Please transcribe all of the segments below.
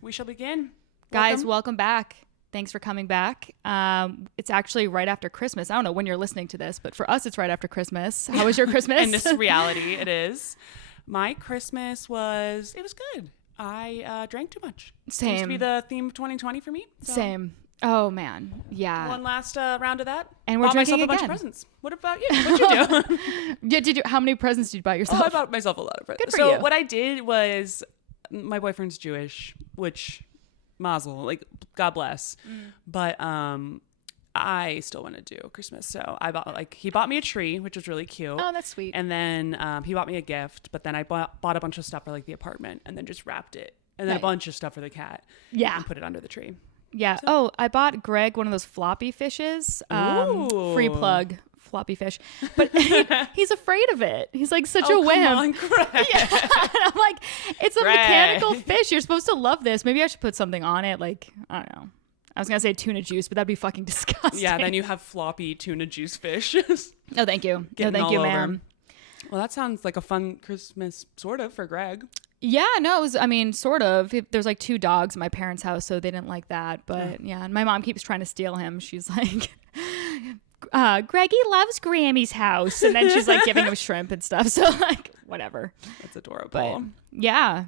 we shall begin. Guys, welcome back. Thanks for coming back. It's actually right after Christmas. I don't know when you're listening to this, but for us, it's right after Christmas. How was your Christmas? In this reality, it is. My Christmas was good. I drank too much. Same. Seems to be the theme of 2020 for me. So. Same. Oh, man. Yeah. One last round of that. And we're drinking myself a bunch of again. presents. What about you? What'd you do? Yeah, did you? How many presents did you buy yourself? Oh, I bought myself a lot of presents. Good for you. So what I did was, my boyfriend's Jewish, which, mazel, like, God bless. But I still want to do Christmas. So I bought, he bought me a tree, which was really cute. Oh, that's sweet. And then he bought me a gift, but then I bought a bunch of stuff for, the apartment and then just wrapped it. And then a bunch of stuff for the cat. Yeah. And put it under the tree. Yeah. So, I bought Greg one of those floppy fishes. Ooh. Free plug. Floppy fish. But he's afraid of it. He's like such a wimp. Come on, Greg. Yeah. And I'm like, it's a Greg. mechanical fish. You're supposed to love this. Maybe I should put something on it. I don't know. I was going to say tuna juice, but that'd be fucking disgusting. Yeah, then you have floppy tuna juice fish. Oh, thank you. Getting thank all you, over. ma'am. Well, that sounds like a fun Christmas, sort of, for Greg. Yeah, no, it was, sort of. There's 2 dogs in my parents' house, so they didn't like that. But yeah, and my mom keeps trying to steal him. She's like, Greggy loves Grammy's house. And then she's giving him shrimp and stuff. So whatever. That's adorable. But yeah,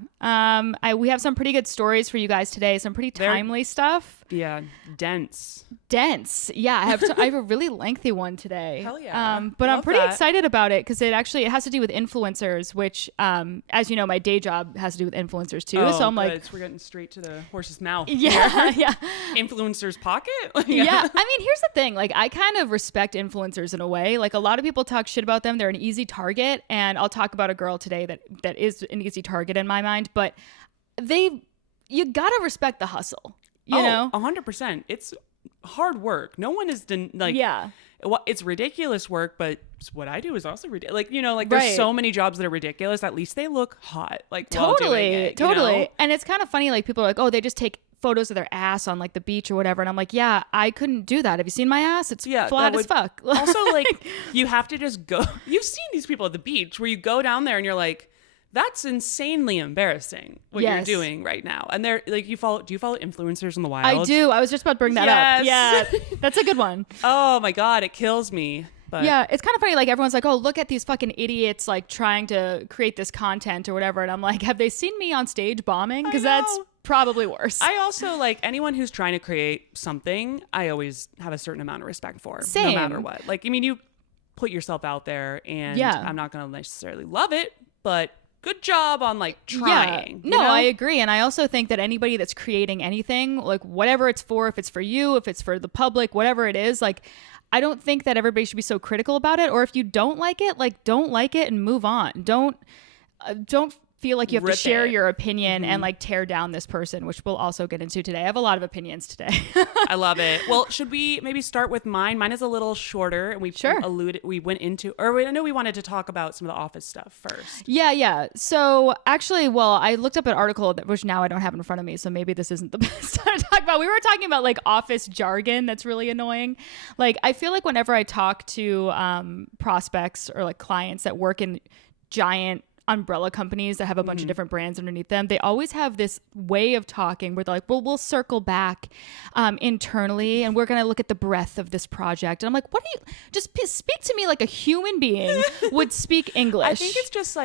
we have some pretty good stories for you guys today. Some pretty timely stuff. Yeah, dense. Yeah, I have a really lengthy one today. Hell yeah. But I'm pretty that. excited about it because it has to do with influencers, which, as you know, my day job has to do with influencers too. Oh, so I'm good. So we're getting straight to the horse's mouth. Yeah, yeah. Influencer's pocket? Yeah. Here's the thing. I kind of respect influencers in a way. A lot of people talk shit about them. They're an easy target. And I'll talk about a girl today that is an easy target in my mind. But you gotta respect the hustle. You know? 100%. It's hard work. No one is yeah. It's ridiculous work, but what I do is also ridiculous. There's Right. so many jobs that are ridiculous. At least they look hot. While Totally. doing it, Totally. You know? And it's kind of funny. People are like, oh, they just take photos of their ass on the beach or whatever. And I'm like, yeah, I couldn't do that. Have you seen my ass? It's flat as fuck. Also, you have to just go. You've seen these people at the beach where you go down there and you're like, that's insanely embarrassing what you're doing right now. And they're do you follow influencers in the wild? I do. I was just about to bring that up. Yeah. That's a good one. Oh my God. It kills me. But yeah. It's kind of funny. Everyone's like, oh, look at these fucking idiots, trying to create this content or whatever. And I'm like, have they seen me on stage bombing? Because that's probably worse. I also anyone who's trying to create something, I always have a certain amount of respect for. Same. No matter what. You put yourself out there and I'm not going to necessarily love it, but good job on trying. Yeah. No, you know? I agree. And I also think that anybody that's creating anything, whatever it's for, if it's for you, if it's for the public, whatever it is, I don't think that everybody should be so critical about it. Or if you don't like it, don't like it and move on. Don't feel like you have to share your opinion and tear down this person, which we'll also get into today. I have a lot of opinions today. I love it. Well, should we maybe start with mine? Mine is a little shorter, and I know we wanted to talk about some of the office stuff first. Yeah. So actually, I looked up an article which now I don't have in front of me, so maybe this isn't the best time to talk about. We were talking about office jargon that's really annoying. I feel like whenever I talk to prospects or clients that work in giant umbrella companies that have a bunch of different brands underneath them, they always have this way of talking where they're like, well, we'll circle back internally and we're going to look at the breadth of this project. And I'm like, what do you just speak to me like a human being would speak English? I think it's just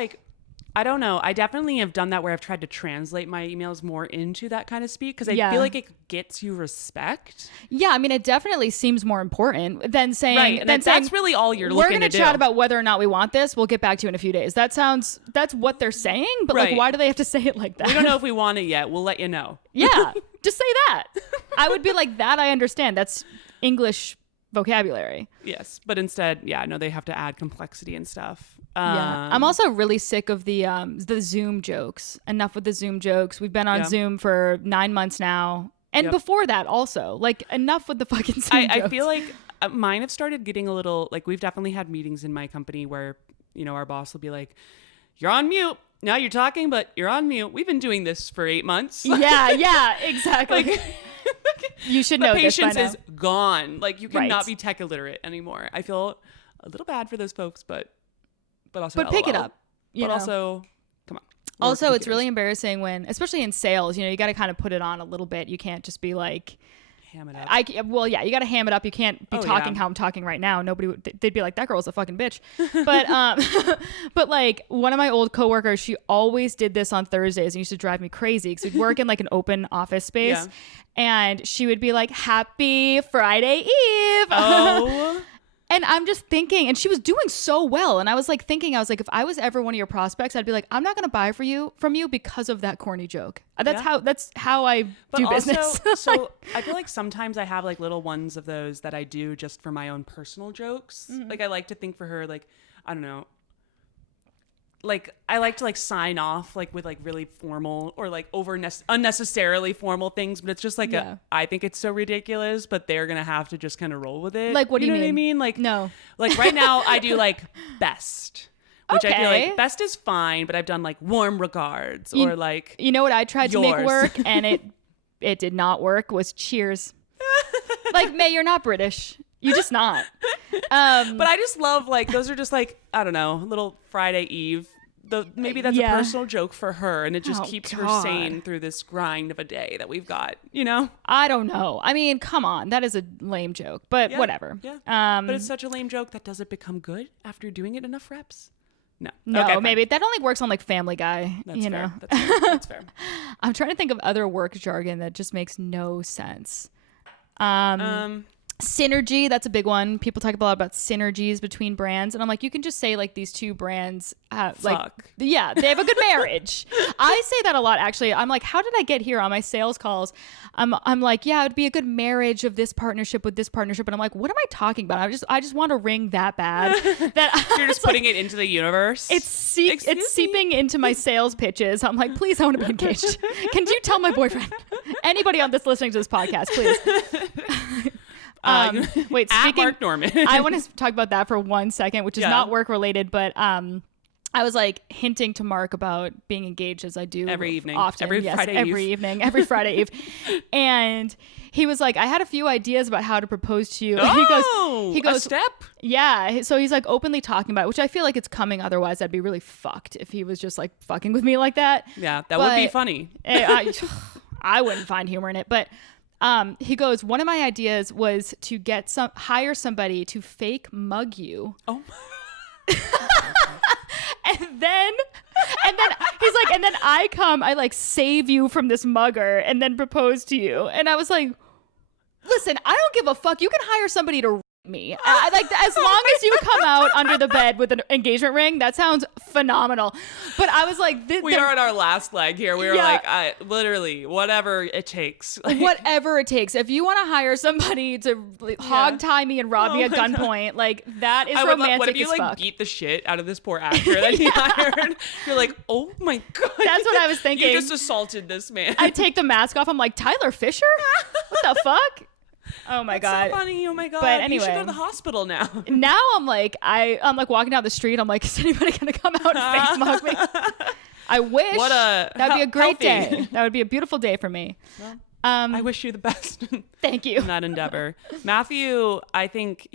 I don't know. I definitely have done that where I've tried to translate my emails more into that kind of speak because I feel like it gets you respect. Yeah, it definitely seems more important than saying... Right, and that's really all you're looking to do. We're going to chat about whether or not we want this. We'll get back to you in a few days. That's what they're saying, but why do they have to say it like that? We don't know if we want it yet. We'll let you know. Yeah, just say that. I would be like, that I understand. That's English vocabulary. Yes, but instead, they have to add complexity and stuff. Yeah, I'm also really sick of the Zoom jokes. Enough with the Zoom jokes. We've been on Zoom for 9 months now, and before that also. Enough with the fucking Zoom jokes. I feel like mine have started getting a little we've definitely had meetings in my company where our boss will be like, "You're on mute. Now you're talking, but you're on mute. We've been doing this for 8 months." Yeah, exactly. You should know this by now. The patience is gone. You cannot be tech illiterate anymore. I feel a little bad for those folks, but also pick it up. Also, come on. Also, it's really embarrassing when, especially in sales, you got to kind of put it on a little bit. You can't just be like, ham it up. You got to ham it up. You can't be talking how I'm talking right now. They'd be like, that girl's a fucking bitch. But but like one of my old coworkers, she always did this on Thursdays and used to drive me crazy because we'd work in like an open office space, and she would be like, "Happy Friday Eve." Oh. And I'm just thinking, and she was doing so well. And I was like, if I was ever one of your prospects, I'd be like, I'm not going to buy from you because of that corny joke. That's how I do business. So I feel like sometimes I have like little ones of those that I do just for my own personal jokes. Mm-hmm. Like I like to think for her, like, I don't know. Like I like to like sign off like with like really formal or like unnecessarily formal things, but it's just like I think it's so ridiculous, but they're gonna have to just kind of roll with it. Like what do you know mean? What I mean? Like no. Like right now I do like best, which I feel like best is fine, but I've done like warm regards or like what I tried to make work and it did not work was cheers. Like May, you're not British. You're just not. But I just love like those are just like I don't know, little Friday Eve. Maybe that's a personal joke for her, and it just keeps her sane through this grind of a day that we've got. I don't know. I mean, come on, that is a lame joke, but whatever. Yeah. But it's such a lame joke that does it become good after doing it enough reps? No. Okay, maybe that only works on like Family Guy. That's fair. That's fair. I'm trying to think of other work jargon that just makes no sense. Synergy, that's a big one. People talk a lot about synergies between brands, and I'm like, you can just say like these two brands they have a good marriage. I say that a lot actually. I'm like, how did I get here on my sales calls? I'm like, yeah, it'd be a good marriage of this partnership with this partnership, and I'm like, what am I talking about? I just want to ring that bad that you're just putting it into the universe. It's seeping into my sales pitches. I'm like, please, I want to be engaged. Can you tell my boyfriend? Anybody on this listening to this podcast, please. Wait, speaking Mark Norman. I want to talk about that for 1 second, which is not work related, but I was like hinting to Mark about being engaged as I do every evening, often. every Friday eve. And he was like, I had a few ideas about how to propose to you. Oh, he goes, a step? Yeah. So he's like openly talking about it, which I feel like it's coming. Otherwise, I'd be really fucked if he was just like fucking with me like that. Yeah, that would be funny. I wouldn't find humor in it, but he goes, one of my ideas was to hire somebody to fake mug you. Oh. and then he's like, and then I like save you from this mugger and then propose to you. And I was like, listen, I don't give a fuck. You can hire somebody to me. Like as long as you come out under the bed with an engagement ring, that sounds phenomenal. But I was like, we are on our last leg here. We were like, literally, whatever it takes. Like, whatever it takes. If you want to hire somebody to hog tie me and rob me at gunpoint, like that is romantic. What if you like beat the shit out of this poor actor that he hired? You're like, oh my god. That's what I was thinking. You just assaulted this man. I take the mask off. I'm like, Tyler Fisher? What the fuck? Oh my god! So funny! Oh my god! But anyway, you should go to the hospital now. Now I'm like walking down the street. I'm like, is anybody gonna come out and fake mug me? I wish. That'd be a great day. That would be a beautiful day for me. Well, I wish you the best. Thank you. In that endeavor, Matthew. I think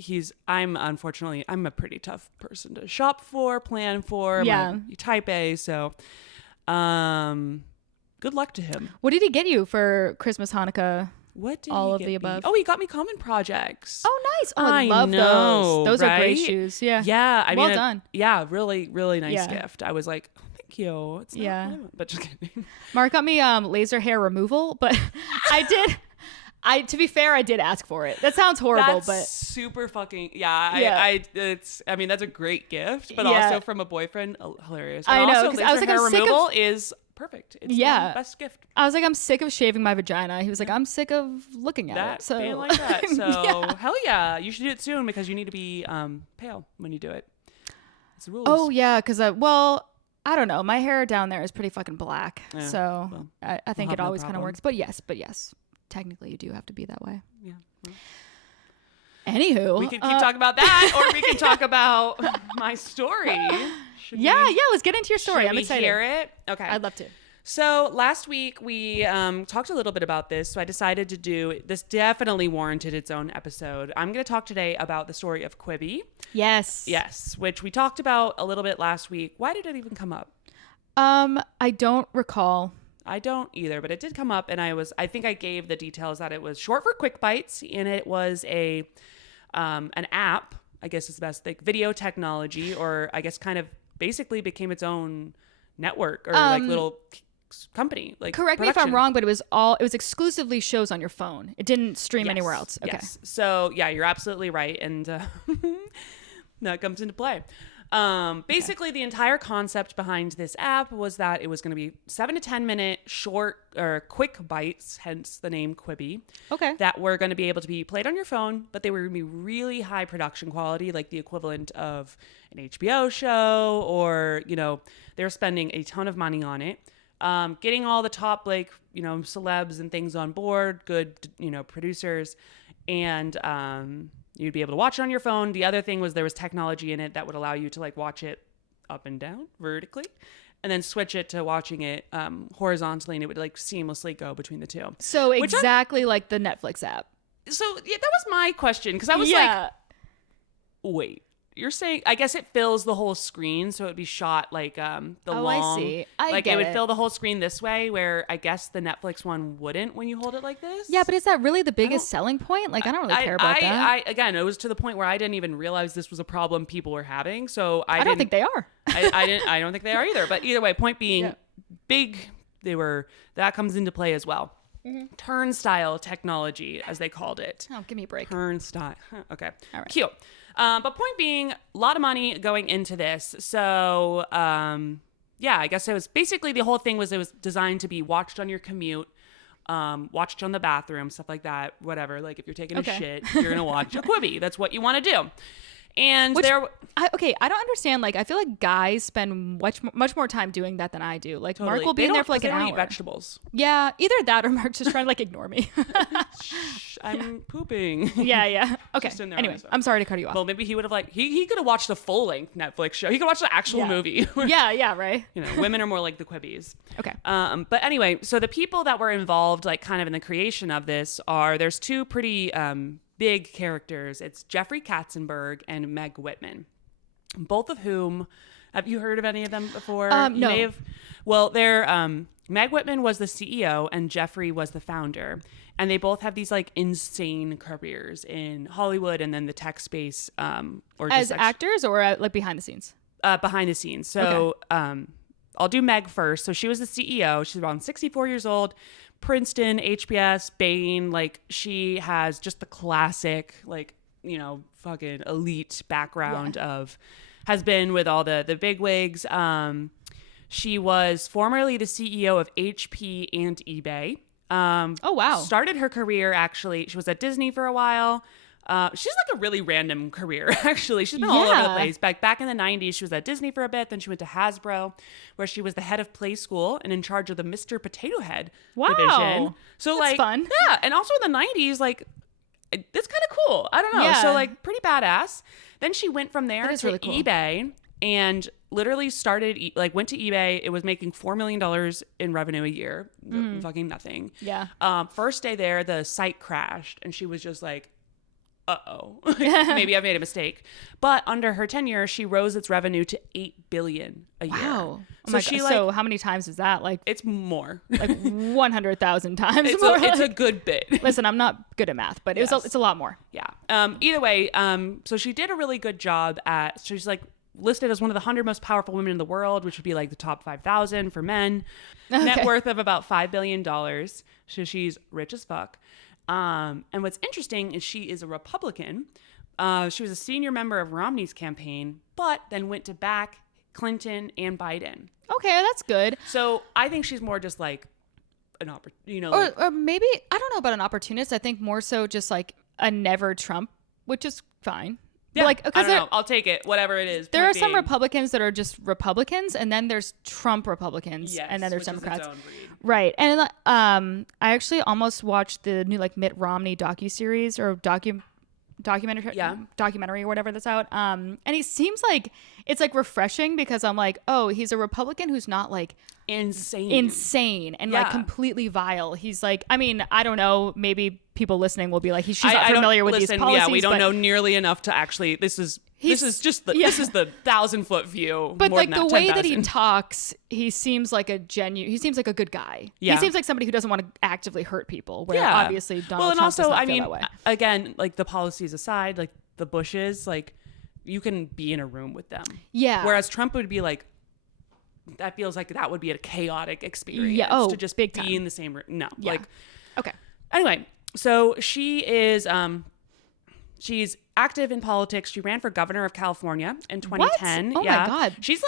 I'm a pretty tough person to shop for, plan for. Yeah. Type A. So, good luck to him. What did he get you for Christmas, Hanukkah? What did all he of get the above? Me? Oh, he got me Common Projects. Oh, nice. Oh, I love those. Those are great shoes. Yeah. Yeah. I mean, well done. Yeah. Really, really nice gift. I was like, oh, thank you. It's not but just kidding. Mark got me laser hair removal, but to be fair, I did ask for it. That sounds horrible, but super fucking that's a great gift, but also from a boyfriend, hilarious. And I know. Also, I was like, hair I'm sick removal of is perfect. It's the best gift. I was like, I'm sick of shaving my vagina. He was like, I'm sick of looking at it. So being like that. So hell yeah, you should do it soon because you need to be pale when you do it. It's the rules. Oh yeah, because I don't know. My hair down there is pretty fucking black, so I think it always kind of works. But yes, technically you do have to be that way. Yeah. Well. Anywho, we can keep talking about that, or we can talk about my story. Let's get into your story. I'm excited. Hear it? Okay, I'd love to. So last week we talked a little bit about this. So I decided to do this. Definitely warranted its own episode. I'm going to talk today about the story of Quibi. Yes, which we talked about a little bit last week. Why did it even come up? I don't recall. I don't either, but it did come up, and I think I gave the details that it was short for Quick Bites, and it was an app, I guess is the best, like video technology, or I guess kind of basically became its own network or like little company. Like, correct me if I'm wrong, but it was exclusively shows on your phone. It didn't stream anywhere else. Okay. Yes. So yeah, you're absolutely right, and that comes into play. Basically, the entire concept behind this app was that it was going to be 7 to 10 minute short or quick bites, hence the name Quibi. Okay. That were going to be able to be played on your phone, but they were going to be really high production quality, like the equivalent of an HBO show, or, you know, they're spending a ton of money on it. Getting all the top, like, you know, celebs and things on board, good, you know, producers, and, you'd be able to watch it on your phone. The other thing was there was technology in it that would allow you to like watch it up and down vertically, and then switch it to watching it horizontally, and it would like seamlessly go between the two. So exactly like the Netflix app. So yeah, that was my question, because I was like, wait, you're saying, I guess it fills the whole screen, so it'd be shot like long. I see. It would fill the whole screen this way, where I guess the Netflix one wouldn't when you hold it like this. Yeah, but is that really the biggest selling point? Like, I don't really care about that. Again, it was to the point where I didn't even realize this was a problem people were having. So I don't think they are. I don't think they are either. But either way, point being, big. That comes into play as well. Mm-hmm. Turnstile technology, as they called it. Oh, give me a break. Turnstile. Okay. All right. Cute. But point being, a lot of money going into this. So, yeah, I guess it was basically the whole thing was it was designed to be watched on your commute, watched on the bathroom, stuff like that, whatever. Like if you're taking a shit, you're going to watch a Quibi. That's what you want to do. And I don't understand. Like, I feel like guys spend much more time doing that than I do. Like, totally. Mark will be in there for like an hour. Eat vegetables. Yeah, either that or Mark's just trying to like ignore me. Shh, I'm pooping. Yeah. Okay. Anyway, I'm sorry to cut you off. Well, maybe he would have he could have watched a full length Netflix show. He could watch the actual movie. Yeah, right. You know, women are more like the Quibbies. Okay. But anyway, so the people that were involved, like kind of in the creation of this, there's two pretty big characters. It's Jeffrey Katzenberg and Meg Whitman, both of whom, have you heard of any of them before? No. Well, they're Meg Whitman was the CEO and Jeffrey was the founder, and they both have these like insane careers in Hollywood and then the tech space, or as actors or like behind the scenes. Behind the scenes. So I'll do Meg first. So she was the CEO. She's around 64 years old. Princeton, HBS, Bain, like she has just the classic, like, you know, fucking elite background has been with all the bigwigs. She was formerly the CEO of HP and eBay. Oh, wow. Started her career, actually. She was at Disney for a while. She's like a really random career, actually. She's been all over the place. Back in the 90s, she was at Disney for a bit. Then she went to Hasbro, where she was the head of Play School and in charge of the Mr. Potato Head division. So that's like fun. Yeah, and also in the 90s, like it's kind of cool. I don't know. Yeah. So like pretty badass. Then she went from there to really cool. eBay and literally went to eBay. It was making $4 million in revenue a year. Fucking nothing. Yeah. First day there, the site crashed and she was just like, uh-oh, maybe I've made a mistake. But under her tenure, she rose its revenue to $8 billion a year. Wow. So so how many times is that? Like, it's more. Like 100,000 times it's more. It's a good bit. Listen, I'm not good at math, but it's a lot more. Yeah. Either way, so she did a really good job she's like listed as one of the 100 most powerful women in the world, which would be like the top 5,000 for men. Okay. Net worth of about $5 billion. So she's rich as fuck. And what's interesting is she is a Republican. She was a senior member of Romney's campaign, but then went to back Clinton and Biden. Okay, that's good. So I think she's more just like an or maybe, I don't know about an opportunist. I think more so just like a never Trump, which is fine. Yeah, like, I don't know. I'll take it, whatever it is. There are some Republicans that are just Republicans, and then there's Trump Republicans, and then there's Democrats. Right. And I actually almost watched the new like Mitt Romney docuseries or documentary or whatever that's out. And he seems like it's like refreshing because I'm like, oh, he's a Republican who's not like insane and like completely vile. He's like, I mean, I don't know, maybe people listening will be like, she's not familiar with these policies. Yeah, we don't know nearly enough to actually, this is just the 1,000-foot view. But like the way 10,000. that he talks, he seems like a good guy. Yeah. He seems like somebody who doesn't want to actively hurt people, where obviously Donald Trump does not feel that way. Again, like the policies aside, like the Bushes, like you can be in a room with them. Yeah. Whereas Trump would be like, that feels like that would be a chaotic experience. Yeah. Oh, to just big be time. in the same room. No. Yeah. Like, okay. Anyway, so she is, she's active in politics. She ran for governor of California in 2010. What? Oh my God. She's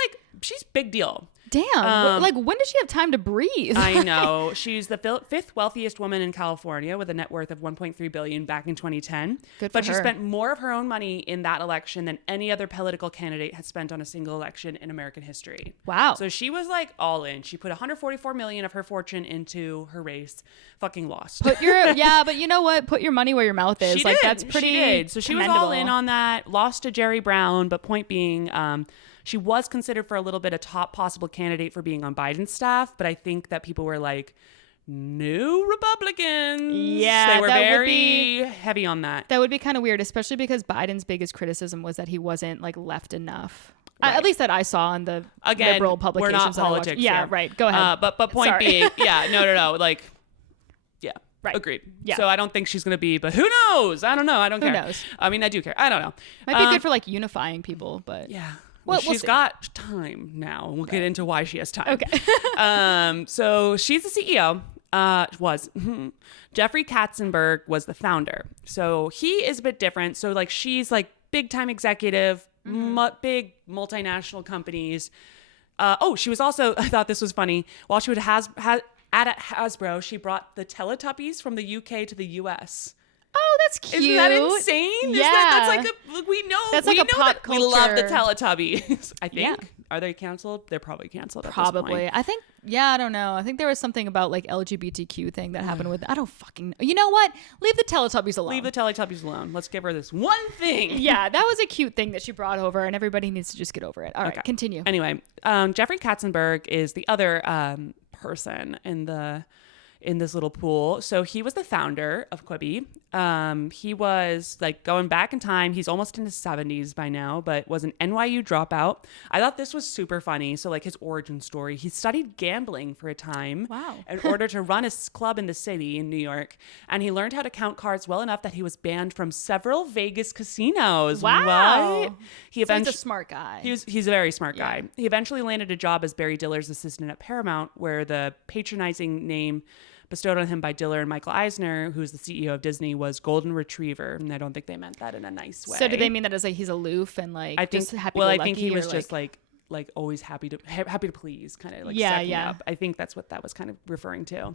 big deal. Damn. Like, when does she have time to breathe? I know. She's the fifth wealthiest woman in California with a net worth of $1.3 billion back in 2010. Good for but her. She spent more of her own money in that election than any other political candidate has spent on a single election in American history. Wow. So she was like all in. She put $144 million of her fortune into her race. Fucking lost. But you know what? Put your money where your mouth is. She like did. That's pretty. She did. So she was commendable. all in on that. Lost to Jerry Brown. But point being, she was considered for a little bit a top possible candidate for being on Biden's staff, but I think that people were like, new Republicans. Yeah, they were very heavy on that. That would be kind of weird, especially because Biden's biggest criticism was that he wasn't like left enough. Right. At least that I saw in the liberal publications. We're not politics. Yeah, right. Go ahead. But point being, no. Like, yeah. Right. Agreed. Yeah. So I don't think she's going to be, but who knows? I don't know. I don't care. Who knows? I mean, I do care. I don't know. Might be good for like unifying people, but yeah. Well, she's got time now. We'll get into why she has time. Okay. So she's the CEO. Jeffrey Katzenberg was the founder. So he is a bit different. So like she's like big time executive, big multinational companies. She was also, I thought this was funny. While she would at Hasbro, she brought the Teletubbies from the UK to the US. Oh, that's cute. Isn't that insane? Yeah. We know that's like a pop culture. We love the Teletubbies. I think. Yeah. Are they canceled? They're probably canceled. Probably. At this point. I think. Yeah, I don't know. I think there was something about like LGBTQ thing that happened with. I don't fucking know. You know what? Leave the Teletubbies alone. Leave the Teletubbies alone. Let's give her this one thing. Yeah, that was a cute thing that she brought over, and everybody needs to just get over it. All right, continue. Anyway, Jeffrey Katzenberg is the other person in this little pool. So he was the founder of Quibi. He was like going back in time. He's almost in his 70s by now, but was an NYU dropout. I thought this was super funny. So like his origin story, he studied gambling for a time. Wow. In order to run a club in the city in New York. And he learned how to count cards well enough that he was banned from several Vegas casinos. Wow. Right? He's a smart guy. He's a very smart guy. He eventually landed a job as Barry Diller's assistant at Paramount, where the patronizing name bestowed on him by Diller and Michael Eisner, who's the CEO of Disney, was Golden Retriever, and I don't think they meant that in a nice way. So do they mean that as like he's aloof and like I think, just happy? Well, I think he was just like always happy to please, kind of like sucking up. I think that's what that was kind of referring to.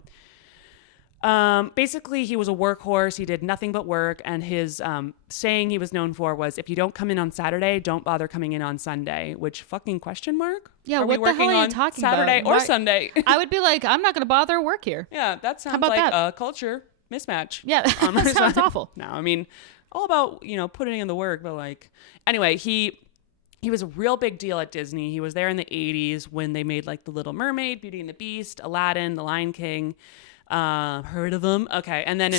Basically, he was a workhorse. He did nothing but work, and his saying he was known for was, "If you don't come in on Saturday, don't bother coming in on Sunday." Which fucking question mark? Yeah, are what we the hell working are you on talking Saturday about? or Sunday? I would be like, I'm not going to bother work here. Yeah, that sounds about like that? a culture mismatch. Yeah, that sounds awful. No, I mean, all about putting in the work, but like anyway, he was a real big deal at Disney. He was there in the 80s when they made like The Little Mermaid, Beauty and the Beast, Aladdin, The Lion King. Heard of them? Okay. And then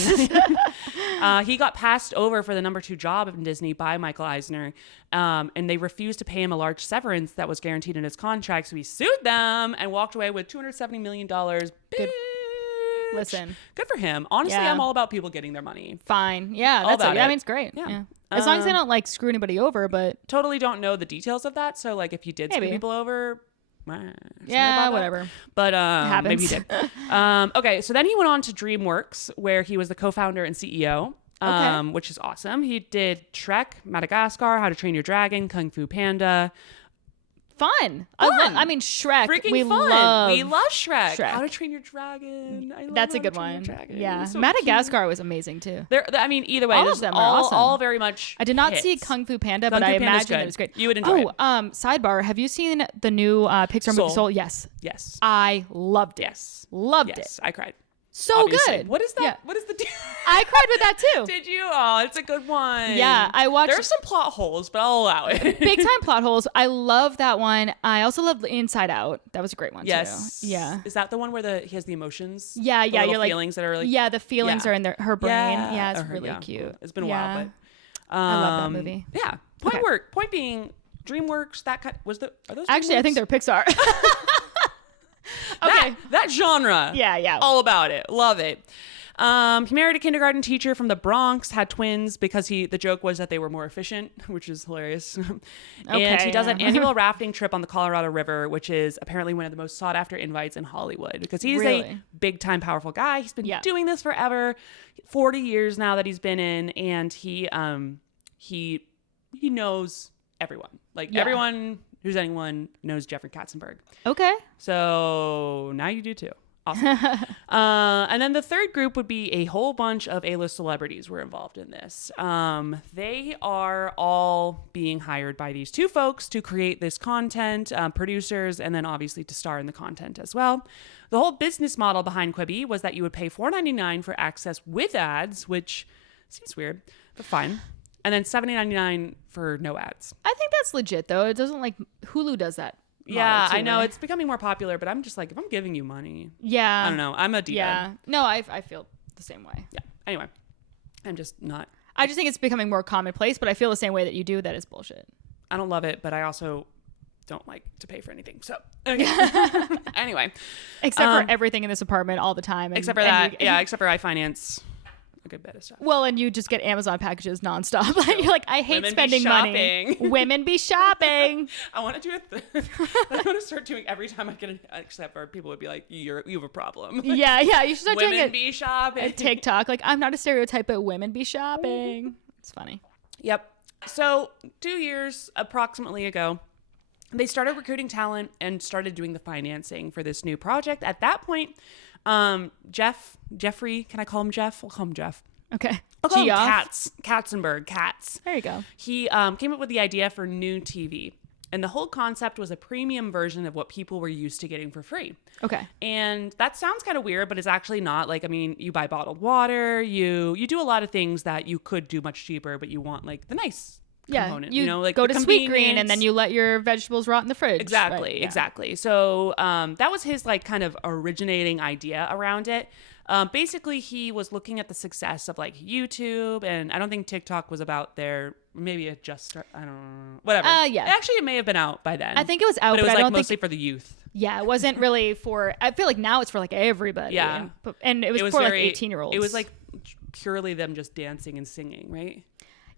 he got passed over for the number 2 job in Disney by Michael Eisner. And they refused to pay him a large severance that was guaranteed in his contract. So he sued them and walked away with $270 million. Good. Listen. Good for him. Honestly, I'm all about people getting their money. Fine. Yeah. All about it. I mean, it's great. Yeah. As long as they don't like screw anybody over, but. Totally don't know the details of that. So like if you did screw people over. Yeah, whatever. But maybe he did. Okay, so then he went on to DreamWorks, where he was the co-founder and CEO, which is awesome. He did Shrek, Madagascar, How to Train Your Dragon, Kung Fu Panda. Fun. I mean, Shrek. Freaking we fun. We love Shrek. How to Train Your Dragon. I love That's a How good to Train one. Your Dragon. Yeah. So Madagascar cute. was amazing too. I mean, either way, all of them are awesome. all very much. I did not hits. see Kung Fu Panda, but I imagine it was great. You would enjoy it. Sidebar. Have you seen the new Pixar movie Soul? Yes. Yes. I loved it. Yes. Loved it. I cried. So obviously. good. What is that? Yeah. What is the deal? I cried with that too. Did you? Oh, it's a good one. Yeah, I watched. There's some plot holes, but I'll allow it. Big time plot holes. I love that one. I also love Inside Out. That was a great one Yes. too. Yeah. Is that the one where he has the emotions? Yeah, The yeah. little You're like feelings that are like. yeah, the feelings are in her brain. Yeah, it's or her- really yeah. cute. It's been a Yeah. while, but I love that movie. Yeah. Point being, DreamWorks. That kind are those? Actually, I think they're Pixar. Okay. That genre. Yeah. All about it. Love it. He married a kindergarten teacher from the Bronx, had twins because the joke was that they were more efficient, which is hilarious. And he does an annual rafting trip on the Colorado River, which is apparently one of the most sought after invites in Hollywood because he's a big time powerful guy. He's been doing this forever, 40 years now that he's been in, and he knows everyone. Like everyone who's anyone knows Jeffrey Katzenberg. Okay. So now you do too. Awesome. And then the third group would be a whole bunch of A-list celebrities were involved in this. They are all being hired by these two folks to create this content, producers, and then obviously to star in the content as well. The whole business model behind Quibi was that you would pay $4.99 for access with ads, which seems weird, but fine. And then $7.99 for no ads. I think that's legit though. It doesn't like Hulu does that. Yeah, too, I know. right? It's becoming more popular, but I'm just like, if I'm giving you money. Yeah. I don't know. I'm a diva. Yeah. No, I feel the same way. Yeah. Anyway, I'm just not. I just think it's becoming more commonplace, but I feel the same way that you do. That is bullshit. I don't love it, but I also don't like to pay for anything. So, okay. Anyway. Except for everything in this apartment all the time. Except for that. Except for I finance a good bit of stuff. Well, and you just get Amazon packages nonstop. You're like, I hate Women spending be money. Women be shopping. I want to do it. I want to start doing every time I get an. Except for people would be like, you have a problem. Yeah. You should start women doing be shopping. a TikTok. Like, I'm not a stereotype, but women be shopping. It's funny. Yep. So 2 years approximately ago, they started recruiting talent and started doing the financing for this new project. At that point, Jeffrey, can I call him Jeff? I'll call him Jeff. Okay. I'll call him Katzenberg. There you go. He came up with the idea for new TV. And the whole concept was a premium version of what people were used to getting for free. Okay. And that sounds kind of weird, but it's actually not. Like, I mean, you buy bottled water, you do a lot of things that you could do much cheaper, but you want like the nice component. You like go the to Sweet Green and convenience. then you let your vegetables rot in the fridge. Exactly, right? Yeah. exactly. So that was his like kind of originating idea around it. Basically, he was looking at the success of like YouTube, and I don't think TikTok was about there. Maybe it just I don't know. Whatever. Yeah. Actually, it may have been out by then. I think it was out, but it was I like don't mostly think for the youth. Yeah, it wasn't really for. I feel like now it's for like everybody. Yeah. and it was for like 18-year-olds. It was like purely them just dancing and singing, right?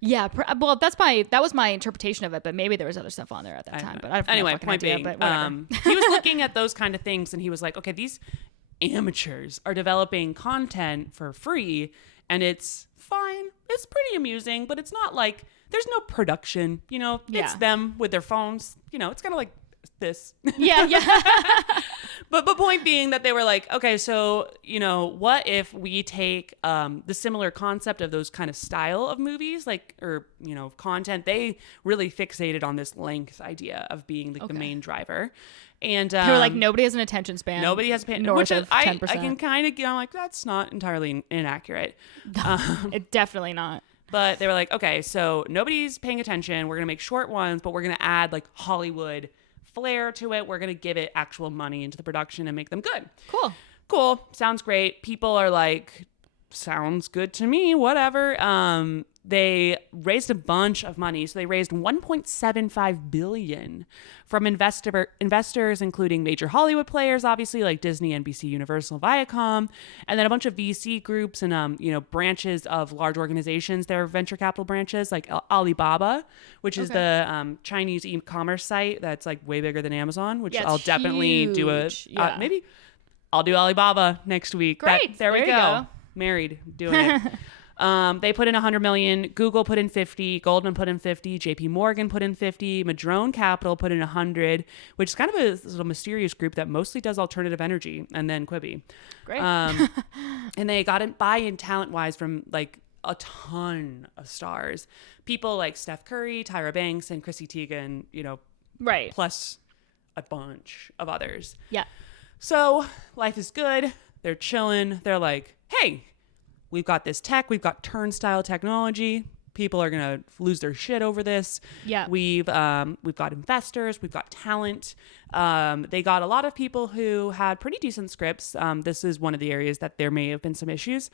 Yeah, well, that was my interpretation of it, but maybe there was other stuff on there at that time. But I have anyway, no fucking point idea, being, but whatever. he was looking at those kind of things, and he was like, okay, these amateurs are developing content for free, and it's fine. It's pretty amusing, but it's not like there's no production. You know, it's them with their phones. You know, it's kind of like this. Yeah. But point being that they were like, okay, so, you know, what if we take the similar concept of those kind of style of movies, like, or, you know, content. They really fixated on this length idea of being like the main driver. And they were like, nobody has an attention span. Nobody has paid, north which of 10%. I can kind of, you know, like, that's not entirely inaccurate. It's definitely not. But they were like, okay, so nobody's paying attention. We're going to make short ones, but we're going to add like Hollywood flair to it. We're going to give it actual money into the production and make them good. Cool. Sounds great. People are like, sounds good to me. Whatever. They raised a bunch of money. So they raised $1.75 billion from investors, including major Hollywood players, obviously, like Disney, NBC, Universal, Viacom, and then a bunch of VC groups and, you know, branches of large organizations. There are venture capital branches like Alibaba, which is the Chinese e-commerce site that's like way bigger than Amazon, which I'll definitely do maybe I'll do Alibaba next week. Great. There we go. Married, doing it. They put in 100 million. Google put in 50. Goldman put in 50. JP Morgan put in 50. Madrone Capital put in 100, which is kind of a little mysterious group that mostly does alternative energy. And then Quibi. Great. And they got buy-in talent-wise from like a ton of stars. People like Steph Curry, Tyra Banks, and Chrissy Teigen, you know, right. plus a bunch of others. Yeah. So life is good. They're chilling. They're like, hey, we've got this tech. We've got turnstile technology. People are going to lose their shit over this. Yeah. We've got investors. We've got talent. They got a lot of people who had pretty decent scripts. This is one of the areas that there may have been some issues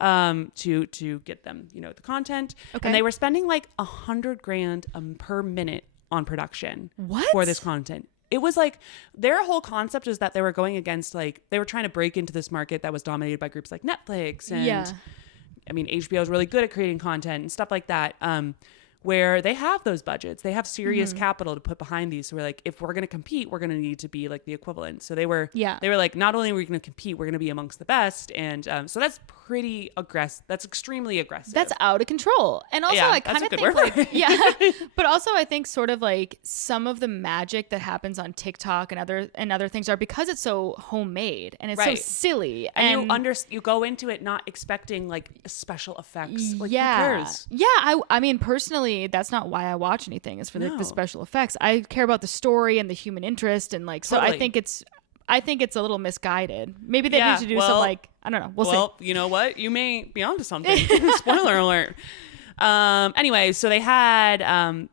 to get them, the content. Okay. And they were spending like $100,000 per minute on production for this content. It was like their whole concept is that they were going against they were trying to break into this market that was dominated by groups like Netflix and I mean, HBO is really good at creating content and stuff like that, where they have those budgets. They have serious capital to put behind these. So we're like, if we're going to compete, we're going to need to be like the equivalent. So they were like, not only are we going to compete, we're going to be amongst the best. And so that's pretty aggressive. That's extremely aggressive. That's out of control. And also I kind of think but also I think sort of like some of the magic that happens on TikTok and other things are because it's so homemade and it's so silly. And you go into it not expecting like special effects. Like, who cares? Yeah. I mean, personally, that's not why I watch anything is for the special effects. I care about the story and the human interest. And like, so I think it's a little misguided. Maybe they need to do some I don't know. We'll see. You know what? You may be onto something. Spoiler alert. Anyway, so they had,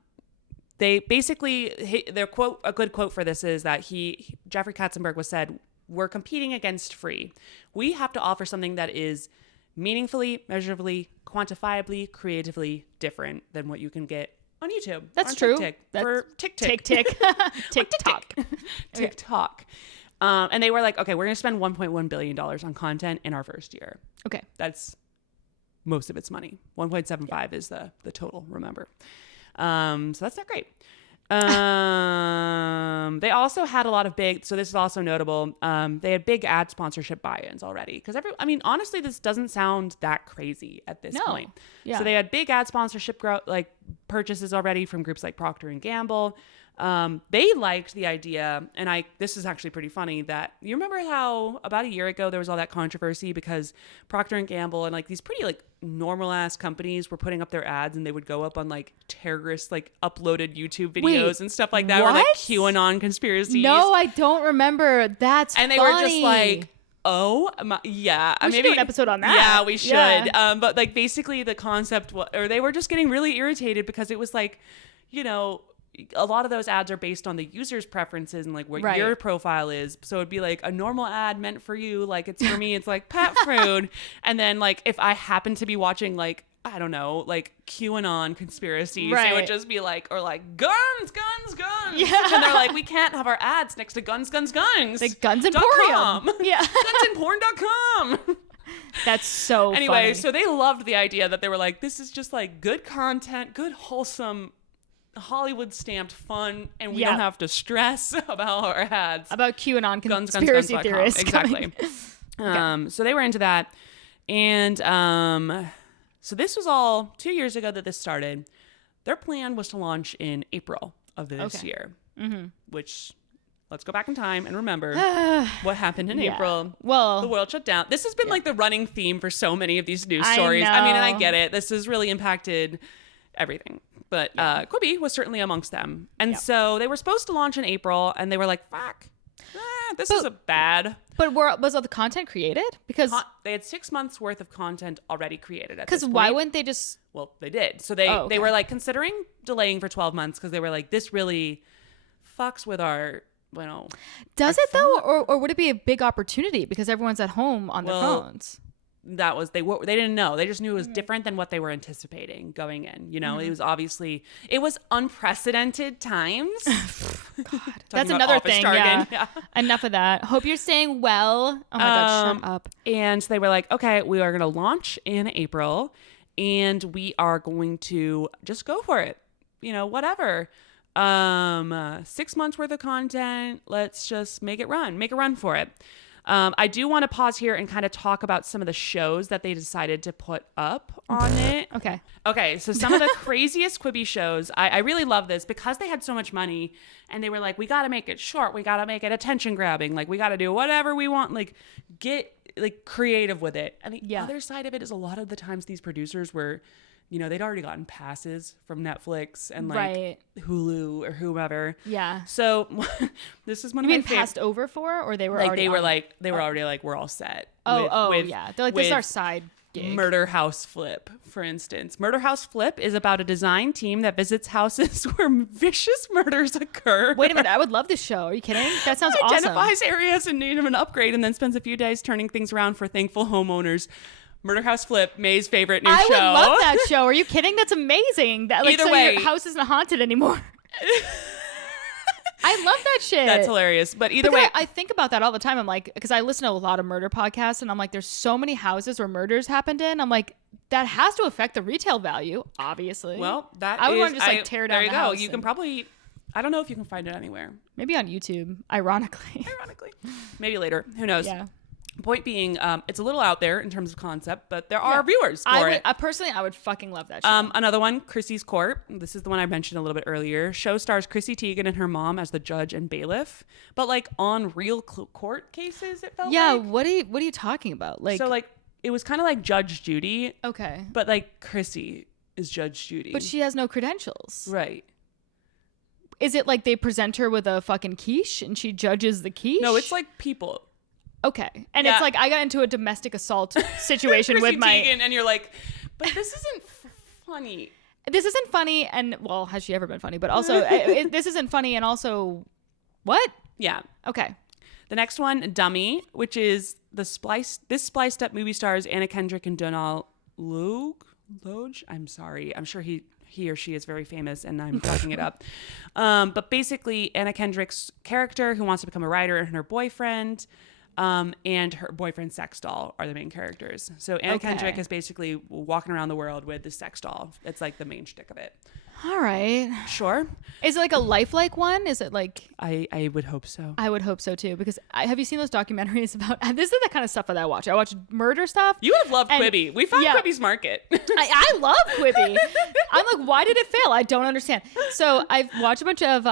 they basically, a good quote for this is that Jeffrey Katzenberg was said, we're competing against free. We have to offer something that is meaningfully, measurably, quantifiably, creatively different than what you can get on YouTube. That's true. TikTok. And they were like, okay, we're going to spend $1.1 billion on content in our first year. Okay. That's most of its money. 1.75 is the total, remember. So that's not great. They also had a lot of so this is also notable. They had big ad sponsorship buy-ins already. Because honestly, this doesn't sound that crazy at this point. Yeah. So they had big ad sponsorship purchases already from groups like Procter and Gamble. They liked the idea, and this is actually pretty funny, that you remember how about a year ago there was all that controversy because Procter and Gamble and like these pretty like normal ass companies were putting up their ads and they would go up on like terrorist like uploaded YouTube videos and stuff like that, or like QAnon conspiracies. No, I don't remember. That's and they funny. were just like, oh yeah, we should do an episode on that. Yeah, we should. Yeah. But like basically the concept or they were just getting really irritated because it was like, a lot of those ads are based on the user's preferences and like what your profile is. So it'd be like a normal ad meant for you. Like it's for me, it's like pet food. And then like, if I happen to be watching like, I don't know, like QAnon conspiracies, it would just be like, or like guns. Yeah. And they're like, we can't have our ads next to guns. Like Guns Emporium. Yeah. Gunsandporn.com. That's so anyway, funny. So they loved the idea that they were like, this is just like good content, good, wholesome, Hollywood stamped fun, and we don't have to stress about our ads. About QAnon conspiracy theorists. Exactly. So they were into that. And so this was all 2 years ago that this started. Their plan was to launch in April of this year, which let's go back in time and remember what happened in April. Well, the world shut down. This has been like the running theme for so many of these news stories. I mean, and I get it. This has really impacted everything. But Quibi was certainly amongst them. And so they were supposed to launch in April, and they were like, fuck, this is a bad. But was all the content created? Because they had 6 months worth of content already created at this point. Because why wouldn't they just... Well, they did. So they were like considering delaying for 12 months because they were like, this really fucks with our... Does it though? Or would it be a big opportunity because everyone's at home on their phones? That was they didn't know. They just knew it was different than what they were anticipating going in. It was unprecedented times. God, that's another thing. Yeah. Enough of that. Hope you're staying well. Oh my God, shut up. And they were like, okay, we are going to launch in April, and we are going to just go for it. Whatever. 6 months worth of content. Let's just make a run for it. I do want to pause here and kind of talk about some of the shows that they decided to put up on it. Okay. So some of the craziest Quibi shows, I really love this because they had so much money and they were like, we got to make it short. We got to make it attention grabbing. Like we got to do whatever we want. Like get like creative with it. And the other side of it is a lot of the times these producers were they'd already gotten passes from Netflix and like Right. Hulu or whoever. Yeah. So this is one You of my mean passed over for, or they were already they were already like, we're all set. Yeah. They're like, this is our side gig. Murder House Flip, for instance. Murder House Flip is about a design team that visits houses where vicious murders occur. Wait a minute. I would love this show. Are you kidding? That sounds awesome. Identifies areas in need of an upgrade and then spends a few days turning things around for thankful homeowners. Murder House Flip, May's favorite new show. I would love that show. Are you kidding? That's amazing. That like, Either so way, your house isn't haunted anymore. I love that shit. That's hilarious. But either way, I think about that all the time. I'm like, because I listen to a lot of murder podcasts, and I'm like, there's so many houses where murders happened in. I'm like, that has to affect the retail value, obviously. well, I would want to just like tear down there you the go. house. You can probably, I don't know if you can find it anywhere. Maybe on YouTube, ironically. Maybe later. Who knows? Yeah. Point being, it's a little out there in terms of concept, but there are viewers for it. Personally, I would fucking love that show. Another one, Chrissy's Court. This is the one I mentioned a little bit earlier. Show stars Chrissy Teigen and her mom as the judge and bailiff, but like on real court cases. It felt yeah. like. What are you talking about? Like, So like it was kind of like Judge Judy, okay, but like Chrissy is Judge Judy, but she has no credentials. right? Is it like they present her with a fucking quiche and she judges the quiche? No, it's like people. Okay. And Yeah. it's like I got into a domestic assault situation Chrissy with my Teigen, and you're like, but this isn't funny. This isn't funny, and well, has she ever been funny? But also this isn't funny, and also what? Yeah. Okay. The next one, Dummy, which is this spliced up movie stars Anna Kendrick and Donal Logue. I'm sorry. I'm sure he or she is very famous and I'm fucking it up. But basically Anna Kendrick's character who wants to become a writer and her boyfriend and her boyfriend's sex doll are the main characters. So Anna Kendrick is basically walking around the world with the sex doll. It's like the main shtick of it. All right. Sure. Is it like a lifelike one? Is it like... I would hope so. I would hope so too, because have you seen those documentaries about... This is the kind of stuff that I watch. I watch murder stuff. You would have loved Quibi. We found Quibi's market. I love Quibi. I'm like, why did it fail? I don't understand. So I've watched a bunch of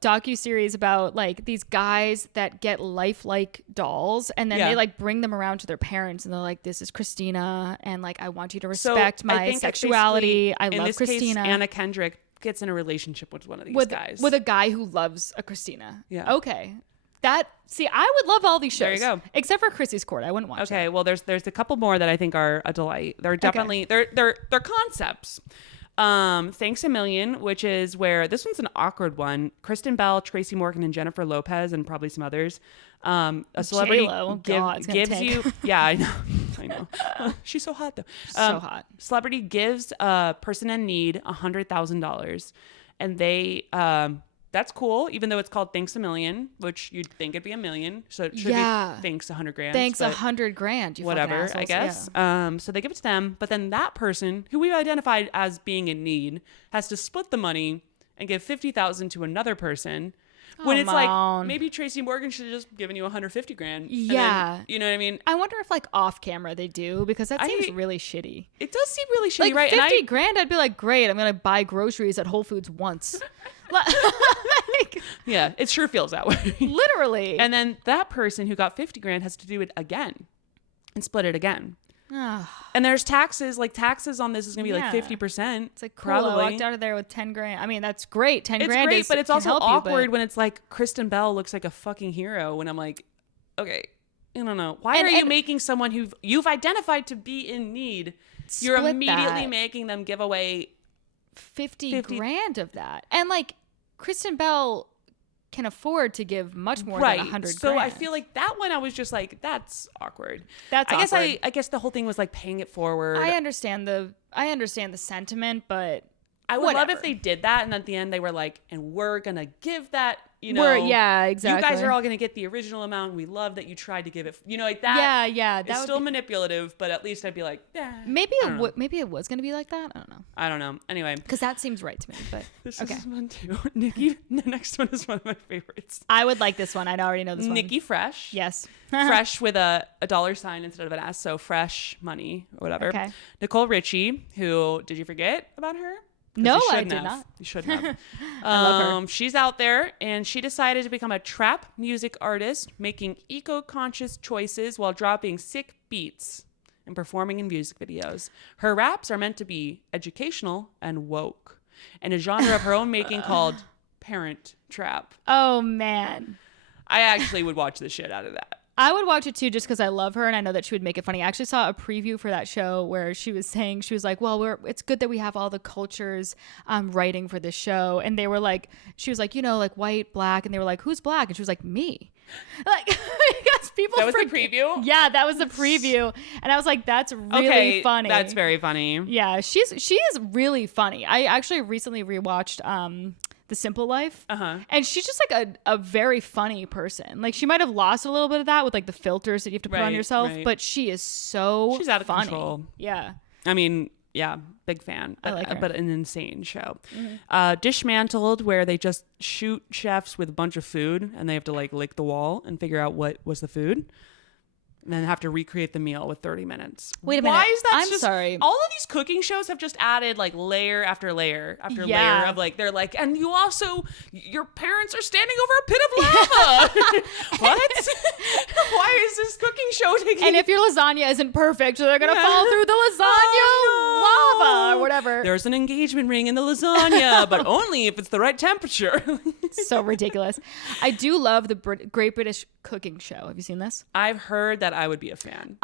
docu-series about like these guys that get lifelike dolls and then they like bring them around to their parents and they're like, this is Christina and like, I want you to respect my sexuality. I love Christina. Case, Anna Kendrick gets in a relationship with one of these guys. With a guy who loves a Christina. Yeah. Okay. I would love all these shows. There you go. Except for Chrissy's Court. I wouldn't watch Okay, that. well there's a couple more that I think are a delight. They're definitely they're concepts. Thanks a Million, which is where this one's an awkward one. Kristen Bell, Tracy Morgan, and Jennifer Lopez, and probably some others. A celebrity gives you yeah, I know. She's so hot though. So hot. Celebrity gives a person in need $100,000 and they that's cool, even though it's called Thanks a Million, which you'd think it'd be $1 million. So it should be thanks $100,000. Thanks $100,000. Whatever, I guess. Yeah. So they give it to them, but then that person who we identified as being in need has to split the money and give $50,000 to another person. When it's like maybe Tracy Morgan should have just given you $150,000. Yeah, then, you know what I mean. I wonder if like off camera they do because that seems really shitty. It does seem really shitty, like, right? $50,000, I'd be like, great, I'm gonna buy groceries at Whole Foods once. Like, yeah, it sure feels that way. Literally. And then that person who got $50,000 has to do it again and split it again. And there's taxes. Like taxes on this is gonna be like 50%. It's like cool. Probably. I walked out of there with $10,000. I mean, that's great. $10,000. It's great, but it's also awkward when it's like Kristen Bell looks like a fucking hero. When I'm like, okay, I don't know. Why are you making someone who you've identified to be in need? You're immediately making them give away $50,000 of that, and like Kristen Bell can afford to give much more than $100,000. So I feel like that one I was just like, that's awkward. I guess the whole thing was like paying it forward. I understand the sentiment, but I would love if they did that and at the end they were like, and we're gonna give that, exactly. You guys are all gonna get the original amount. We love that you tried to give it, like that. Yeah. It's still manipulative, but at least I'd be like, yeah. Maybe it was gonna be like that. I don't know. Anyway, because that seems right to me. But this is one too. Nikki, the next one is one of my favorites. I would like this one. I already know this one. Nikki Fresh. Yes. Fresh with a $$ instead of an S, so fresh money or whatever. Okay. Nicole Richie, who did you forget about her? No, I did not. You shouldn't have. I love her. She's out there, and she decided to become a trap music artist, making eco-conscious choices while dropping sick beats and performing in music videos. Her raps are meant to be educational and woke, and a genre of her own making called Parent Trap. Oh, man. I actually would watch the shit out of that. I would watch it too, just because I love her and I know that she would make it funny. I actually saw a preview for that show where she was saying, she was like, well, it's good that we have all the cultures writing for this show. And they were like, she was like, you know, like white, black. And they were like, who's black? And she was like, me. Like, because people That was the preview? Yeah, that was the preview. And I was like, that's really funny. That's very funny. Yeah, she is really funny. I actually recently rewatched The Simple Life. And she's just like a very funny person. Like she might have lost a little bit of that with like the filters that you have to put on yourself, but she is so She's out of funny. control. Yeah. I mean, yeah, big fan. I like her. But an insane show. Dismantled, where they just shoot chefs with a bunch of food and they have to like lick the wall and figure out what was the food. And then have to recreate the meal with 30 minutes. Wait a minute. Why is that I'm sorry. All of these cooking shows have just added like layer after layer after layer of like, they're like, and you also, your parents are standing over a pit of lava. What? Why is this cooking show taking? And if your lasagna isn't perfect, they're going to fall through the lasagna lava or whatever. There's an engagement ring in the lasagna, but only if it's the right temperature. So ridiculous. I do love the Great British Cooking Show. Have you seen this? I've heard that I would be a fan.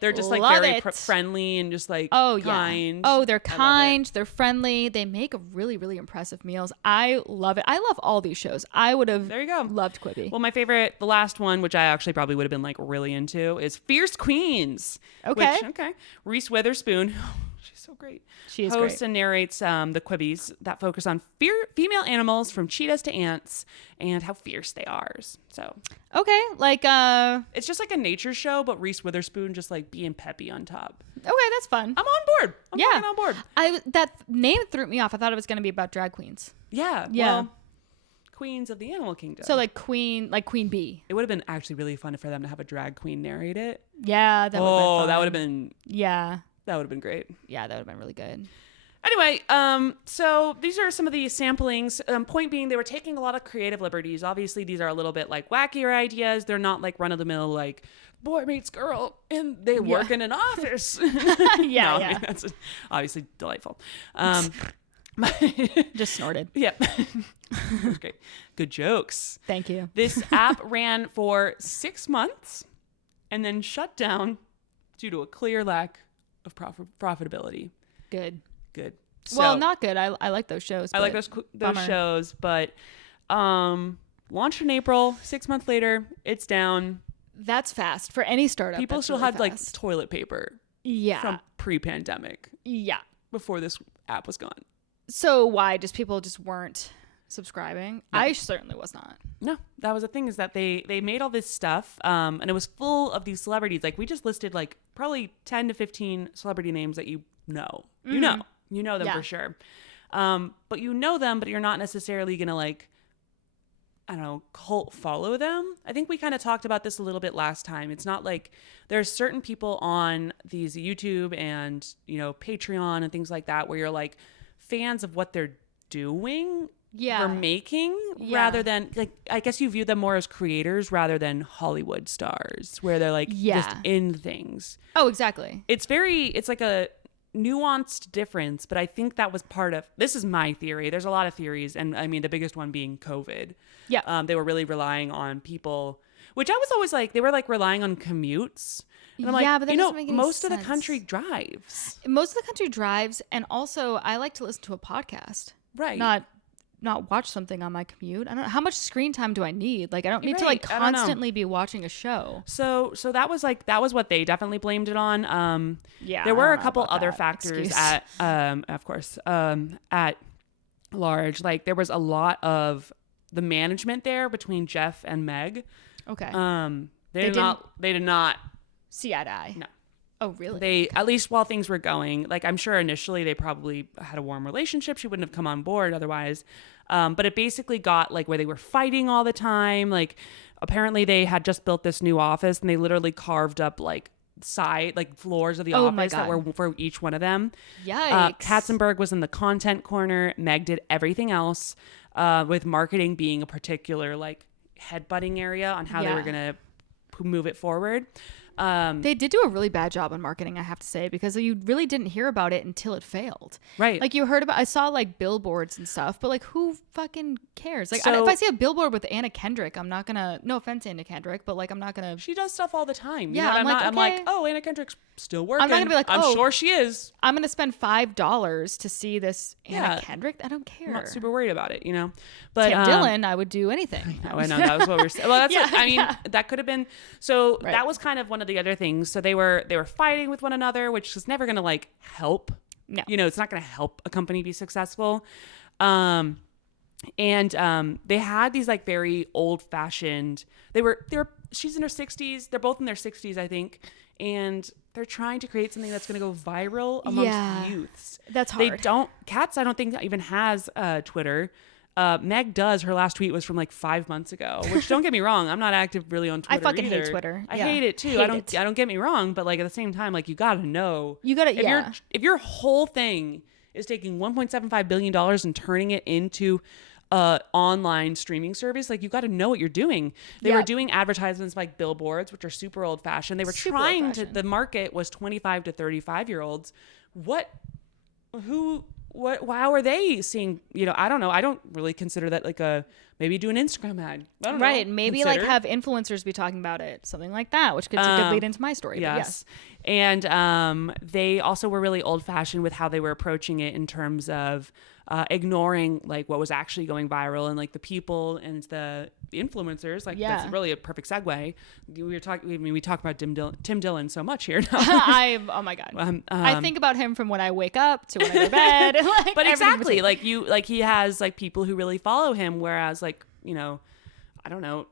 They're just like very friendly and just like kind. Oh, they're kind. They're friendly. They make really, really impressive meals. I love it. I love all these shows. I would have loved Quibi. Well, my favorite, the last one, which I actually probably would have been like really into, is Fierce Queens. Okay. Reese Witherspoon. She's so great. She is hosts great. and narrates the Quibis that focus on female animals from cheetahs to ants and how fierce they are. So okay, like it's just like a nature show, but Reese Witherspoon just like being peppy on top. Okay, that's fun. I'm on board. I'm fucking on board. That name threw me off. I thought it was going to be about drag queens. Yeah. Well, queens of the animal kingdom. So like Queen Bee. It would have been actually really fun for them to have a drag queen narrate it. Yeah, that would have been. Yeah. That would have been great. Yeah, that would have been really good. Anyway, so these are some of the samplings. Point being, they were taking a lot of creative liberties. Obviously, these are a little bit like wackier ideas. They're not like run-of-the-mill like boy meets girl and they work in an office. I mean, that's obviously delightful. Just snorted. Yep. That's great. Good jokes. Thank you. This app ran for 6 months and then shut down due to a clear lack of profitability. Good. So, well, not good. I like those shows. I like those shows, but launched in April. 6 months later, it's down. That's fast for any startup. People still had like toilet paper. Yeah. From pre-pandemic. Yeah. Before this app was gone. So why? Just people just weren't subscribing? No. I certainly was not. No, that was the thing, is that they made all this stuff and it was full of these celebrities. Like we just listed like probably 10 to 15 celebrity names that you know. Mm-hmm. You know them for sure. But you know them, but you're not necessarily going to like, I don't know, cult follow them. I think we kind of talked about this a little bit last time. It's not like there's certain people on these YouTube and, Patreon and things like that where you're like fans of what they're doing or making rather than like, I guess you view them more as creators rather than Hollywood stars where they're like just in things. Oh, exactly. It's like a nuanced difference, but I think that was part of, this is my theory. There's a lot of theories. And I mean, the biggest one being COVID. Yeah. They were really relying on people, which I was always like, they were like relying on commutes. And I'm like, but that doesn't make any most sense. of the country drives. Most of the country drives. And also I like to listen to a podcast. Right. Not watch something on my commute. I don't know how much screen time do I need? Like I don't need to like constantly be watching a show. So that was what they definitely blamed it on. There were a couple other factors at of course at large. Like there was a lot of the management there between Jeff and Meg. Okay. They did not see eye to eye. No. Oh, really? They, at least while things were going, like I'm sure initially they probably had a warm relationship. She wouldn't have come on board otherwise. But it basically got like where they were fighting all the time. Like apparently they had just built this new office and they literally carved up like floors of the office that were for each one of them. Yikes. Katzenberg was in the content corner. Meg did everything else, with marketing being a particular like headbutting area on how they were going to move it forward. They did do a really bad job on marketing, I have to say, because you really didn't hear about it until it failed. Right. Like you heard about, I saw like billboards and stuff, but like who fucking cares? Like So- if I see a billboard with Anna Kendrick, I'm not gonna, no offense Anna Kendrick, but like I'm not gonna, She does stuff all the time. Yeah, I'm like, I'm like, okay. oh, Anna Kendrick's still working. I'm not gonna be like, I'm oh, sure she is. I'm gonna spend $5 to see this Anna Yeah. Kendrick. I don't care. I'm not super worried about it, But Tim Dillon, I would do anything. I know that was what we were saying. Well, that's Yeah, I mean, yeah. that could have been. So Right. that was kind of one of the other things. So they were fighting with one another, which is never going to like help. No. It's not going to help a company be successful. They had these like very old fashioned. She's in her 60s. They're both in their 60s, I think, and they're trying to create something that's going to go viral amongst youths. That's hard. Katz, I don't think even has Twitter. Meg does. Her last tweet was from like 5 months ago, which don't get me wrong, I'm not active really on Twitter. I fucking either. hate Twitter. I Yeah. hate it too. Hate I it. don't get me wrong, but like at the same time, like you gotta know. Yeah. If your whole thing is taking $1.75 billion and turning it into online streaming service, like you got to know what you're doing. They were doing advertisements like billboards, which are super old fashioned. They were Super trying to, old-fashioned. the market was 25 to 35-year-olds. How are they seeing, I don't know. I don't really consider that like maybe do an Instagram ad. I don't Right. know. Maybe like have influencers be talking about it. Something like that, which could lead into my story. But yes. And they also were really old fashioned with how they were approaching it in terms of ignoring like what was actually going viral and like the people and the influencers. Like that's really a perfect segue. We talk about Tim Dillon so much here now. Oh my God. I think about him from when I wake up to when I go to bed. Like, but exactly, everything. like he has like people who really follow him, whereas like I don't know,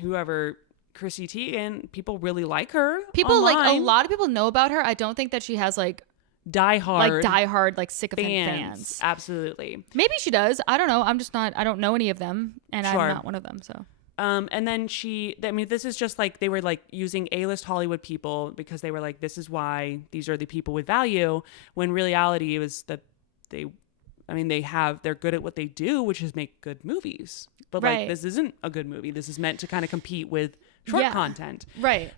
whoever Chrissy Teigen, people really like her. People online. like a lot of people know about her. I don't think that she has like diehard like sycophant fans. Absolutely. Maybe she does. I don't know. I'm just not. I don't know any of them, and Sure. I'm not one of them. So. And then this is just like they were like using A-list Hollywood people because they were like, this is why these are the people with value. When reality it was that they're good at what they do, which is make good movies. But like, this isn't a good movie. This is meant to kind of compete with short content. Right.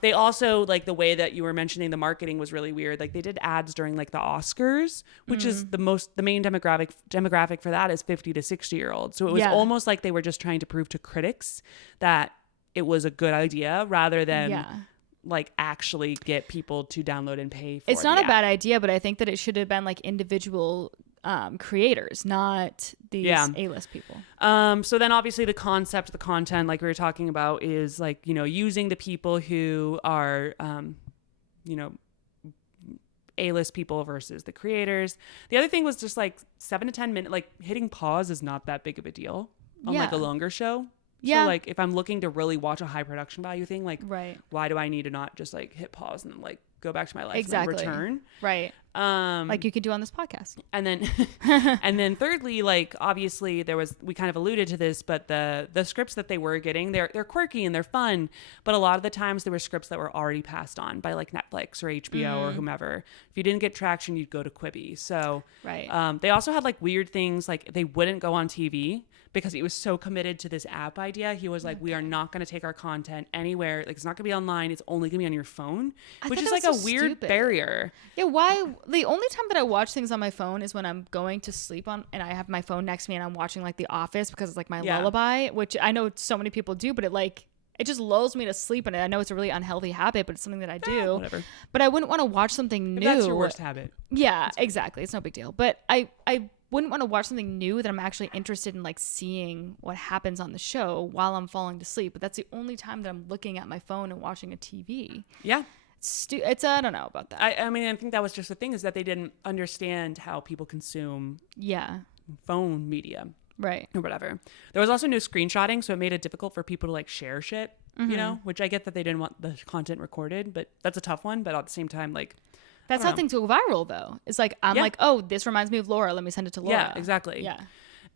They also like the way that you were mentioning the marketing was really weird. Like they did ads during like the Oscars, which is the main demographic for that is 50 to 60-year-olds. So it was almost like they were just trying to prove to critics that it was a good idea rather than like actually get people to download and pay for it. It's not a bad idea, but I think that it should have been like individual creators, not these A-list people. So then obviously the content, like we were talking about, is like, using the people who are, A-list people versus the creators. The other thing was just like 7 to 10 minutes, like hitting pause is not that big of a deal on like a longer show. Yeah. So like if I'm looking to really watch a high production value thing, like Right. why do I need to not just like hit pause and like go back to my life Exactly. and then return? Right. Like you could do on this podcast. And then and then thirdly, like obviously we kind of alluded to this, but the scripts that they were getting, they're quirky and they're fun, but a lot of the times there were scripts that were already passed on by like Netflix or HBO or whomever. If you didn't get traction, you'd go to Quibi. So Right. They also had like weird things, like they wouldn't go on TV because he was so committed to this app idea. He was like, we are not going to take our content anywhere. Like it's not going to be online. It's only going to be on your phone, which is like a weird barrier. Yeah. Why? The only time that I watch things on my phone is when I'm going to sleep and I have my phone next to me and I'm watching like The Office because it's like my lullaby, which I know so many people do, but it just lulls me to sleep. And I know it's a really unhealthy habit, but it's something that I do. Whatever. But I wouldn't want to watch something new. That's your worst habit. Yeah, exactly. It's no big deal. But I wouldn't want to watch something new that I'm actually interested in like seeing what happens on the show while I'm falling to sleep. But that's the only time that I'm looking at my phone and watching a TV. Yeah. It's I don't know about that. I mean, I think that was just the thing, is that they didn't understand how people consume phone media. Right. Or whatever. There was also no screenshotting, so it made it difficult for people to like share shit, which I get that they didn't want the content recorded, but that's a tough one. But at the same time, like, that's how things go viral though. It's like, I'm like, oh, this reminds me of Laura. Let me send it to Laura. Yeah, exactly. Yeah.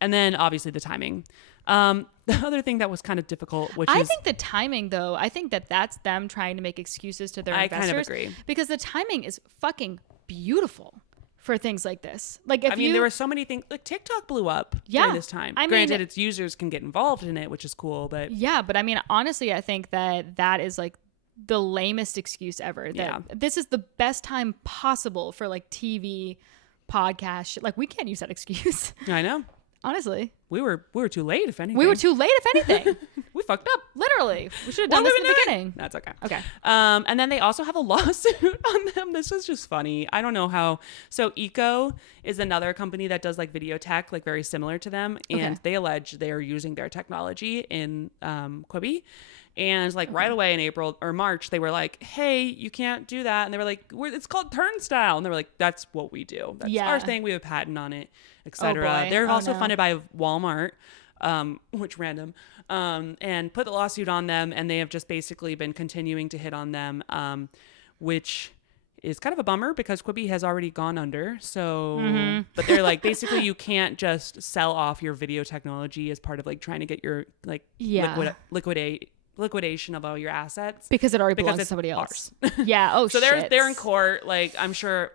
And then obviously the timing. The other thing that was kind of difficult, which I think the timing though, I think that that's them trying to make excuses to their investors. I kind of agree. Because the timing is fucking beautiful for things like this. Like if there were so many things, like TikTok blew up during this time. Granted, its users can get involved in it, which is cool, but yeah, but I mean, honestly, I think that is like the lamest excuse ever. That this is the best time possible for like TV, podcast shit. Like we can't use that excuse. I know. Honestly, we were too late. If anything, we were too late. If anything, we fucked up. Literally, we should have done this in the beginning. That's okay. Okay. And then they also have a lawsuit on them. This was just funny. I don't know how. So 𝐂𝐄𝐄𝐃 is another company that does like video tech, like very similar to them, and they allege they are using their technology in Quibi. And like right away in April or March, they were like, hey, you can't do that. And they were like, it's called Turnstile. And they were like, that's what we do. That's our thing. We have a patent on it, etc. They're also funded by Walmart, which random, and put the lawsuit on them. And they have just basically been continuing to hit on them, which is kind of a bummer because Quibi has already gone under. So, but they're like, basically you can't just sell off your video technology as part of like trying to get your like liquidation of all your assets because it already belongs to somebody else. Yeah. Oh, so shit. they're in court. Like I'm sure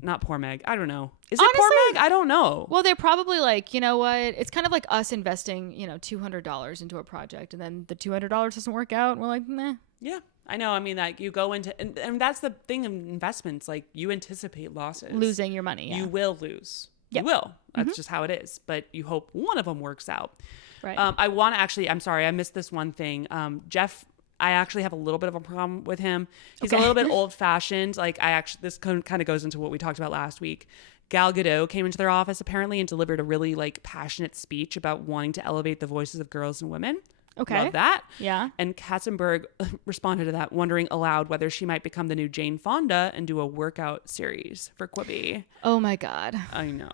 not poor Meg. I don't know. Is it Honestly, poor Meg? I don't know. Well, they're probably like, you know what? It's kind of like us investing, $200 into a project, and then the $200 doesn't work out. And we're like, meh. Yeah, I know. I mean, like you go into, and that's the thing in investments. Like you anticipate losses, losing your money. Yeah. You will lose. Yep. You will. That's just how it is. But you hope one of them works out. Right. I want to actually, I'm sorry, I missed this one thing. Jeff, I actually have a little bit of a problem with him. He's a little bit old fashioned. Like this kind of goes into what we talked about last week. Gal Gadot came into their office apparently and delivered a really like passionate speech about wanting to elevate the voices of girls and women. Okay. Love that. Yeah. And Katzenberg responded to that, wondering aloud whether she might become the new Jane Fonda and do a workout series for Quibi. Oh my God. I know.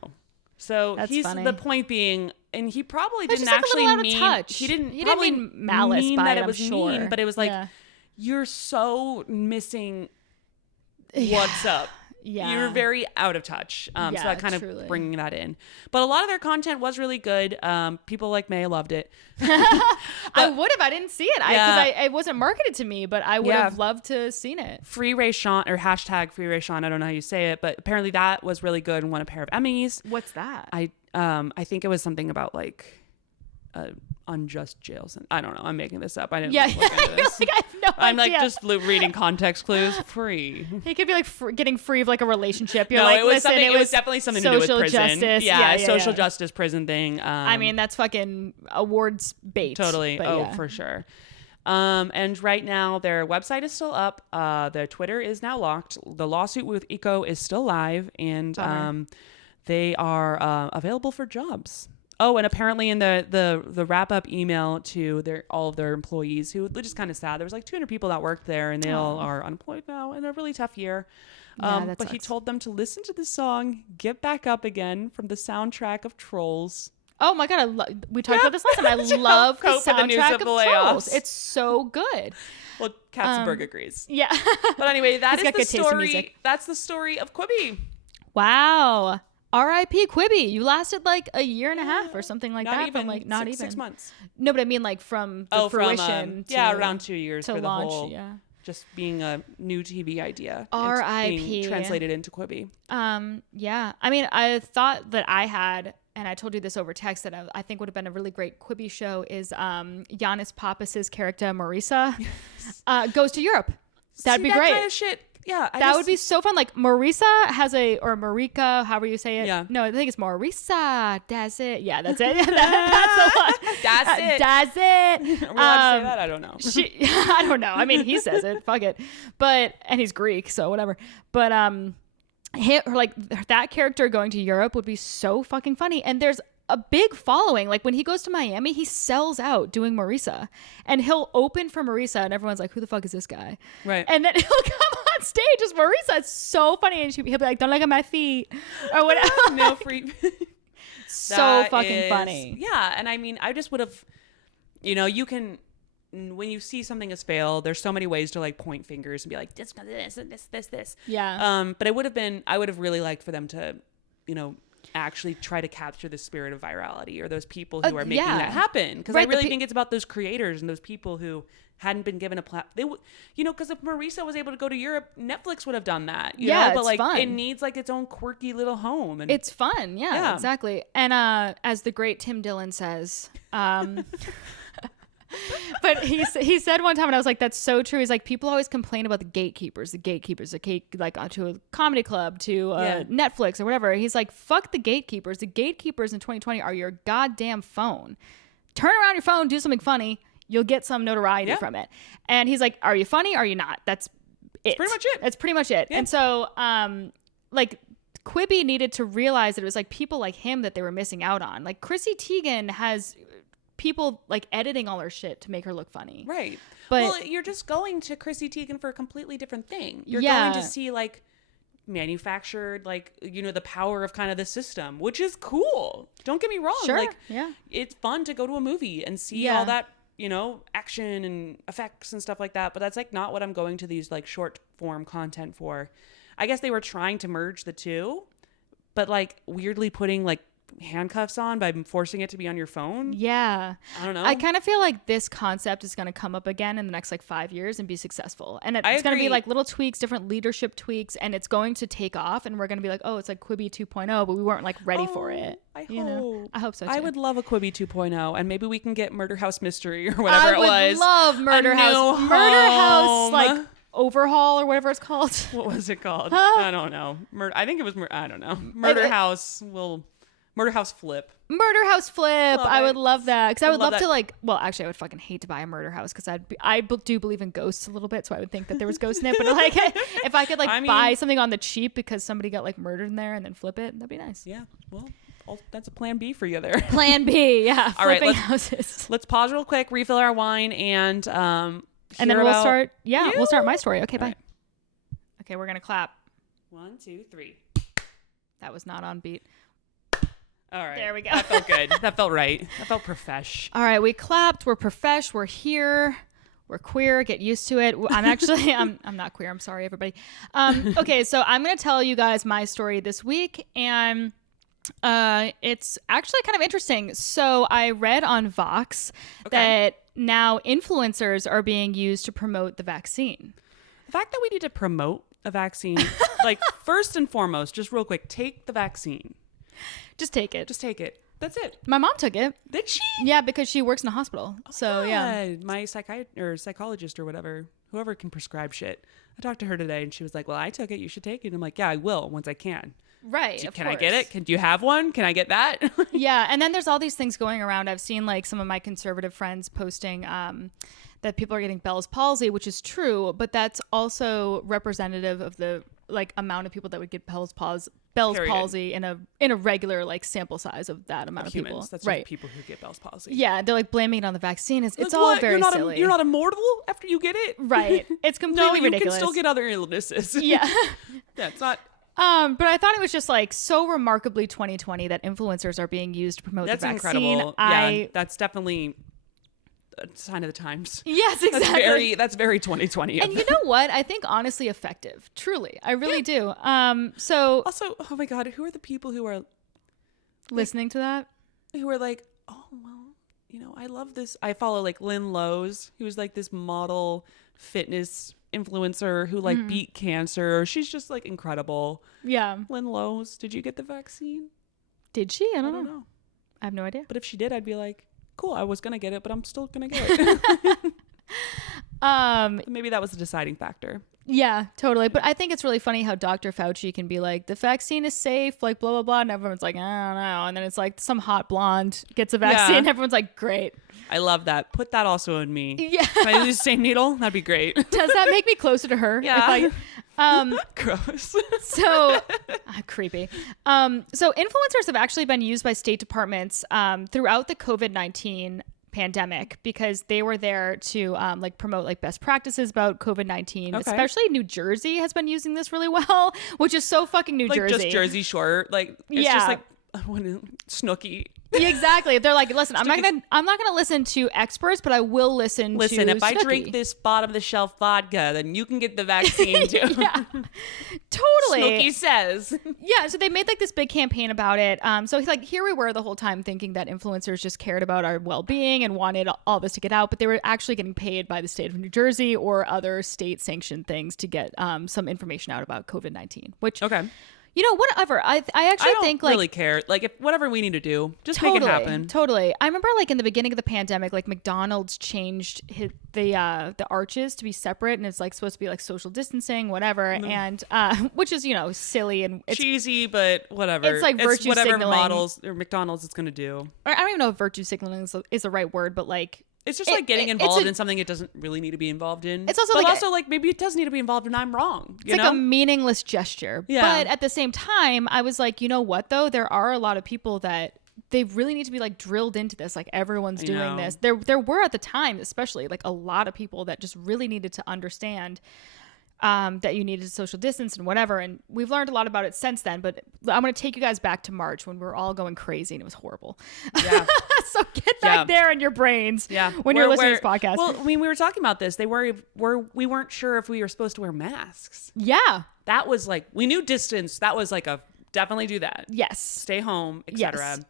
So that's he's funny. The point being, and he probably It's didn't just, like, actually a little mean out of touch. he didn't probably mean malice mean by that it, it was I'm sure. mean, but it was like you're so missing what's up. Yeah. You're very out of touch. So I kind of bringing that in. But a lot of their content was really good. People like May loved it. I would have. I didn't see it because it wasn't marketed to me, but I would have loved to have seen it. Free Ray Sean or hashtag Free Ray Sean. I don't know how you say it, but apparently that was really good and won a pair of Emmys. What's that? I think it was something about like unjust jail sentence. I don't know. I'm making this up. I didn't look into this. Like, I have no I'm idea. like just reading context clues. Free. He could be like getting free of like a relationship. You're no, like, it was listen, something. It was definitely something to do with prison. Justice. Yeah, social justice prison thing. I mean, that's fucking awards bait. Totally. For sure. And right now their website is still up. Their Twitter is now locked. The lawsuit with 𝐂𝐄𝐃 is still live, and they are available for jobs. Oh, and apparently in the wrap up email to all of their employees, which is kind of sad. There was like 200 people that worked there, and they all are unemployed now in a really tough year. But he told them to listen to the song "Get Back Up Again" from the soundtrack of Trolls. Oh my God, we talked about this last time. I love the soundtrack of Trolls. It's so good. Well, Katzenberg agrees. Yeah. But anyway, that is the story. That's the story of Quibi. Wow. R.I.P. Quibi. You lasted like a year and a half or something like that. Even, from like not even 6 months. No, but I mean like from the fruition to around 2 years to for launch. The whole, yeah. Just being a new TV idea. R.I.P. Being translated into Quibi. Yeah. I mean, I thought that I had, and I told you this over text, that I think would have been a really great Quibi show is Giannis Papas's character Marisa goes to Europe. That'd be great. Kind of shit. Yeah, that would be so fun. Like Marisa has or Marika, however you say it. Yeah. No, I think it's Marisa. That's it. Yeah, that's it. That's the one. That's it. That's it. Are we allowed to say that? I don't know. I don't know. I mean, he says it. Fuck it. And he's Greek, so whatever. But that character going to Europe would be so fucking funny. And there's a big following. Like when he goes to Miami, he sells out doing Marisa, and he'll open for Marisa, and everyone's like, "Who the fuck is this guy?" Right. And then he'll come on stage as Marisa. It's so funny, and he'll be like, "Don't look at my feet," or whatever. No free. So fucking funny. Yeah, and I mean, I just would have, you can. When you see something has failed, there's so many ways to like point fingers and be like, this. Yeah. But I would have really liked for them to, actually try to capture the spirit of virality, or those people who are making that happen. Because I really think it's about those creators and those people who hadn't been given a platform. Because if Marisa was able to go to Europe, Netflix would have done that. But it's like fun. It needs like its own quirky little home, and it's fun. Yeah, exactly. And as the great Tim Dillon says, But he said one time, and I was like, that's so true. He's like, people always complain about the gatekeepers, like to a comedy club, to Netflix or whatever. He's like, fuck the gatekeepers. The gatekeepers in 2020 are your goddamn phone. Turn around your phone, do something funny. You'll get some notoriety from it. And he's like, are you funny? Are you not? That's pretty much it. That's pretty much it. Yeah. And so, like, Quibi needed to realize that it was like people like him that they were missing out on. Like, Chrissy Teigen has people like editing all her shit to make her look funny. Right. But well, you're just going to Chrissy Teigen for a completely different thing. You're going to see like manufactured, like, you know, the power of kind of the system, which is cool. Don't get me wrong. Sure. Like, it's fun to go to a movie and see all that, you know, action and effects and stuff like that. But that's like not what I'm going to these like short form content for. I guess they were trying to merge the two, but like weirdly putting like handcuffs on by forcing it to be on your phone. Yeah. I don't know. I kind of feel like this concept is going to come up again in the next like 5 years and be successful. And it's going to be like little tweaks, different leadership tweaks, and it's going to take off. And we're going to be like, oh, it's like Quibi 2.0, but we weren't like ready for it. I hope so too. I would love a Quibi 2.0, and maybe we can get Murder House Mystery or whatever it was. I would love Murder House, like Overhaul or whatever it's called. What was it called? I don't know. I think it was. I don't know. Murder House Flip. Murder House Flip. I would love that because I would love that. to like. Well, actually, I would fucking hate to buy a murder house because I do believe in ghosts a little bit, so I would think that there was ghosts in it. But like, if I could like buy something on the cheap because somebody got like murdered in there and then flip it, that'd be nice. Yeah. Well, that's a plan B for you there. Plan B. Yeah. All right. Houses. Let's pause real quick, refill our wine, and then we'll start. Yeah, we'll start my story. Okay, bye. Right. Okay, we're gonna clap. 1, 2, 3. That was not on beat. All right. There we go. That felt good. That felt right. That felt profesh. All right, we clapped. We're profesh. We're here. We're queer. Get used to it. I'm not queer. I'm sorry, everybody. Okay, so I'm going to tell you guys my story this week, and it's actually kind of interesting. So I read on Vox that now influencers are being used to promote the vaccine. The fact that we need to promote a vaccine, like first and foremost, just real quick, take the vaccine. Just take it. Just take it. That's it. My mom took it. Did she? Yeah, because she works in a hospital. My psychologist or whatever, whoever can prescribe shit. I talked to her today and she was like, well, I took it. You should take it. And I'm like, yeah, I will once I can. Right. Can I get it? Do you have one? Can I get that? Yeah. And then there's all these things going around. I've seen like some of my conservative friends posting that people are getting Bell's palsy, which is true, but that's also representative of the like amount of people that would get Bell's palsy in a regular like sample size of that amount of humans. people. That's right. People who get Bell's palsy. Yeah, they're like blaming it on the vaccine. It's all very silly. You're not immortal after you get it. Right. It's completely ridiculous. You can still get other illnesses. Yeah. Yeah, it's not. But I thought it was just like so remarkably 2020 that influencers are being used to promote the vaccine. That's incredible. Yeah, that's definitely a sign of the times. Yes, exactly. That's very 2020. And you know what? I think honestly effective. Truly. I really do. So also, oh my God, who are the people who are listening to that? Who are like, oh, well, you know, I love this. I follow like Lynn Lowe's, who's like this model fitness influencer who like beat cancer. She's just like incredible. Yeah. Lynn Lowe's, did you get the vaccine? Did she? I don't know. I have no idea. But if she did, I'd be like, cool, I was gonna get it, but I'm still gonna get it. Maybe that was the deciding factor. Yeah, totally. But I think it's really funny how Dr. Fauci can be like, the vaccine is safe, like blah blah blah, and everyone's like, I don't know, and then it's like some hot blonde gets a vaccine, and everyone's like, great. I love that. Put that also in me. Yeah. Can I use the same needle? That'd be great. Does that make me closer to her? Yeah. Gross. So creepy. So influencers have actually been used by state departments throughout the COVID-19 pandemic because they were there to like promote like best practices about COVID-19. Okay. Especially New Jersey has been using this really well, which is so fucking New Jersey. Like just Jersey Shore. Like it's just like Snooki. Yeah, exactly. They're like, listen, I'm not gonna listen to experts, but I will listen to if I Snooki. drink this bottom of the shelf vodka, then you can get the vaccine too. Yeah, totally. Snooki says. Yeah, so they made like this big campaign about it. So like here we were the whole time thinking that influencers just cared about our well-being and wanted all this to get out, but they were actually getting paid by the state of New Jersey or other state-sanctioned things to get some information out about COVID-19, which whatever. I actually think like really care. Like if whatever we need to do, just totally, make it happen. Totally. I remember like in the beginning of the pandemic, like McDonald's changed the arches to be separate, and it's like supposed to be like social distancing, whatever, and which is silly and it's cheesy, but whatever. It's like virtue whatever signaling. models or McDonald's is going to do. Or I don't even know if virtue signaling is the right word, but like. It's just like getting involved in something it doesn't really need to be involved in. It's also but like also like maybe it does need to be involved and I'm wrong. It's like a meaningless gesture. Yeah. But at the same time, I was like, you know what though? There are a lot of people that they really need to be like drilled into this. Like everyone's doing this. There were at the time, especially like a lot of people that just really needed to understand that you needed to social distance and whatever. And we've learned a lot about it since then, but I'm going to take you guys back to March when we were all going crazy and it was horrible. Yeah. So get back there in your brains when you're listening to this podcast. Well, I mean, we were talking about this. We weren't sure if we were supposed to wear masks. Yeah. That was like, we knew distance. That was like definitely do that. Yes. Stay home, etc. Yes.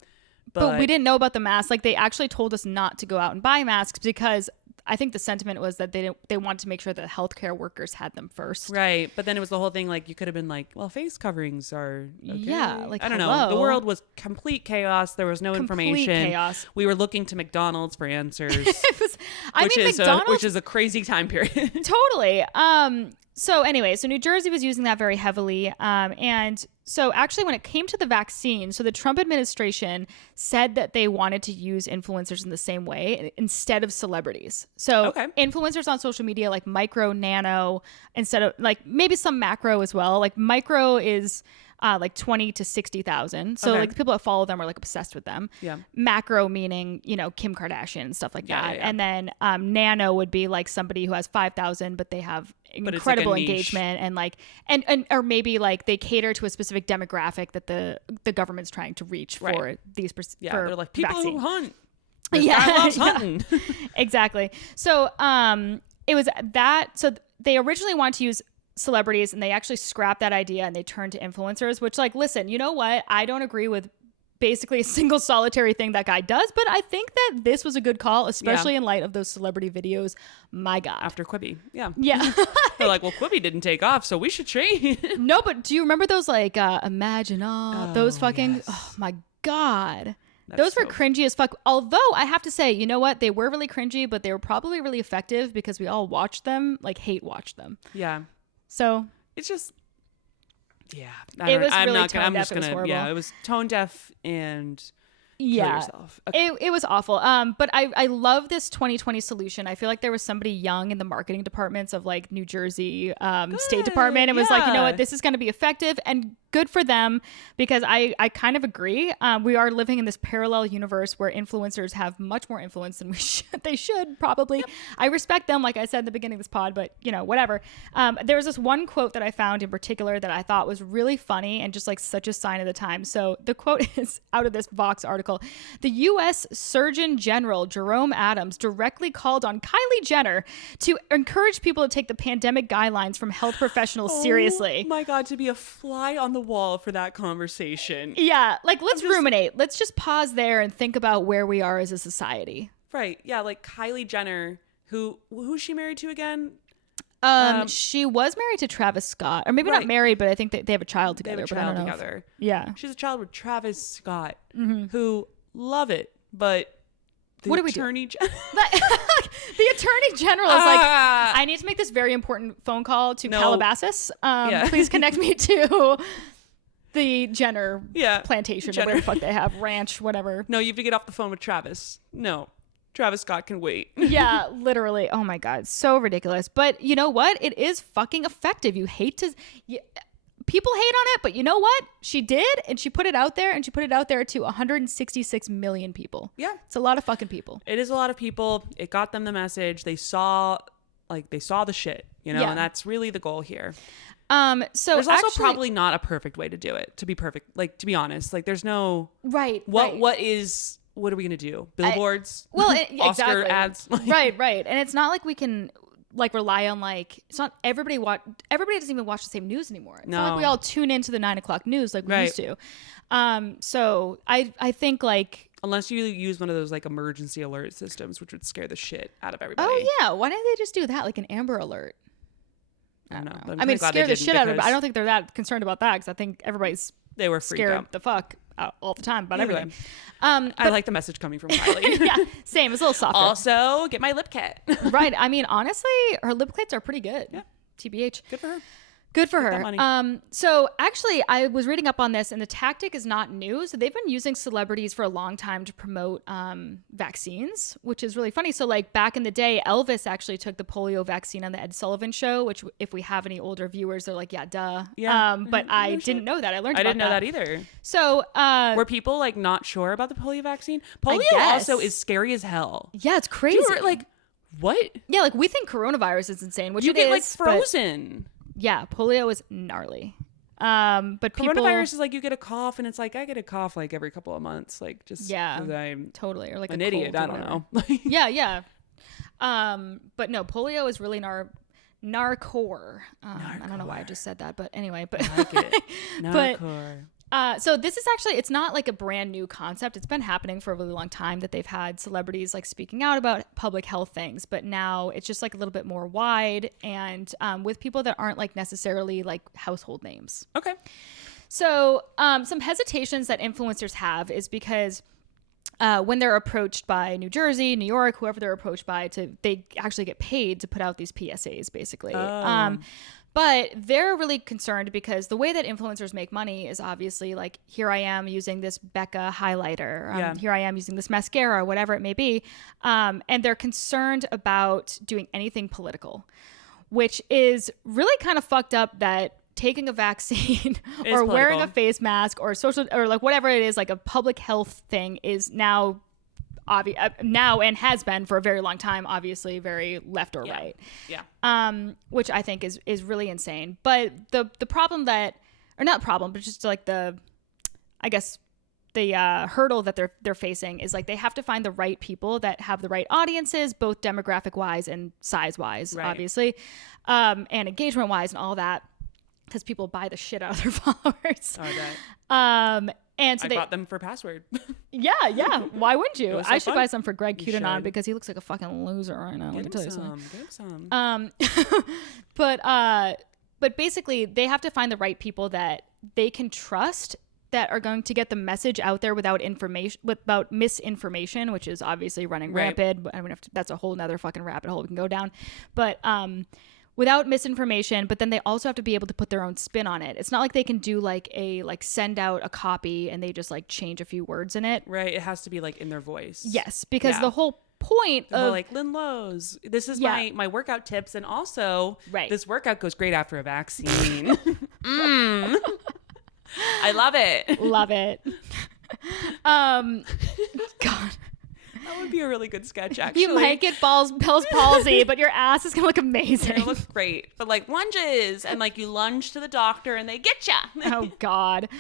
But we didn't know about the masks. Like they actually told us not to go out and buy masks because I think the sentiment was that they wanted to make sure that healthcare workers had them first. Right. But then it was the whole thing like you could have been like, well, face coverings are okay. Yeah. Like, I don't know. The world was complete chaos. There was no information. Chaos. We were looking to McDonald's for answers. McDonald's, which is a crazy time period. Totally. So anyway, so New Jersey was using that very heavily. And so actually when it came to the vaccine, so the Trump administration said that they wanted to use influencers in the same way instead of celebrities. So influencers on social media, like micro, nano, instead of like maybe some macro as well. Like micro is like 20 to 60,000. So like the people that follow them are like obsessed with them. Yeah. Macro meaning, Kim Kardashian and stuff like that. Yeah. And then nano would be like somebody who has 5,000, but they have incredible engagement and like, and or maybe like they cater to a specific demographic that the government's trying to reach for these, they're like people who hunt. This guy loves hunting. Exactly. So it was that. So they originally wanted to use celebrities and they actually scrapped that idea and they turned to influencers, which like, listen, you know what? I don't agree with basically a single solitary thing that guy does, but I think that this was a good call, especially in light of those celebrity videos. My God. After Quibi. Yeah. They're like, well, Quibi didn't take off, so we should change. No, but do you remember those like Imagine those fucking, oh my God. Those were cringy as fuck. Although I have to say, you know what? They were really cringy, but they were probably really effective because we all watched them, like hate watched them. Yeah. So it's just, it was tone deaf and kill yourself. Okay. It was awful. But I love this 2020 solution. I feel like there was somebody young in the marketing departments of like New Jersey State Department and was like, you know what, this is going to be effective and good for them because I kind of agree. We are living in this parallel universe where influencers have much more influence than they should probably. Yep. I respect them, like I said in the beginning of this pod, but whatever. There was this one quote that I found in particular that I thought was really funny and just like such a sign of the time. So the quote is out of this Vox article. The U.S. Surgeon General Jerome Adams directly called on Kylie Jenner to encourage people to take the pandemic guidelines from health professionals seriously. Oh my God, to be a fly on the wall for that conversation. Yeah, like let's ruminate. Let's just pause there and think about where we are as a society. Right. Yeah, like Kylie Jenner, who's she married to again? She was married to Travis Scott, or maybe not married, but I think they have a child together. They have a child together. Yeah, she's a child with Travis Scott, who love it, but the what do we attorney do? The attorney general is like, I need to make this very important phone call to Calabasas. Please connect me to the Jenner plantation, or whatever the fuck they have, ranch, whatever. No, you have to get off the phone with Travis. No. Travis Scott can wait. Yeah, literally. Oh my God. So ridiculous. But you know what? It is fucking effective. People hate on it, but you know what? She did, and she put it out there, and she put it out there to 166 million people. Yeah. It's a lot of fucking people. It is a lot of people. It got them the message. They saw the shit, and that's really the goal here. So there's also probably not a perfect way to do it, to be perfect. Like, to be honest, like there's no what are we going to do? Billboards? Oscar ads? Right. And it's not like we can like rely on like, it's not everybody doesn't even watch the same news anymore. It's not like we all tune into the 9 o'clock news like we used to. So I think like, unless you use one of those like emergency alert systems, which would scare the shit out of everybody. Oh yeah. Why didn't they just do that? Like an Amber Alert. I don't know. I mean, scare the shit out of them. I don't think they're that concerned about that because I think everybody's they were freaked scared out the fuck out all the time about everything. I like the message coming from Kylie. Yeah, same. It's a little softer. Also, get my lip kit. Right. I mean, honestly, her lip kits are pretty good. Yeah. TBH. Good for her. Good for her. So actually, I was reading up on this, and the tactic is not new. So they've been using celebrities for a long time to promote vaccines, which is really funny. So like back in the day, Elvis actually took the polio vaccine on the Ed Sullivan Show, which if we have any older viewers, they're like, yeah, duh. Yeah. But I didn't know that. I learned. I about didn't know that either. So were people like not sure about the polio vaccine? Polio also is scary as hell. Yeah, it's crazy. Like what? Yeah, like we think coronavirus is insane, which you it get is, like frozen. Yeah, polio is gnarly. But coronavirus is like you get a cough, and it's like I get a cough like every couple of months, like just because I'm totally or like an idiot. I don't know. Yeah. But no, polio is really narcore. I don't know why I just said that, but anyway. But I like it. Narcore. So this is actually, it's not like a brand new concept. It's been happening for a really long time that they've had celebrities like speaking out about public health things, but now it's just like a little bit more wide and with people that aren't like necessarily like household names. Okay. So some hesitations that influencers have is because when they're approached by New Jersey, New York, whoever they're approached by, they actually get paid to put out these PSAs basically. But they're really concerned because the way that influencers make money is obviously like, here I am using this Becca highlighter. Here I am using this mascara, whatever it may be. And they're concerned about doing anything political, which is really kind of fucked up that taking a vaccine or wearing a face mask or social or like whatever it is, like a public health thing is now now and has been for a very long time, obviously very left or right. Yeah. Which I think is really insane. But the problem but just like the hurdle that they're facing is like they have to find the right people that have the right audiences, both demographic wise and size wise, obviously, and engagement wise and all that, because people buy the shit out of their followers. And so I bought them for Password. Yeah. Why wouldn't you? So I should buy some for Greg Cudanon because he looks like a fucking loser right now. Let me tell you something. Get him some. But basically, they have to find the right people that they can trust that are going to get the message out there without misinformation, which is obviously running rampant. But I mean, that's a whole nother fucking rabbit hole we can go down. But without misinformation, but then they also have to be able to put their own spin on it. It's not like they can do send out a copy and they just like change a few words in it. Right. It has to be like in their voice. Yes, because the whole point of like Lynn Lowe's, this is my workout tips, and also this workout goes great after a vaccine. I love it. Love it. God. That would be a really good sketch, actually. You might get Bell's palsy, but your ass is going to look amazing. It looks great. But like lunges, and like you lunge to the doctor and they get you. Oh, God.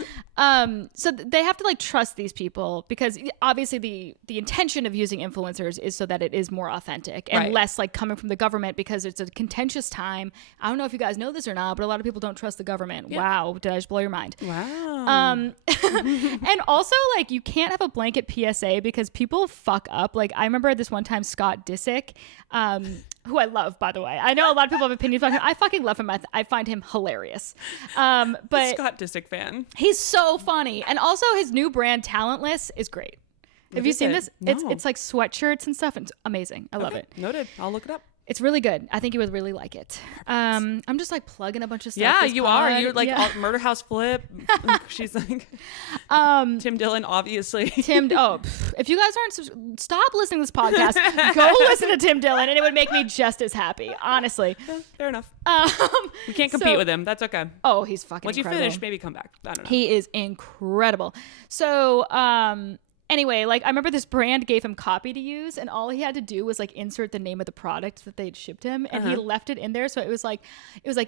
So they have to like trust these people because obviously the intention of using influencers is so that it is more authentic and less like coming from the government because it's a contentious time. I don't know if you guys know this or not, but a lot of people don't trust the government. Yeah. Wow. Did I just blow your mind? Wow. And also like you can't have a blanket PSA because people fuck up. Like I remember this one time Scott Disick, who I love, by the way. I know a lot of people have opinions about him. I fucking love him. I find him hilarious. But Scott Disick fan. He's so funny. And also his new brand Talentless is great. Have you seen this? No. It's like sweatshirts and stuff. It's amazing. I love it. Noted. I'll look it up. It's really good. I think you would really like it. I'm just like plugging a bunch of stuff. Yeah, you are. You're like Murder House Flip. She's like Tim Dillon, obviously. If you guys aren't, stop listening to this podcast. Go listen to Tim Dillon, and it would make me just as happy. Honestly. Yeah, fair enough. We can't compete with him. That's okay. Oh, he's fucking. Once incredible. You finish, maybe come back. I don't know. He is incredible. So, anyway, like I remember this brand gave him copy to use and all he had to do was like insert the name of the product that they'd shipped him and he left it in there. So it was like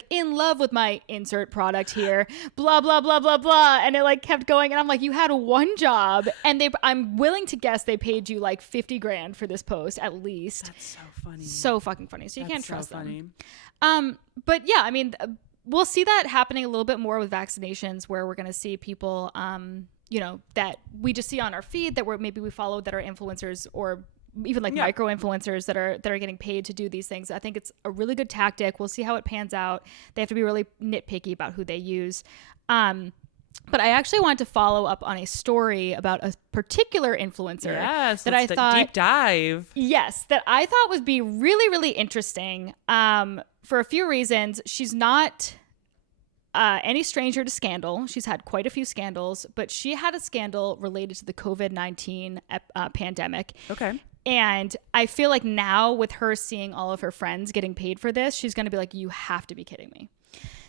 in love with my insert product here, blah, blah, blah, blah, blah. And it like kept going. And I'm like, you had one job and I'm willing to guess they paid you like 50 grand for this post at least. That's so funny. So fucking funny. So you can't trust them. But yeah, I mean, we'll see that happening a little bit more with vaccinations where we're going to see people, that we just see on our feed that maybe we follow that are influencers or even like micro influencers that are getting paid to do these things. I think it's a really good tactic. We'll see how it pans out. They have to be really nitpicky about who they use. But I actually wanted to follow up on a story about a particular influencer that I thought deep dive. Yes, that I thought would be really, really interesting. For a few reasons. She's not any stranger to scandal. She's had quite a few scandals, but she had a scandal related to the COVID-19 pandemic. Okay. And I feel like now with her seeing all of her friends getting paid for this, she's going to be like, you have to be kidding me.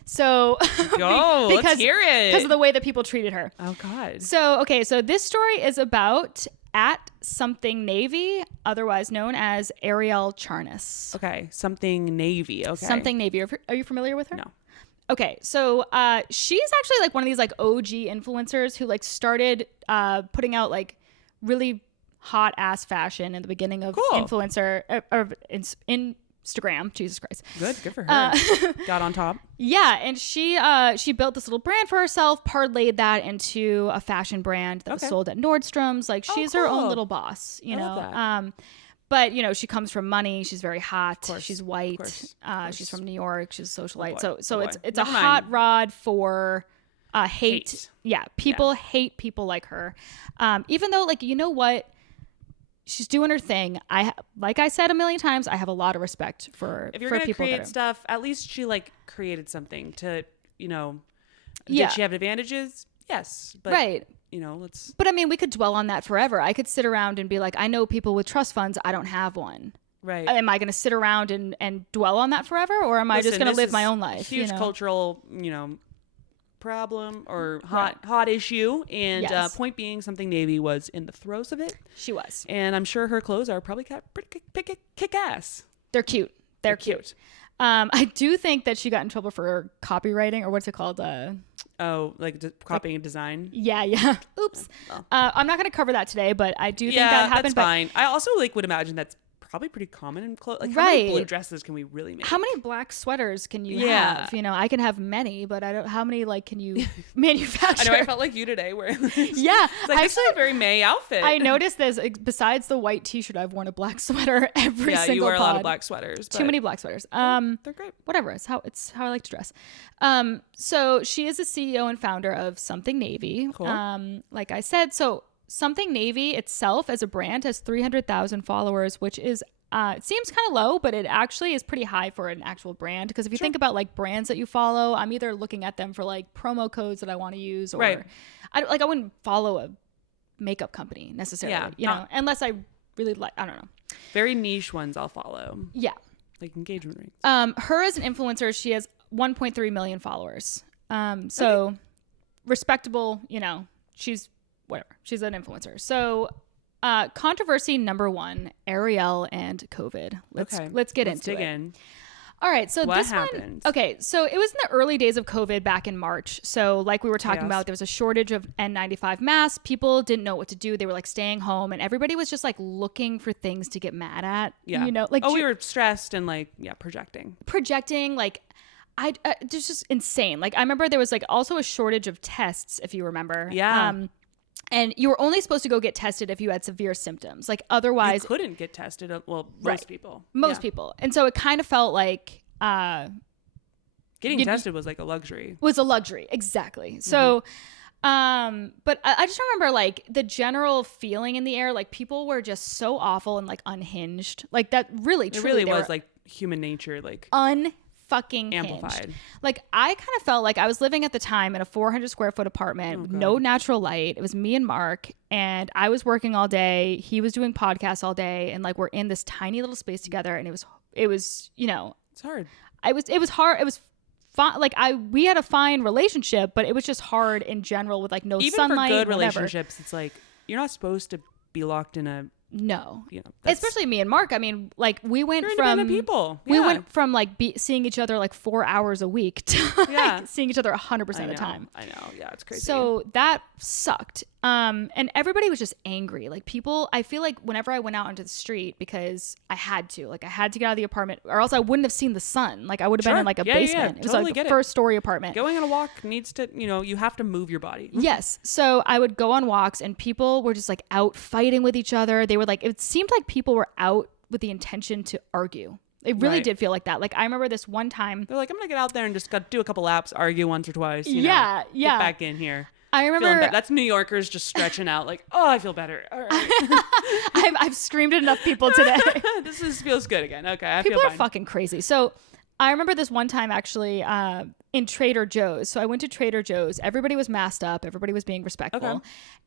So let's hear it. Because of the way that people treated her. Oh God. So this story is about @something_Navy, otherwise known as Arielle Charnas. Okay. Something Navy. Okay. Something Navy. Are you familiar with her? No. Okay, so she's actually like one of these like OG influencers who like started putting out like really hot ass fashion in the beginning of influencer Instagram. Jesus Christ. Good for her. Got on top. Yeah, and she built this little brand for herself, parlayed that into a fashion brand that was sold at Nordstrom's. Like she's her own little boss, you know. But you know, she comes from money. She's very hot. She's white. Of course. She's from New York. She's a socialite. So it's a hot rod for hate. Yeah, people hate people like her. Even though, like, you know what, she's doing her thing. Like I said a million times, I have a lot of respect for if you're for gonna people create that stuff. At least she like created something to, you know. Yeah. Did she have advantages? Yes, but right. You know, let's. But I mean, we could dwell on that forever. I could sit around and be like, I know people with trust funds. I don't have one. Right. Am I going to sit around and dwell on that forever, or am I just going to live my own life? Huge cultural, problem or hot issue. And point being, Something Navy was in the throes of it. She was. And I'm sure her clothes are probably pretty kick ass. They're cute. They're cute. I do think that she got in trouble for copywriting, or what's it called? Copying and design. Yeah. Oops. Well. I'm not going to cover that today, but I do think that happened. That's fine. I also would imagine that's probably pretty common in clothes. Like, how many blue dresses can we really make? How many black sweaters can you have? You know, I can have many, but I don't. How many can you manufacture? I know. I felt like you today, where yeah, it's like, this is a very May outfit. I noticed this. Besides the white T-shirt, I've worn a black sweater every single. Yeah, you wear a lot of black sweaters. Too many black sweaters. They're great. Whatever. It's how I like to dress. So she is the CEO and founder of Something Navy. Cool. Like I said, so Something Navy itself as a brand has 300,000 followers, which is it seems kind of low, but it actually is pretty high for an actual brand. Because if you think about like brands that you follow, I'm either looking at them for like promo codes that I want to use, or I wouldn't follow a makeup company necessarily, you know, unless I really like, I don't know. Very niche ones I'll follow. Yeah. Like engagement rates. Her as an influencer, she has 1.3 million followers. So respectable, you know, she's whatever. She's an influencer. So controversy number one, Arielle and COVID. Let's get into it. All right. So what happened? So it was in the early days of COVID back in March. So like we were talking about, there was a shortage of N95 masks. People didn't know what to do. They were like staying home, and everybody was just like looking for things to get mad at. Yeah. You know, like we were stressed and like, projecting like, it's just insane. Like I remember there was like also a shortage of tests, if you remember. Yeah. And you were only supposed to go get tested if you had severe symptoms. Like otherwise, you couldn't get tested. Well, most people. Most people. And so it kind of felt like getting tested was like a luxury. Was a luxury, exactly. So, but I just remember like the general feeling in the air. Like people were just so awful and like unhinged. Like that really, truly, it really was like human nature, like fucking amplified. Hinged. Like I kind of felt like I was living at the time in a 400 square foot apartment, with no natural light. It was me and Mark, and I was working all day. He was doing podcasts all day, and like we're in this tiny little space together. And it was you know, it's hard. It was hard. It was fine. Like we had a fine relationship, but it was just hard in general with like no even sunlight. Even for good relationships, it's like you're not supposed to be locked in a. No, especially me and Mark. I mean, like we went from people. We went from like seeing each other like 4 hours a week to like seeing each other 100% of the time. I know. Yeah, it's crazy. So that sucked. And everybody was just angry. Like people, I feel like whenever I went out onto the street, because I had to get out of the apartment or else I wouldn't have seen the sun. Like I would have been in like a basement. It was totally like a first story apartment. Going on a walk needs to, you have to move your body. Yes. So I would go on walks and people were just like out fighting with each other. They were like, it seemed like people were out with the intention to argue. It really did feel like that. Like I remember this one time. They're like, I'm going to get out there and just do a couple laps, argue once or twice. Yeah. Get back in here. I remember that's New Yorkers just stretching out like, oh, I feel better. All right. I've screamed at enough people today. This feels good again. Okay, people are fucking crazy. So I remember this one time actually in Trader Joe's. So I went to Trader Joe's. Everybody was masked up. Everybody was being respectful. Okay.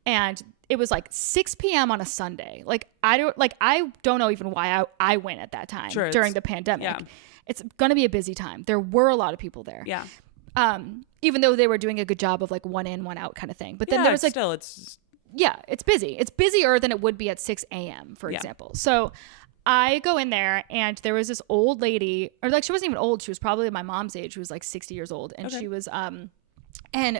And it was like 6 p.m. on a Sunday. Like I don't know even why I went at that time during the pandemic. Yeah. It's going to be a busy time. There were a lot of people there. Yeah. Even though they were doing a good job of like one in, one out kind of thing. But then there was like, it's busy. It's busier than it would be at 6 a.m. for example. So I go in there and there was this old lady, or like she wasn't even old. She was probably my mom's age. She was like 60 years old. And she was,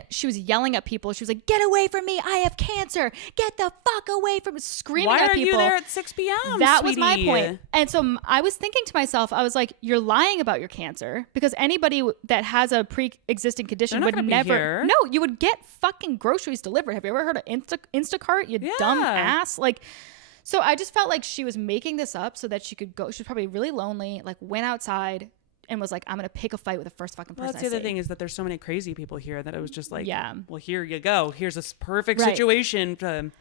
she was yelling at people. She was like, get away from me. I have cancer. Get the fuck away from me. Screaming at people. Why are you there at 6 p.m., That sweetie? was my point. And so I was thinking to myself, I was like, you're lying about your cancer because anybody that has a pre-existing condition would never. No, you would get fucking groceries delivered. Have you ever heard of Instacart? You dumb ass. Like, so I just felt like she was making this up so that she could go. She was probably really lonely, like went outside and was like, I'm going to pick a fight with the first fucking person I see. That's the other thing is that there's so many crazy people here that it was just like, well, here you go. Here's this perfect situation to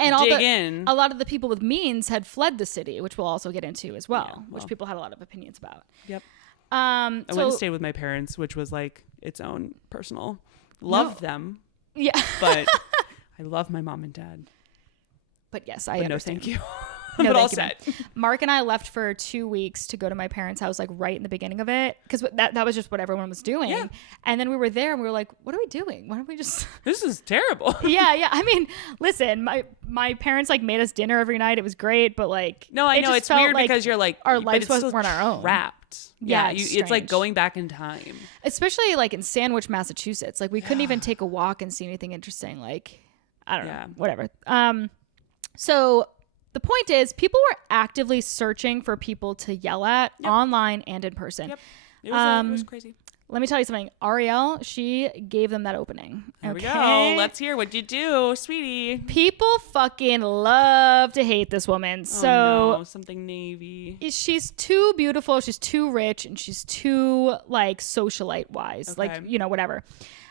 dig in. A lot of the people with means had fled the city, which we'll also get into as well, which people had a lot of opinions about. Yep. I went to stay with my parents, which was like its own personal. Loved them. Yeah. But I love my mom and dad. But yes, I understand. No, thank you. No, but all set. Mark and I left for 2 weeks to go to my parents' house, like right in the beginning of it, because that was just what everyone was doing. Yeah. And then we were there and we were like, what are we doing? Why don't we just... This is terrible. Yeah. I mean, listen, my parents like made us dinner every night. It was great, but like... No, I know. It's weird like because you're like... Our lives weren't our own. Trapped. Yeah. It's like going back in time. Especially like in Sandwich, Massachusetts. Like we couldn't even take a walk and see anything interesting. Like, I don't know. Whatever. So... The point is, people were actively searching for people to yell at online and in person. Yep. It was crazy. Let me tell you something. Arielle, she gave them that opening. Here we go. Let's hear what you do, sweetie. People fucking love to hate this woman. So something Navy. She's too beautiful. She's too rich, and she's too like socialite wise. Okay. Like whatever.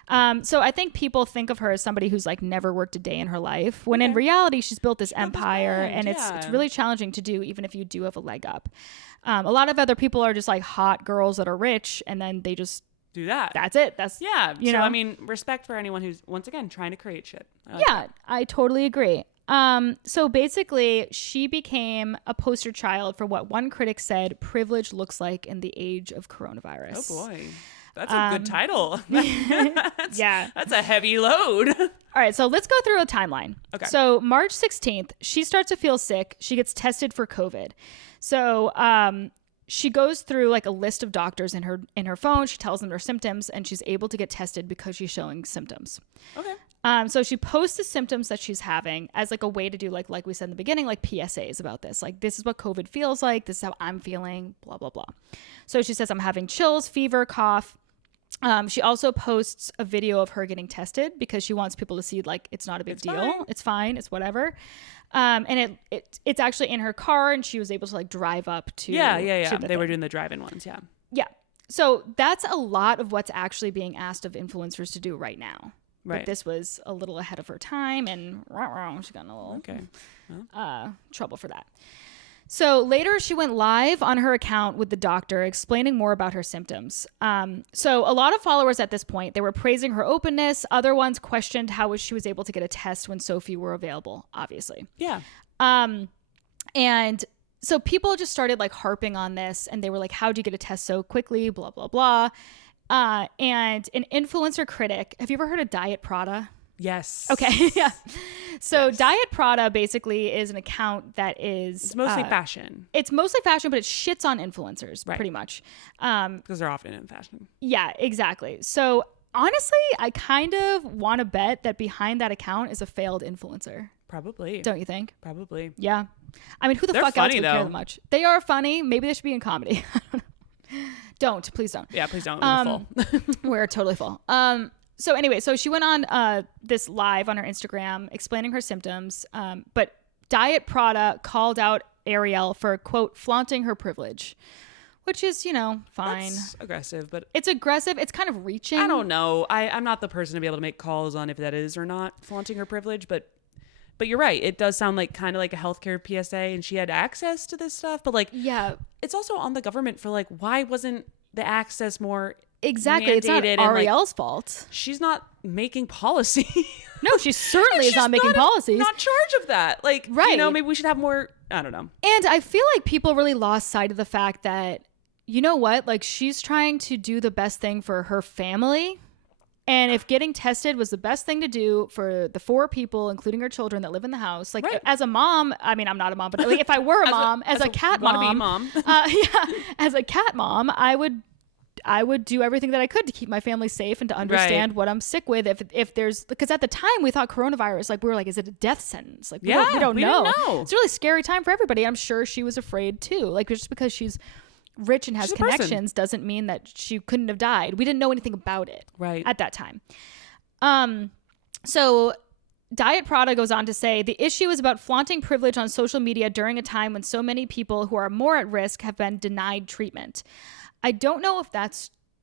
So I think people think of her as somebody who's like never worked a day in her life, when in reality she's built this empire, and it's really challenging to do, even if you do have a leg up. A lot of other people are just like hot girls that are rich, and then they just do that. That's it. That's you know. I mean, respect for anyone who's once again trying to create shit. I totally agree. So basically, she became a poster child for what one critic said privilege looks like in the age of coronavirus. Oh boy. That's a good title. That's a heavy load. All right, so let's go through a timeline. Okay. So March 16th, she starts to feel sick. She gets tested for COVID. So she goes through like a list of doctors in her phone. She tells them their symptoms, and she's able to get tested because she's showing symptoms. Okay. So she posts the symptoms that she's having as like a way to do like we said in the beginning, like PSAs about this. Like, this is what COVID feels like. This is how I'm feeling, blah, blah, blah. So she says, I'm having chills, fever, cough. She also posts a video of her getting tested because she wants people to see like it's not a big deal. Fine. It's fine. It's whatever. And it's actually in her car, and she was able to like drive up to they were doing the drive-in ones. Yeah. So that's a lot of what's actually being asked of influencers to do right now. Right. But this was a little ahead of her time, and she got in a little trouble for that. So later she went live on her account with the doctor explaining more about her symptoms. So a lot of followers at this point, they were praising her openness. Other ones questioned how she was able to get a test when so few were available, obviously. Yeah. And so people just started like harping on this, and they were like, how'd you get a test so quickly? Blah, blah, blah. And an influencer critic, have you ever heard of Diet Prada? Yes. Okay. Yeah. So Diet Prada basically is an account that is... It's mostly fashion. It's mostly fashion, but it shits on influencers pretty much. Because they're often in fashion. Yeah, exactly. So honestly, I kind of want to bet that behind that account is a failed influencer. Probably. Don't you think? Probably. Yeah. I mean, who the They're fuck else funny, would care though. that much? They are funny. Maybe they should be in comedy. Don't. Please don't. Yeah, please don't. We're full. We're totally full. So anyway, so she went on this live on her Instagram explaining her symptoms. But Diet Prada called out Arielle for, quote, flaunting her privilege, which is, you know, fine. That's aggressive, but It's aggressive. It's kind of reaching. I don't know. I'm not the person to be able to make calls on if that is or not flaunting her privilege, but you're right. It does sound like kind of like a healthcare PSA, and she had access to this stuff. But like, Yeah, it's also on the government for like, why wasn't the access more exactly. It's not mandated? And, like, Arielle's fault. she's not making policy. No, she certainly is She's not making policies. Not charge of that. Like, you Right. know, maybe we should have more. I don't know. And I feel like people really lost sight of the fact that, you know what? Like, she's trying to do the best thing for her family. And if getting tested was the best thing to do for the 4 people, including her children that live in the house, like Right. as a mom, I mean, I'm not a mom, but like if I were a mom, as a cat wannabe mom, mom. as a cat mom, I would do everything that I could to keep my family safe and to understand what I'm sick with. If there's, because at the time we thought coronavirus, like we were like, is it a death sentence? Like we don't know. It's a really scary time for everybody. I'm sure she was afraid too. Like just because she's rich and has connections doesn't mean that she couldn't have died. We didn't know anything about it at that time. So Diet Prada goes on to say, the issue is about flaunting privilege on social media during a time when so many people who are more at risk have been denied treatment. I don't know if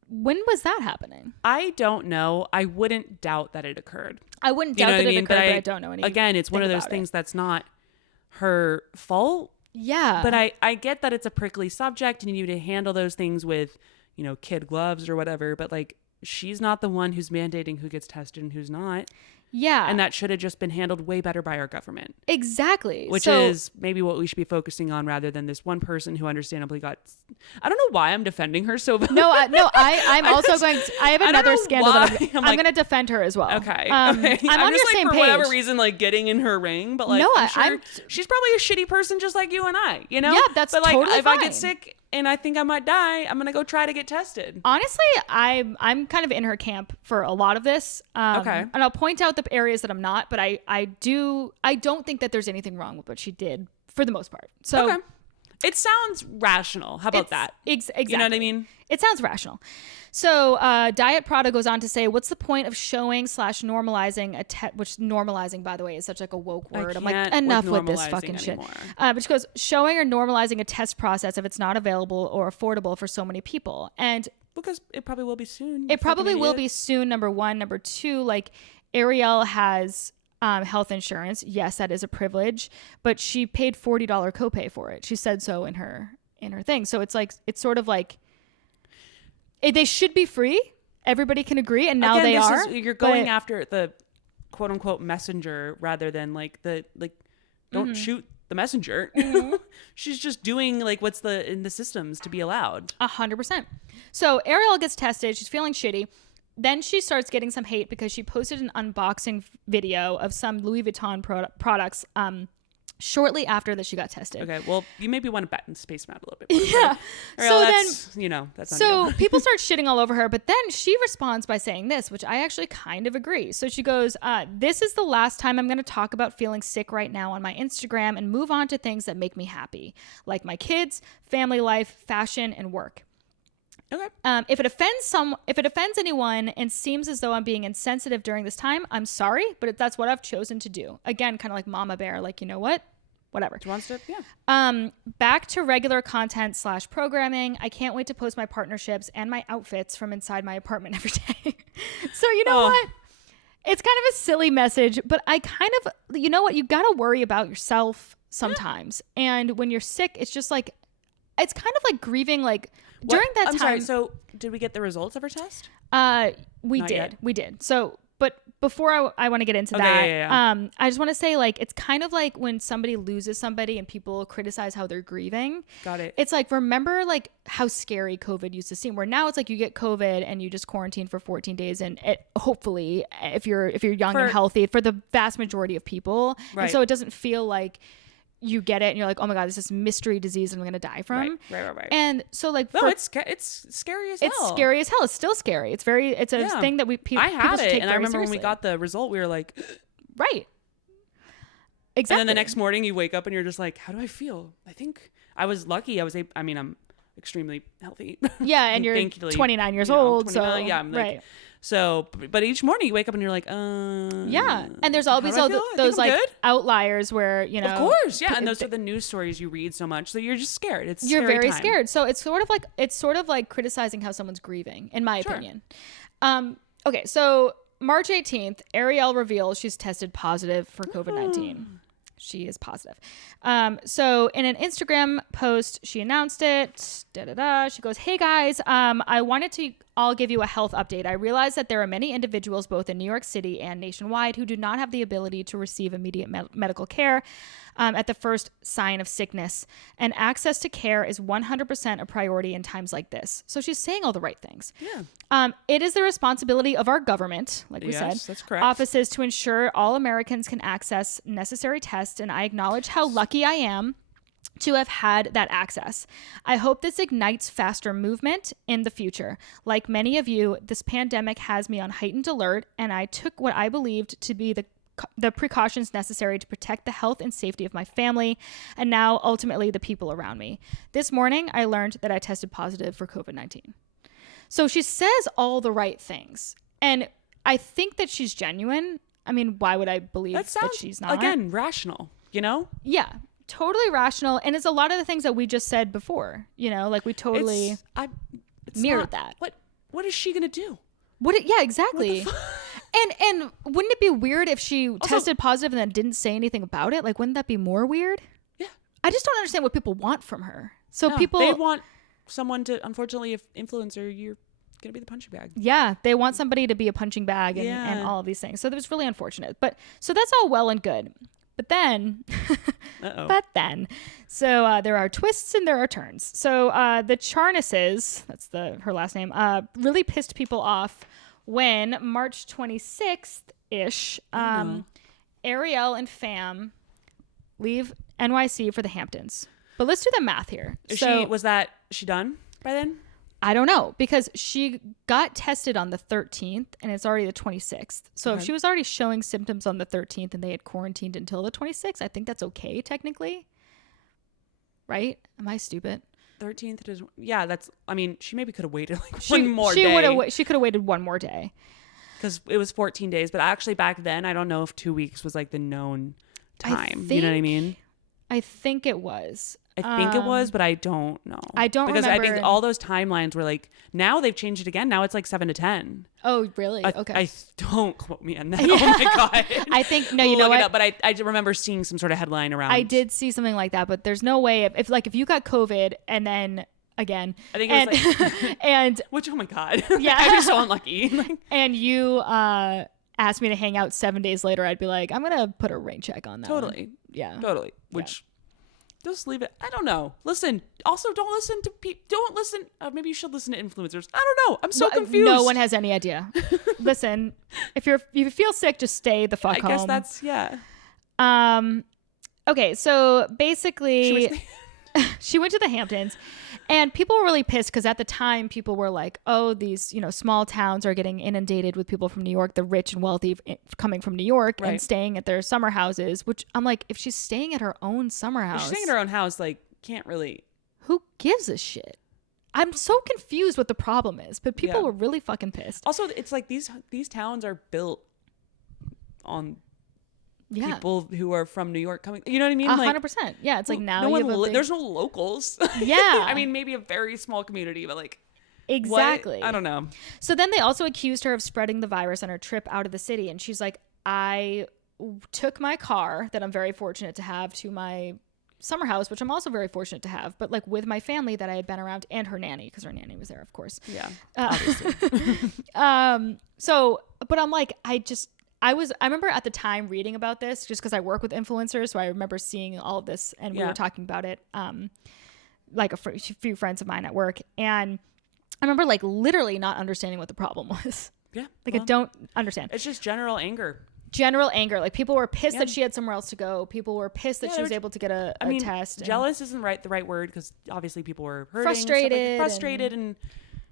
when was that happening? I don't know. I wouldn't doubt that it occurred. I wouldn't doubt that it occurred, but I don't know anything. Again, it's one of those things that's not her fault. Yeah. But I get that it's a prickly subject and you need to handle those things with, you know, kid gloves or whatever. But like, she's not the one who's mandating who gets tested and who's not. Yeah. And that should have just been handled way better by our government. Exactly. Which is maybe what we should be focusing on rather than this one person who understandably got... I don't know why I'm defending her so... I'm also going to... I have another scandal that I'm going to defend her as well. Okay. I'm on just, your like, same for page. whatever reason, like, getting in her ring. But, like, No, I'm sure she's probably a shitty person just like you and I, you know? Yeah, that's but, like, totally if fine. I get sick and I think I might die, I'm going to go try to get tested. Honestly, I'm kind of in her camp for a lot of this. Okay. And I'll point out the areas that I'm not, but I don't think that there's anything wrong with what she did for the most part. So okay. It sounds rational. How about that? Exactly. You know what I mean? It sounds rational. So Diet Prada goes on to say, what's the point of showing / normalizing which normalizing, by the way, is such like a woke word. I'm like, enough with this fucking shit. But she goes, showing or normalizing a test process if it's not available or affordable for so many people. And because it probably will be soon. It probably will be soon, number one. Number two, like Arielle has health insurance. Yes, that is a privilege, but she paid $40 copay for it. She said so in her thing. So it's like, it's sort of like, they should be free. Everybody can agree. And now they are. You're going after the quote unquote messenger rather than like don't shoot the messenger. She's just doing like what's in the systems to be allowed. 100%. So Arielle gets tested. She's feeling shitty. Then she starts getting some hate because she posted an unboxing video of some Louis Vuitton products shortly after that she got tested. Okay, well, you maybe want to space them out a little bit more. Yeah. Arielle, So that's, you know, that's on so you. people start shitting all over her, but then she responds by saying this, which I actually kind of agree. So she goes, this is the last time I'm going to talk about feeling sick right now on my Instagram and move on to things that make me happy, like my kids, family life, fashion, and work. Okay. If it offends anyone and seems as though I'm being insensitive during this time, I'm sorry, but that's what I've chosen to do. Again, kind of like Mama Bear, like, you know what? Whatever. Do you want to? Yeah. Back to regular content / programming. I can't wait to post my partnerships and my outfits from inside my apartment every day. So you know what? It's kind of a silly message, but I kind of, you know what? You got to worry about yourself sometimes. Yeah. And when you're sick, it's just like, it's kind of like grieving, like during that time. Sorry, so did we get the results of her test? We Not did. yet. We did. So, but before I want to get into that, yeah. I just want to say, like, it's kind of like when somebody loses somebody and people criticize how they're grieving. Got it. It's like, remember like how scary COVID used to seem, where now it's like you get COVID and you just quarantine for 14 days. And hopefully if you're young and healthy, for the vast majority of people. Right. And so it doesn't feel like you get it and you're like, oh my God, this is mystery disease and I'm going to die from. Right. And so like, no, it's scary as hell. It's scary as hell. It's still scary. It's a thing that I had it. And I remember seriously. when we got the result, we were like, right. Exactly. And then the next morning you wake up and you're just like, how do I feel? I think I was lucky. I'm extremely healthy. Yeah. And you're 29 years old. 29, so yeah, I'm like, right. So, but each morning you wake up and you're like, yeah. And there's always those like outliers where, you know. Of course. Yeah. And those are the news stories you read so much. So you're just scared. You're very scared. So it's sort of like criticizing how someone's grieving, in my opinion. Okay. So March 18th, Arielle reveals she's tested positive for COVID-19. She is positive. So in an Instagram post, she announced it. She goes, "Hey guys, I wanted to all give you a health update. I realize that there are many individuals both in New York City and nationwide who do not have the ability to receive immediate medical care at the first sign of sickness. And access to care is 100% a priority in times like this." So she's saying all the right things. Yeah. It is the responsibility of our government, like we said, that's correct, offices to ensure all Americans can access necessary tests. And I acknowledge how lucky I am to have had that access. I hope this ignites faster movement in the future. Like many of you, this pandemic has me on heightened alert, and I took what I believed to be the precautions necessary to protect the health and safety of my family, and now ultimately the people around me. This morning, I learned that I tested positive for COVID-19. So she says all the right things, and I think that she's genuine. I mean, why would I believe that she's not? Again, rational, you know? Yeah. Totally rational, and it's a lot of the things that we just said before, you know, like we totally mirrored that. What is she gonna do? Yeah, exactly. And wouldn't it be weird if she tested positive and then didn't say anything about it? Like, wouldn't that be more weird? Yeah. I just don't understand what people want from her. So they want someone to, unfortunately, if influencer, you're gonna be the punching bag. Yeah, they want somebody to be a punching bag and all of these things. So that was really unfortunate. But so that's all well and good. But then, so there are twists and there are turns. So the Charnases, that's her last name, really pissed people off when March 26th-ish, Arielle and fam leave NYC for the Hamptons. But let's do the math here. Was she done by then? I don't know, because she got tested on the 13th and it's already the 26th. So if she was already showing symptoms on the 13th and they had quarantined until the 26th, I think that's okay technically. Right? Am I stupid? 13th is, she maybe could have waited one more day. She could have waited one more day. Because it was 14 days. But actually back then, I don't know if 2 weeks was like the known time. You know what I mean? I think it was. I think it was, but I don't know. I don't remember. Because I think all those timelines were like, now they've changed it again. Now it's like 7 to 10. Oh, really? Okay. Don't quote me on that. Yeah. Oh my God. I think, no, you know what? But I remember seeing some sort of headline around. I did see something like that, but there's no way if you got COVID and then again, I think it was like, and which, oh my God. Yeah. I'd be so unlucky. And you, asked me to hang out 7 days later, I'd be like, I'm going to put a rain check on that. Totally. One. Yeah. Totally. Which, just leave it. I don't know. Listen. Also, don't listen to people. Don't listen. Maybe you should listen to influencers. I don't know. I'm so confused. No one has any idea. Listen, if you feel sick, just stay the fuck home. I guess that's, yeah. Okay, so basically, she went to the Hamptons, and people were really pissed because at the time people were like, "Oh, these small towns are getting inundated with people from New York, the rich and wealthy coming from New York and staying at their summer houses." Which I'm like, if she's staying at her own summer house, if she's staying at her own house, like, can't really. Who gives a shit? I'm so confused what the problem is, but people were really fucking pissed. Also, it's like these towns are built on. People who are from New York coming, you know what I mean? 100%. Yeah, it's like now there's no locals. Yeah. I mean, maybe a very small community, but like. Exactly. What? I don't know. So then they also accused her of spreading the virus on her trip out of the city. And she's like, I took my car that I'm very fortunate to have to my summer house, which I'm also very fortunate to have, but like with my family that I had been around and her nanny, because her nanny was there, of course. Yeah. Obviously. But I'm like, I remember at the time reading about this just because I work with influencers. So I remember seeing all of this and we were talking about it, like a few friends of mine at work. And I remember like literally not understanding what the problem was. Yeah. Like I don't understand. It's just general anger. general anger. Like people were pissed that she had somewhere else to go. People were pissed that she was able to get a test. Jealous isn't the right word, because obviously people were hurting, frustrated and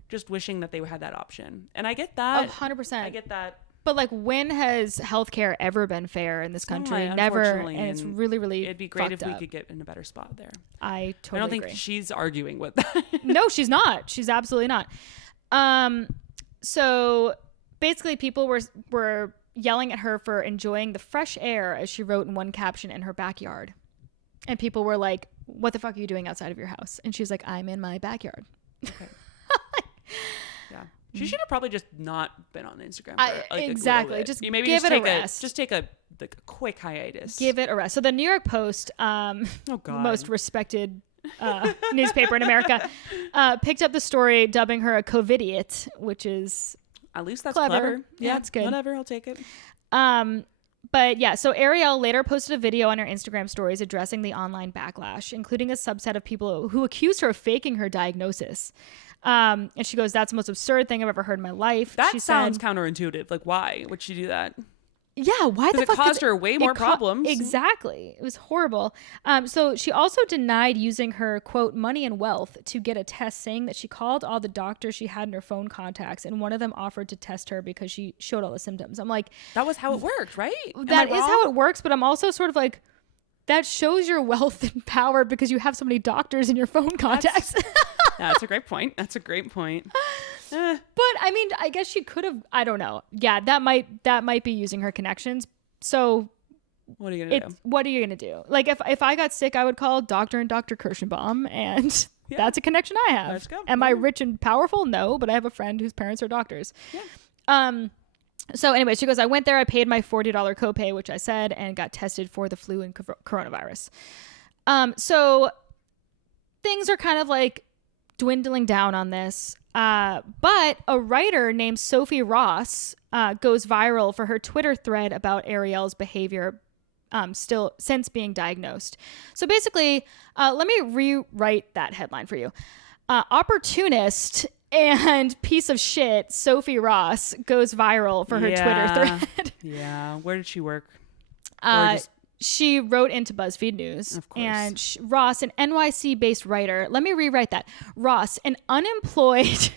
just wishing that they had that option. And I get that. 100%. I get that. But like, when has healthcare ever been fair in this country? Never. And it's really, really it'd be great if we could get in a better spot there. I totally don't think agree. She's arguing with that. No, she's not. She's absolutely not. So basically people were yelling at her for enjoying the fresh air, as she wrote in one caption, in her backyard. And people were like, what the fuck are you doing outside of your house? And she's like, I'm in my backyard. Okay. Yeah. She should have probably just not been on Instagram. Exactly. Just maybe give it a rest. Just take a quick hiatus. Give it a rest. So the New York Post, most respected newspaper in America, picked up the story, dubbing her a 𝐂𝐍𝐄𝐃, which is at least that's clever. Yeah, it's good. Whatever, I'll take it. But yeah, so Arielle later posted a video on her Instagram stories addressing the online backlash, including a subset of people who accused her of faking her diagnosis. And she goes, that's the most absurd thing I've ever heard in my life. That sounds counterintuitive. Like, why would she do that? Yeah, why the fuck? It caused her way more problems. Exactly. It was horrible. So she also denied using her, quote, money and wealth to get a test, saying that she called all the doctors she had in her phone contacts, and one of them offered to test her because she showed all the symptoms. I'm like, that was how it worked, right? That is how it works, but I'm also sort of like, that shows your wealth and power because you have so many doctors in your phone contacts. That's a great point. But I mean, I guess she could have, I don't know. Yeah, that might be using her connections. So what are you gonna do? Like if I got sick, I would call Dr. and Dr. Kirschenbaum, and that's a connection I have. Let's go. Am I rich and powerful? No, but I have a friend whose parents are doctors. Yeah. So anyway, she goes, I went there, I paid my $40 copay, which I said, and got tested for the flu and coronavirus. So things are kind of like dwindling down on this. But a writer named Sophie Ross goes viral for her Twitter thread about Arielle's behavior still since being diagnosed. So basically, let me rewrite that headline for you. Opportunist and piece of shit Sophie Ross goes viral for her Twitter thread. Yeah. Where did she work? She wrote into BuzzFeed News. Of course. And Ross, an NYC-based writer, let me rewrite that. Ross, an unemployed,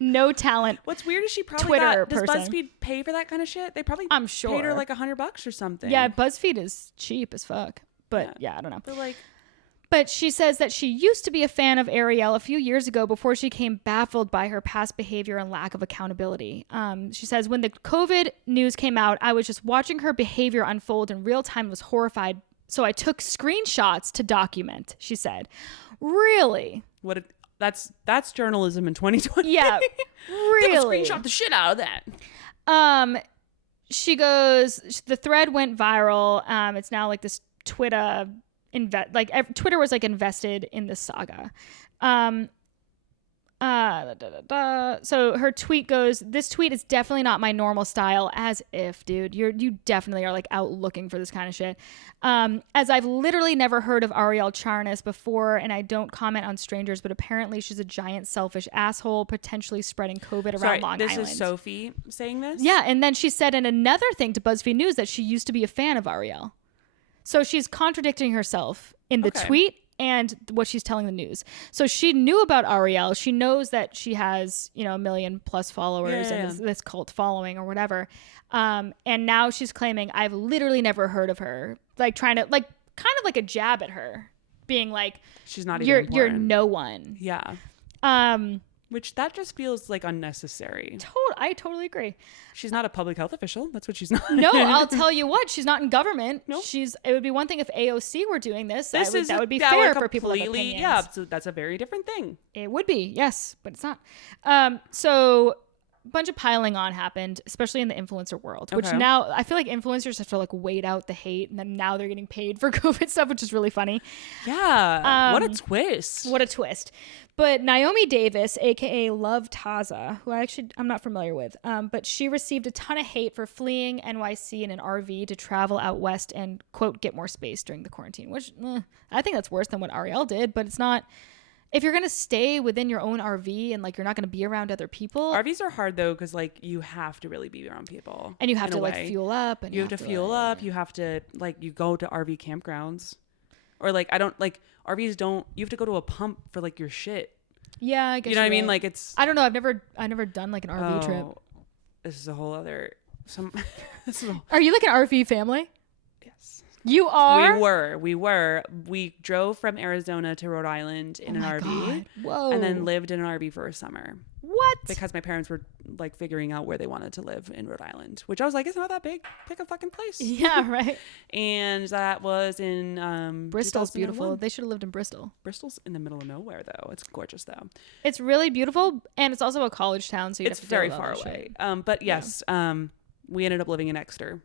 no talent. What's weird is she probably Twitter does person. BuzzFeed pay for that kind of shit? They probably I'm sure. paid her like $100 or something. Yeah, BuzzFeed is cheap as fuck. But yeah I don't know. But But she says that she used to be a fan of Arielle a few years ago before she became baffled by her past behavior and lack of accountability. She says, when the COVID news came out, I was just watching her behavior unfold in real time and was horrified. So I took screenshots to document, she said. Really? That's journalism in 2020. Yeah, really. Screenshot the shit out of that. She goes, the thread went viral. It's now like this Twitter... Twitter was like invested in this saga. So her tweet goes, this tweet is definitely not my normal style, as if, dude, you definitely are like out looking for this kind of shit. As I've literally never heard of Arielle Charnas before, and I don't comment on strangers, but apparently she's a giant selfish asshole, potentially spreading COVID around Long Island. This is Sophie saying this? Yeah, and then she said in another thing to BuzzFeed News that she used to be a fan of Arielle. So she's contradicting herself in the tweet and what she's telling the news. So she knew about Arielle. She knows that she has, 1 million plus followers and this cult following or whatever. And now she's claiming I've literally never heard of her. Like trying to kind of like a jab at her, being like, she's not even important. You're no one. Yeah. Which that just feels like unnecessary. I totally agree. She's not a public health official. That's what she's not. No, I'll tell you what. She's not in government. No. It would be one thing if AOC were doing this. That would be fair for people to have opinions. Yeah, so that's a very different thing. It would be, yes, but it's not. So a bunch of piling on happened, especially in the influencer world, which now I feel like influencers have to like wait out the hate, and then now they're getting paid for COVID stuff, which is really funny. Yeah. What a twist. What a twist. But Naomi Davis, aka 𝐂𝐿𝐍𝐄𝐃, who I'm not familiar with, but she received a ton of hate for fleeing NYC in an RV to travel out west and, quote, get more space during the quarantine, which I think that's worse than what Arielle did, but it's not if you're gonna stay within your own RV and like you're not gonna be around other people. RVs are hard though, because like you have to really be around people, and you have to like fuel up, and you have to fuel up. You have to like you go to RV campgrounds, or like I don't like RVs don't. You have to go to a pump for like your shit. Yeah, I guess you know what I mean. Right. Like it's. I don't know. I've never done like an RV trip. This is a whole other. Are you like an RV family? Yes. You are? We were. We drove from Arizona to Rhode Island in an RV. God. Whoa. And then lived in an RV for a summer. What? Because my parents were like figuring out where they wanted to live in Rhode Island, which I was like, it's not that big. Pick a fucking place. Yeah, right. And that was in Bristol's beautiful. They should have lived in Bristol. Bristol's in the middle of nowhere though. It's gorgeous though. It's really beautiful, and it's also a college town, so it's very far away. But yes, we ended up living in Exeter.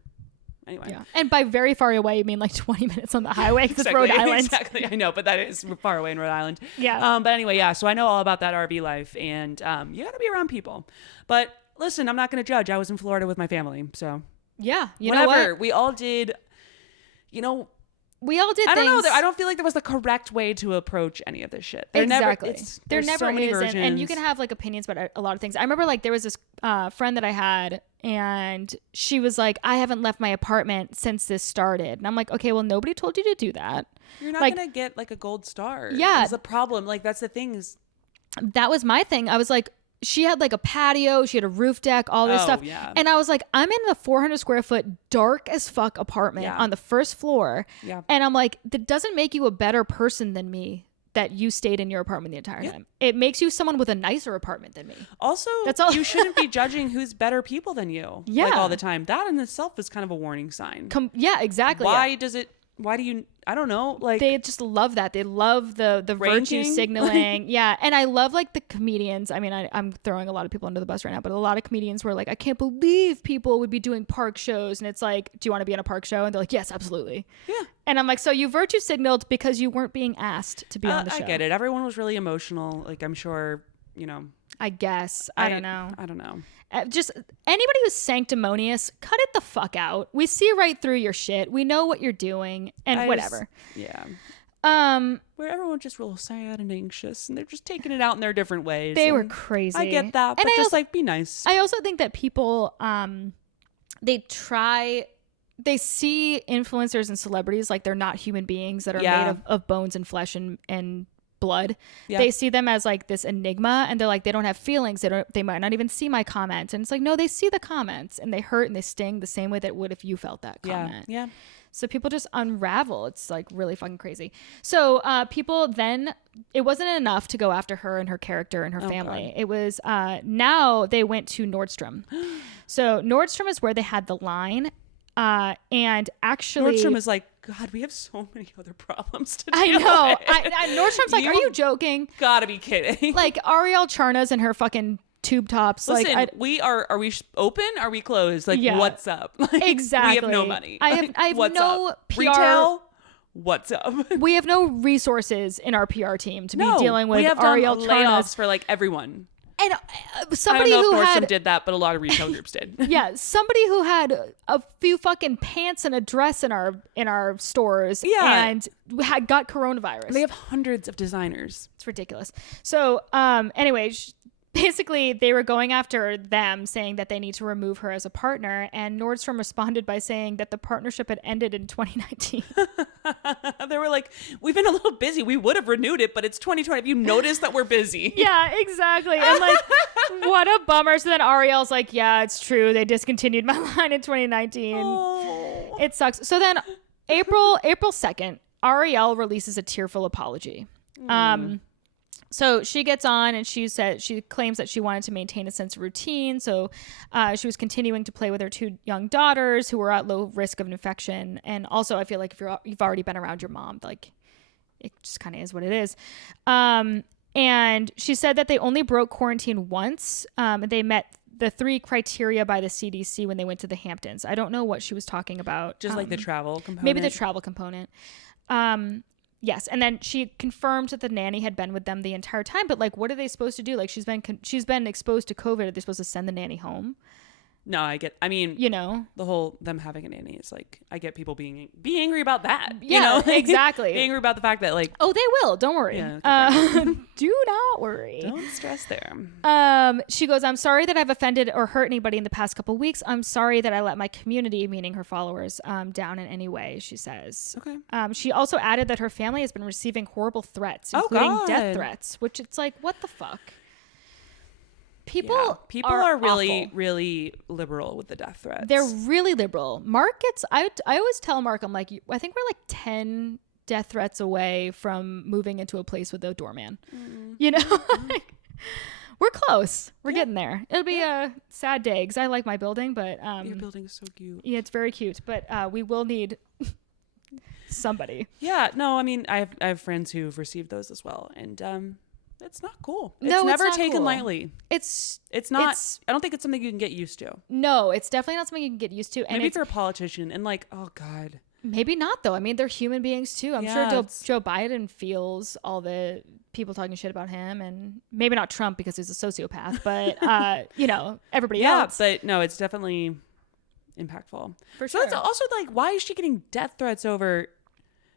Anyway. Yeah. And by very far away, you mean like 20 minutes on the highway because it's Rhode Island. Exactly. I know, but that is far away in Rhode Island. Yeah. But anyway, yeah. So I know all about that RV life, and you got to be around people. But listen, I'm not going to judge. I was in Florida with my family, so yeah. You whatever. know what? We all did. We all did. I don't things. know. I don't feel like there was the correct way to approach any of this shit. Exactly. There never so many is, versions. and you can have like opinions about a lot of things. I remember like there was this friend that I had, and she was like, I haven't left my apartment since this started. And I'm like, okay, well, nobody told you to do that. You're not like, going to get like a gold star. Yeah. That's the problem. Like, that's the thing is. That was my thing. I was like, she had like a patio, she had a roof deck, all this stuff. Yeah. And I was like, I'm in a 400 square foot dark as fuck apartment on the first floor. Yeah. And I'm like, that doesn't make you a better person than me that you stayed in your apartment the entire time. It makes you someone with a nicer apartment than me. Also, that's all. You shouldn't be judging who's better people than you. Yeah. Like all the time. That in itself is kind of a warning sign. Yeah, exactly. Why do you, I don't know. Like they just love that. They love the virtue signaling. Yeah. And I love like the comedians. I mean, I'm throwing a lot of people under the bus right now, but a lot of comedians were like, I can't believe people would be doing park shows. And it's like, do you want to be on a park show? And they're like, yes, absolutely. Yeah. And I'm like, so you virtue signaled because you weren't being asked to be on the show. I get it. Everyone was really emotional. Like I'm sure, I guess. I don't know. I don't know. Just anybody who's sanctimonious, cut it the fuck out. We see right through your shit. We know what you're doing and whatever. Yeah. Where everyone's just real sad and anxious and they're just taking it out in their different ways. They were crazy. I get that. But just like be nice. I also think that people they see influencers and celebrities like they're not human beings that are made of bones and flesh and blood. They see them as like this enigma, and they're like, they don't have feelings. They might not even see my comments. And it's like, no, they see the comments and they hurt and they sting the same way that would if you felt that comment. Yeah. So people just unravel. It's like really fucking crazy. So people then, it wasn't enough to go after her and her character and her family. God. It was now they went to Nordstrom. So Nordstrom is where they had the line. And actually Nordstrom is like, God, we have so many other problems to deal I know. with. Nordstrom's like, are you joking? Gotta be kidding. Like Arielle Charnas and her fucking tube tops. Listen, like, are we open? Are we closed? Like, what's up? Like, exactly. We have no money. I have no up? PR. Retail? What's up? We have no resources in our PR team to be dealing with Arielle Charnas. Layoffs for like everyone. And somebody I don't know who if had Nordstrom did that, but a lot of retail groups did. Yeah, somebody who had a few fucking pants and a dress in our stores, and got coronavirus. They have hundreds of designers. It's ridiculous. So, anyway, basically they were going after them, saying that they need to remove her as a partner, and Nordstrom responded by saying that the partnership had ended in 2019. They were like, we've been a little busy. We would have renewed it, but it's 2020. Have you noticed that we're busy? Yeah, exactly. And like, what a bummer. So then Arielle's like, yeah, it's true. They discontinued my line in 2019. Oh. It sucks. So then April 2nd, Arielle releases a tearful apology. So she gets on and she claims that she wanted to maintain a sense of routine. So she was continuing to play with her two young daughters who were at low risk of an infection. And also, I feel like if you've already been around your mom, like it just kind of is what it is. And she said that they only broke quarantine once. They met the 3 criteria by the CDC when they went to the Hamptons. I don't know what she was talking about. Just like the travel component. Maybe the travel component. Yes, and then she confirmed that the nanny had been with them the entire time. But like, what are they supposed to do? Like, she's been exposed to COVID. Are they supposed to send the nanny home? No, I mean, the whole them having a nanny is like, I get people being angry about that. Yeah, exactly. Being angry about the fact that like, oh, they will. Don't worry. Yeah, do not worry. Don't stress there. She goes, I'm sorry that I've offended or hurt anybody in the past couple of weeks. I'm sorry that I let my community, meaning her followers, down in any way, she says. Okay. She also added that her family has been receiving horrible threats, including death threats, which it's like, what the fuck? People are really, awful. Really liberal with the death threats. They're really liberal. Mark gets, I always tell Mark, I'm like, I think we're like 10 death threats away from moving into a place with a doorman. Like, we're close. We're getting there. It'll be a sad day because I like my building, but your building is so cute. Yeah, it's very cute, but we will need somebody. Yeah, no, I mean, I have friends who've received those as well, and it's not cool. It's no, never it's not taken cool. lightly. It's not. I don't think it's something you can get used to. No, it's definitely not something you can get used to. And maybe if you're a politician and like, oh God. Maybe not though. I mean, they're human beings too. I'm sure Joe Biden feels all the people talking shit about him, and maybe not Trump because he's a sociopath, but everybody else. Yeah, but no, it's definitely impactful. For sure. So it's also like, why is she getting death threats over?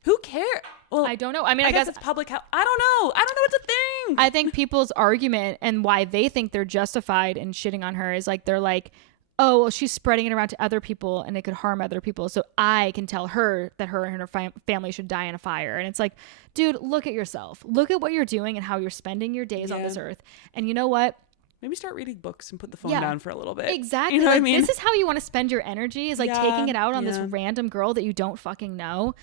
Who cares? Well, I don't know. I mean, I guess it's public health. I don't know. I don't know what to think. I think people's argument and why they think they're justified in shitting on her is like, they're like, oh, well, she's spreading it around to other people and it could harm other people. So I can tell her that her and her family should die in a fire. And it's like, dude, look at yourself. Look at what you're doing and how you're spending your days on this earth. And you know what? Maybe start reading books and put the phone down for a little bit. Exactly. You know like, what I mean? This is how you want to spend your energy, is like taking it out on this random girl that you don't fucking know.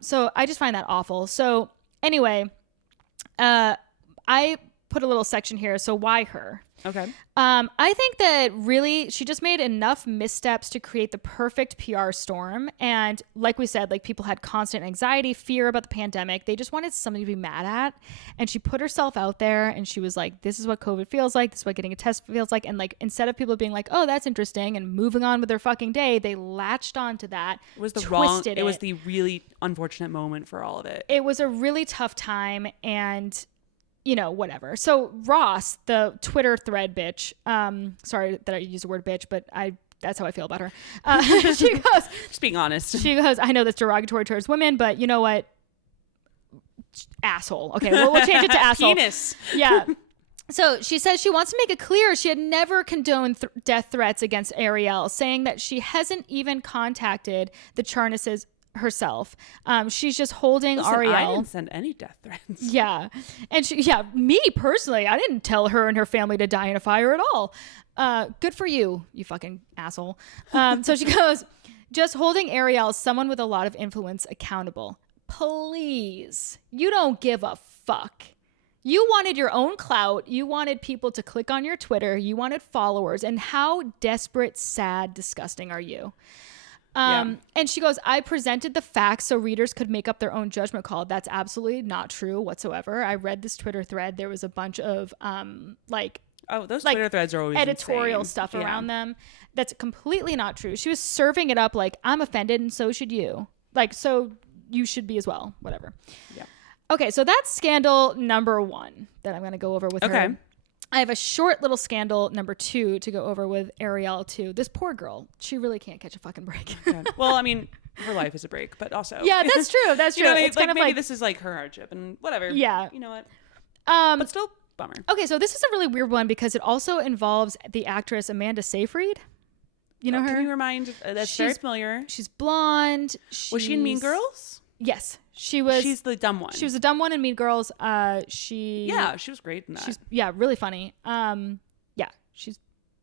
So I just find that awful. So anyway, I put a little section here. So why her? Okay. I think that really she just made enough missteps to create the perfect PR storm. And like we said, like people had constant anxiety, fear about the pandemic. They just wanted something to be mad at. And she put herself out there and she was like, this is what COVID feels like. This is what getting a test feels like. And like, instead of people being like, oh, that's interesting and moving on with their fucking day, they latched onto that. It was it was the really unfortunate moment for all of it. It was a really tough time, and whatever. So Ross, the Twitter thread bitch, sorry that I use the word bitch, but that's how I feel about her. She goes, just being honest. She goes, I know that's derogatory towards women, but you know what? Asshole. Okay, we'll change it to asshole. Penis. Yeah. So she says she wants to make it clear she had never condoned death threats against Arielle, saying that she hasn't even contacted the Charnases herself. She's just holding Arielle. I didn't send any death threats. Yeah. And me personally, I didn't tell her and her family to die in a fire at all. Good for you, you fucking asshole. So she goes, just holding Arielle, someone with a lot of influence, accountable. Please. You don't give a fuck. You wanted your own clout. You wanted people to click on your Twitter. You wanted followers. And how desperate, sad, disgusting are you? And she goes, I presented the facts so readers could make up their own judgment call. That's absolutely not true whatsoever. I read this Twitter thread. There was a bunch of those Twitter threads are always editorial insane. Stuff around them. That's completely not true. She was serving it up like, I'm offended and so should you. Like, so you should be as well. Whatever. Yeah. Okay, so that's scandal number 1 that I'm going to go over with her. I have a short little scandal number 2 to go over with Arielle too. This poor girl, she really can't catch a fucking break. Well, I mean, her life is a break, but also yeah, that's true. That's true. It's kind of maybe this is like her hardship and whatever. Yeah, you know what? But still, bummer. Okay, so this is a really weird one because it also involves the actress Amanda Seyfried. You know her? Can you remind? That's very familiar. She's blonde. Was she in Mean Girls? Yes, she was. She's the dumb one. She was the dumb one in Mean Girls. She was great in that. She's really funny. She's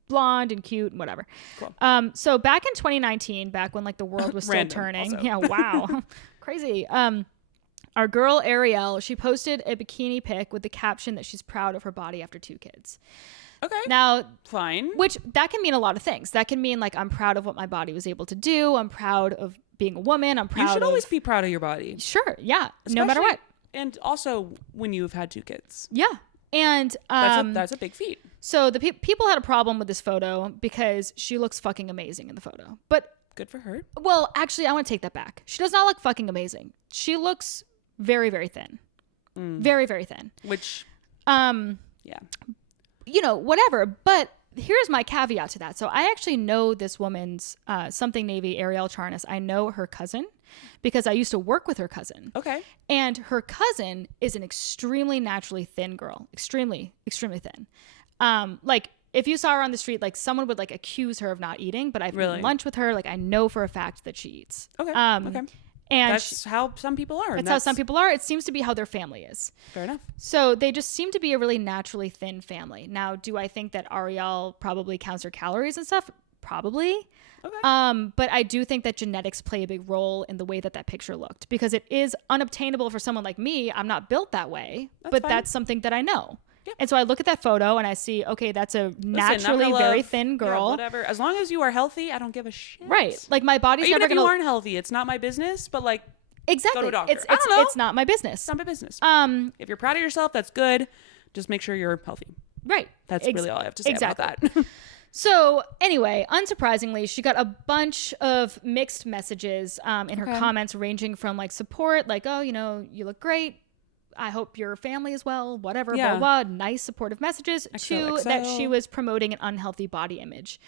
blonde and cute and whatever. Cool. So back in 2019, back when like the world was still turning. Also. Yeah, wow, crazy. Our girl Arielle, she posted a bikini pic with the caption that she's proud of her body after 2 kids. Okay. Now, fine. Which that can mean a lot of things. That can mean like I'm proud of what my body was able to do. I'm proud of being a woman. I'm proud. You should always be proud of your body. Sure. Yeah. No matter what. And also when you've had 2 kids. Yeah. And that's a big feat. So the people had a problem with this photo because she looks fucking amazing in the photo. But good for her. Well, actually, I want to take that back. She does not look fucking amazing. She looks very, very thin. Very, very thin. Which, yeah. Whatever. But here's my caveat to that. So I actually know this woman's something Navy, Arielle Charnas. I know her cousin because I used to work with her cousin. Okay. And her cousin is an extremely naturally thin girl. Extremely, extremely thin. Like if you saw her on the street, like someone would like accuse her of not eating, but I've eaten lunch with her. Like I know for a fact that she eats. Okay. Okay. And that's how some people are. That's how some people are. It seems to be how their family is. Fair enough. So they just seem to be a really naturally thin family. Now, do I think that Arielle probably counts her calories and stuff? Probably. Okay. But I do think that genetics play a big role in the way that picture looked, because it is unobtainable for someone like me. I'm not built that way, that's something that I know. Yep. And so I look at that photo and I see, okay, that's a naturally very thin girl. Yeah, whatever. As long as you are healthy, I don't give a shit. Right. Like my body's never never going to... Even if you aren't healthy, it's not my business, but like, exactly. Go to a doctor. It's not my business. It's not my business. If you're proud of yourself, that's good. Just make sure you're healthy. Right. That's really all I have to say about that. So anyway, unsurprisingly, she got a bunch of mixed messages in her comments, ranging from like support, like, oh, you know, you look great. I hope your family is well, whatever, blah, blah, nice supportive messages, to that she was promoting an unhealthy body image.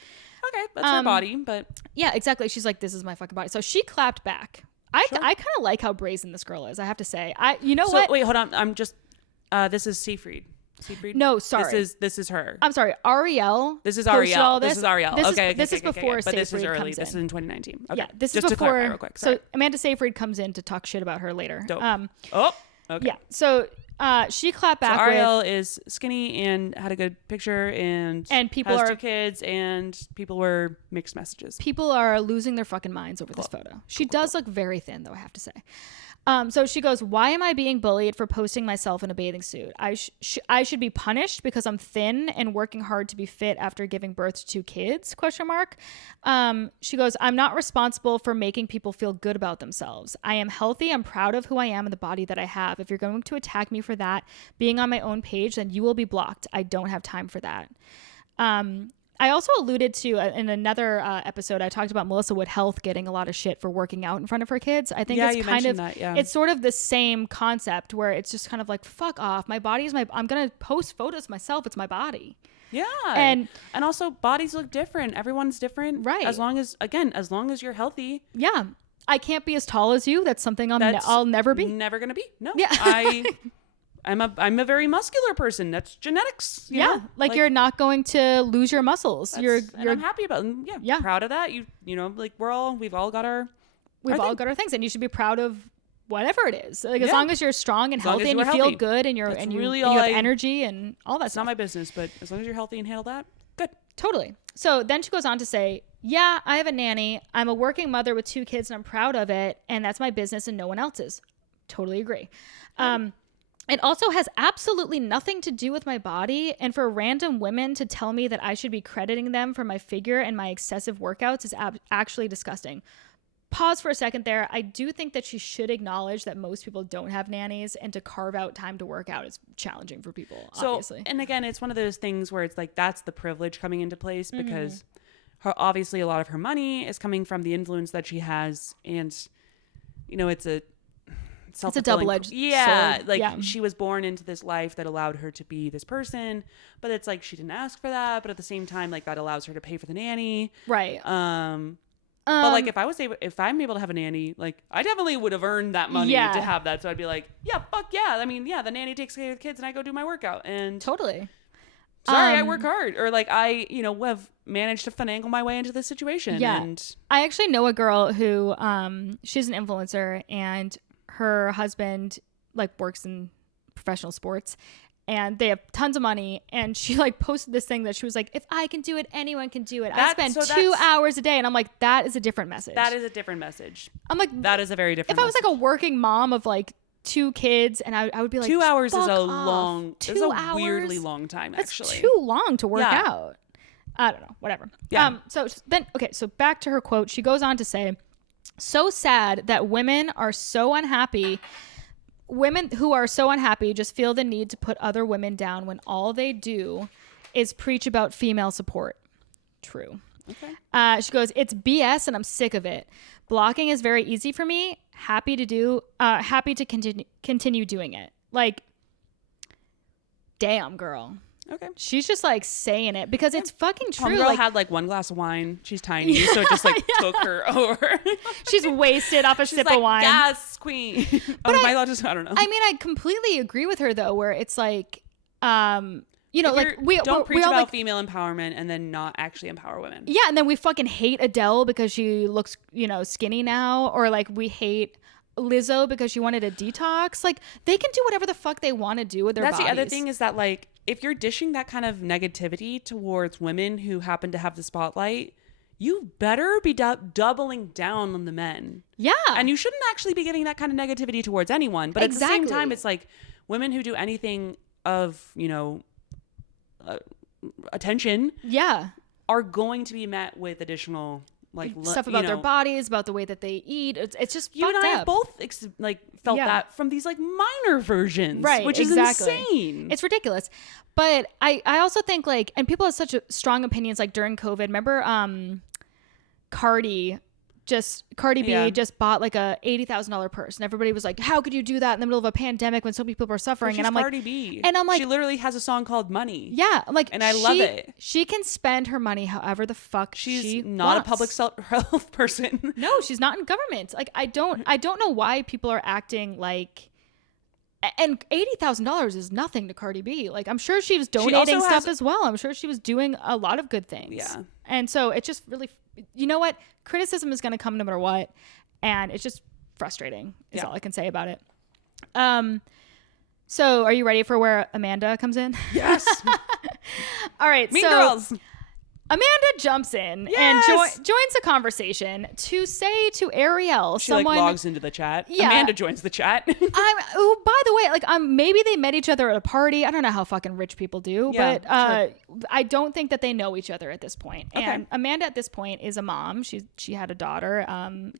Okay, that's her body, but... Yeah, exactly. She's like, this is my fucking body. So she clapped back. I kind of like how brazen this girl is, I have to say. You know what? Wait, hold on. I'm just... this is Seyfried. No, sorry. This is her. I'm sorry. Arielle. This is Arielle. This is Arielle. This is before But this is Seyfried early. comes This is in 2019. Okay. Yeah, this just is before. To clarify real quick. Sorry. So Amanda Seyfried comes in to talk shit about her later. Dope. Okay. Yeah. So she clapped back. So Arielle is skinny and had a good picture, and people has 2 kids, and people were mixed messages. People are losing their fucking minds over this photo. She does look very thin, though, I have to say. So she goes, why am I being bullied for posting myself in a bathing suit? I should be punished because I'm thin and working hard to be fit after giving birth to 2 kids, ? She goes, I'm not responsible for making people feel good about themselves. I am healthy. I'm proud of who I am and the body that I have. If you're going to attack me for that, being on my own page, then you will be blocked. I don't have time for that. I also alluded to in another episode, I talked about Melissa Wood Health getting a lot of shit for working out in front of her kids. I think it's kind of, it's sort of the same concept where it's just kind of like, fuck off. My body is I'm going to post photos myself. It's my body. Yeah. And also bodies look different. Everyone's different. Right. As long as you're healthy. Yeah. I can't be as tall as you. That's something I'll never be. Never going to be. No. Yeah. I'm a very muscular person. That's genetics. You know? Like you're not going to lose your muscles. And I'm happy about it. Yeah. Proud of that. You know, like we've all got our things, and you should be proud of whatever it is. Like as long as you're strong and healthy and you feel good and you have energy and all that stuff. It's not my business, but as long as you're healthy and handle that, good. Totally. So then she goes on to say, yeah, I have a nanny. I'm a working mother with 2 kids and I'm proud of it. And that's my business and no one else's. Totally agree. It also has absolutely nothing to do with my body, and for random women to tell me that I should be crediting them for my figure and my excessive workouts is actually disgusting. Pause for a second there. I do think that she should acknowledge that most people don't have nannies, and to carve out time to work out is challenging for people, obviously. And again, it's one of those things where it's like that's the privilege coming into place, because obviously a lot of her money is coming from the influence that she has, and you know, it's a double-edged sword. She was born into this life that allowed her to be this person, but it's like she didn't ask for that, but at the same time, like that allows her to pay for the nanny, right? But like if I'm able to have a nanny, like I definitely would have earned that money to have that, so I'd be like, yeah, fuck yeah. I mean, yeah, the nanny takes care of the kids and I go do my workout, and totally sorry, I work hard, or like I have managed to finagle my way into this situation. And I actually know a girl who she's an influencer, and her husband like works in professional sports and they have tons of money, and she like posted this thing that she was like, if I can do it, anyone can do it. I spend 2 hours a day, and I'm like, that is a different message. That is a different message. I'm like, that is a very different if I was like a working mom of like 2 kids, and I would be like, 2 hours is a long 2 hours, weirdly long time, actually. That's too long to work out. I don't know, whatever. So back to her quote. She goes on to say, so sad that women who are so unhappy just feel the need to put other women down when all they do is preach about female support. True. Okay. She goes, it's BS and I'm sick of it. Blocking is very easy for me. Happy to continue doing it. Like, damn, girl. Okay. She's just like saying it because it's fucking true. Homegirl had like one glass of wine. She's tiny, so it just like took her over. She's wasted off a sip of wine. Yes, queen. But am I allowed to? I don't know. I mean, I completely agree with her though, where it's like, you know, like we don't preach all about like, female empowerment and then not actually empower women. Yeah, and then we fucking hate Adele because she looks, you know, skinny now, or like we hate Lizzo because she wanted a detox. Like they can do whatever the fuck they want to do with their bodies. That's the other thing is that like if you're dishing that kind of negativity towards women who happen to have the spotlight, you better be doubling down on the men. Yeah. And you shouldn't actually be giving that kind of negativity towards anyone. But at the same time, it's like women who do anything of, you know, attention. Yeah. Are going to be met with additional like stuff about their bodies, about the way that they eat. It's just you and I have both felt that from these like minor versions, right? Which is insane. It's ridiculous. But I also think like, and people have such strong opinions like during COVID. Remember, Cardi B just bought like a $80,000 purse, and everybody was like, "How could you do that in the middle of a pandemic when so many people are suffering?" And I'm Cardi B. And I'm like, she literally has a song called "Money." Yeah, like, and I love it. She can spend her money however the fuck she's not wants. A public health person. No, she's not in government. Like, I don't know why people are acting like. And $80,000 is nothing to Cardi B. Like, I'm sure she was donating stuff as well. I'm sure she was doing a lot of good things. Yeah. And so it just really, you know what? Criticism is going to come no matter what. And it's just frustrating is all I can say about it. So are you ready for where Amanda comes in? Yes. All right. Mean Girls. Amanda jumps in and joins the conversation to say to Arielle, she like logs into the chat. Yeah. Amanda joins the chat. By the way, like maybe they met each other at a party. I don't know how fucking rich people do, but I don't think that they know each other at this point. Okay. And Amanda at this point is a mom. She had a daughter,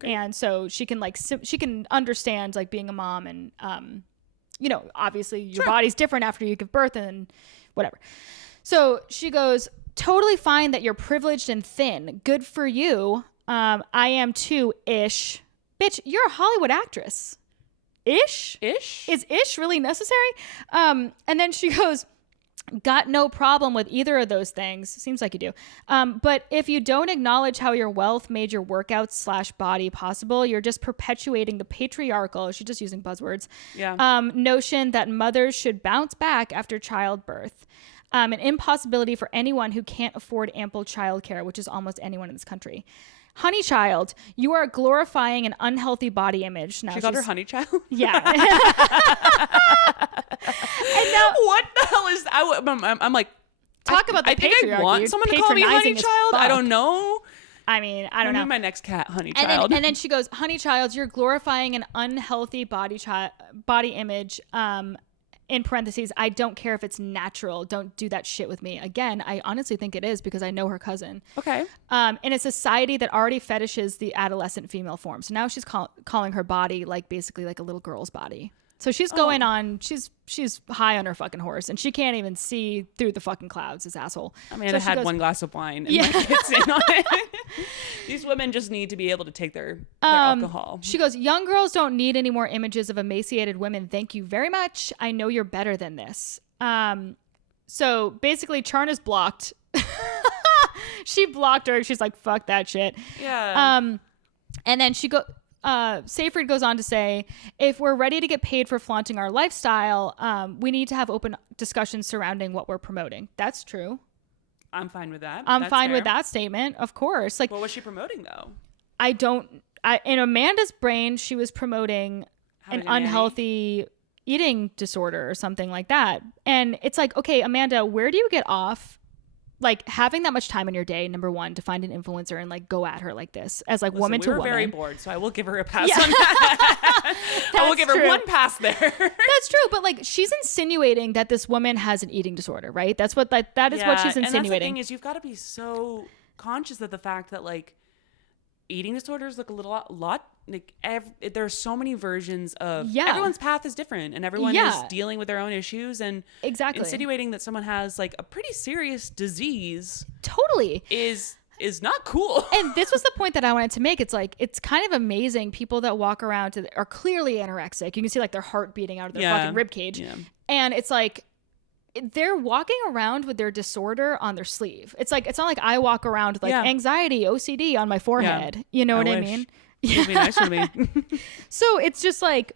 and so she can like she can understand like being a mom, and you know, obviously your body's different after you give birth and whatever. So she goes, "Totally fine that you're privileged and thin. Good for you. I am too, ish. Bitch, you're a Hollywood actress. Ish? Ish? Is ish really necessary?" And then she goes, "Got no problem with either of those things." Seems like you do. "But if you don't acknowledge how your wealth made your workouts / body possible, you're just perpetuating the patriarchal," she's just using buzzwords, notion that mothers should bounce back after childbirth. An impossibility for anyone who can't afford ample childcare, which is almost anyone in this country. Honey child, you are glorifying an unhealthy body image. Now she called her honey child? Yeah. And now, what the hell is that? I'm like, talk about the patriarchy. I think I want someone to call me honey child. I don't know. I mean, I don't know. My next cat, honey child. And then she goes, "Honey child, you're glorifying an unhealthy body image. In parentheses, I don't care if it's natural. Don't do that shit with me." Again, I honestly think it is because I know her cousin. Okay. In a society that already fetishes the adolescent female form. So now she's calling her body like basically like a little girl's body. So she's going on, she's high on her fucking horse, and she can't even see through the fucking clouds, this asshole. Amanda had one glass of wine and like gets in on it. These women just need to be able to take their alcohol. She goes, "Young girls don't need any more images of emaciated women. Thank you very much. I know you're better than this." So basically Charnas blocked. She blocked her. She's like, "Fuck that shit." Yeah. And then Seyfried goes on to say, "If we're ready to get paid for flaunting our lifestyle, we need to have open discussions surrounding what we're promoting." That's true. I'm fine with that. I'm fine with that statement, of course. Like, what was she promoting though? In Amanda's brain, she was promoting an unhealthy eating disorder or something like that. And it's like, okay, Amanda, where do you get off like having that much time in your day, number one, to find an influencer and like go at her like this as like woman to woman? We were very bored, so I will give her a pass on that. I will give her one pass there. That's true, but like she's insinuating that this woman has an eating disorder, right? That's what that is what she's insinuating. And that's the thing is, you've got to be so conscious of the fact that like eating disorders look a lot like there are so many versions of everyone's path is different, and everyone is dealing with their own issues, and insinuating that someone has like a pretty serious disease totally is not cool. And this was the point that I wanted to make. It's like, it's kind of amazing, people that walk around are clearly anorexic. You can see like their heart beating out of their fucking rib cage. And it's like, they're walking around with their disorder on their sleeve. It's like, it's not like I walk around with like anxiety, OCD on my forehead. You know what I mean? It would be nice for me. So it's just like,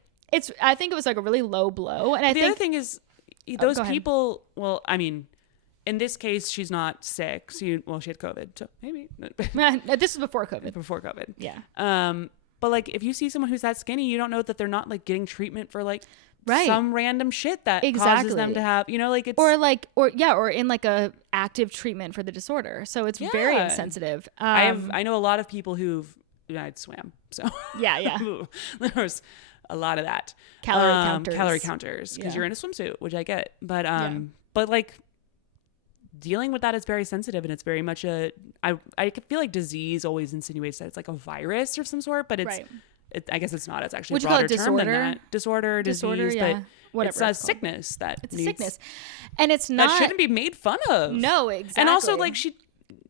I think it was like a really low blow. And the other thing is those people, well, I mean, in this case, she's not sick. She had COVID, so maybe. This is before COVID. Before COVID. Yeah. But like, if you see someone who's that skinny, you don't know that they're not like getting treatment for like some random shit that causes them to have, like it's or in like a active treatment for the disorder. So it's very insensitive. I know a lot of people who've swam. So yeah. There's a lot of that calorie counters because you're in a swimsuit, which I get, but like dealing with that is very sensitive, and it's very much I feel like disease always insinuates that it's like a virus of some sort, but I guess it's not. It's actually a broader term than that. Disorder, disease, but whatever. It's a sickness it's a sickness, and it's not that shouldn't be made fun of. No, exactly. And also, like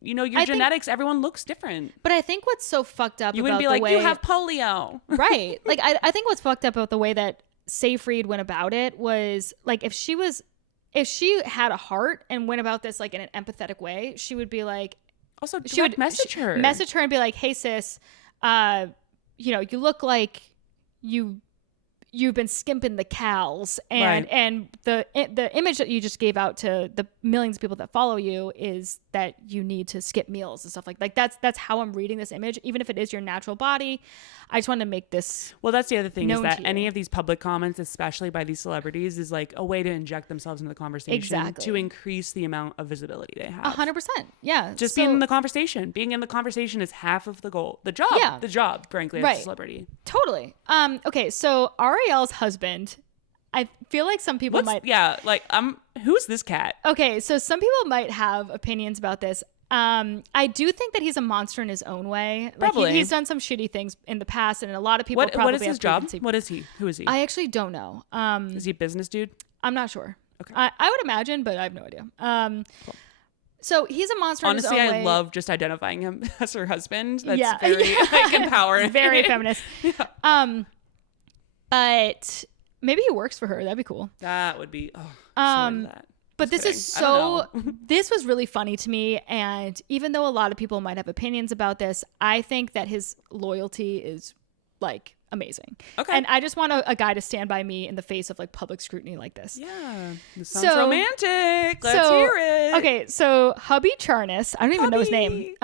your genetics, everyone looks different. But I think what's so fucked up, you wouldn't be like, you have polio, right? Like I think what's fucked up about the way that Seyfried went about it was like, if she had a heart and went about this like in an empathetic way, she would be like, also she would message her and be like, hey sis, you look like you've been skimping the cows, and the image that you just gave out to the millions of people that follow you is that you need to skip meals and stuff like that's how I'm reading this image, even if it is your natural body. I just want to make this that's the other thing, is that any of these public comments, especially by these celebrities, is like a way to inject themselves into the conversation to increase the amount of visibility they have. 100%. Yeah. Just being in the conversation. Being in the conversation is half of the goal. The job, frankly, as a celebrity. Totally. Okay, so Arielle's husband, I feel like some people who's this cat? Okay, so some people might have opinions about this. I do think that he's a monster in his own way. Probably. Like he's done some shitty things in the past, and a lot of people what is his job? What is he? Who is he? I actually don't know. Is he a business dude? I'm not sure. Okay. I would imagine, but I have no idea. Cool. So he's a monster in his own way. Honestly, I love just identifying him as her husband. That's very empowering. Very feminist. But maybe he works for her. That'd be cool. That would be that. But this was really funny to me, and even though a lot of people might have opinions about this, I think that his loyalty is like amazing. Okay. And I just want a guy to stand by me in the face of like public scrutiny like this. Yeah. This sounds romantic. Let's hear it. Okay, so hubby Charnas, I don't even know his name.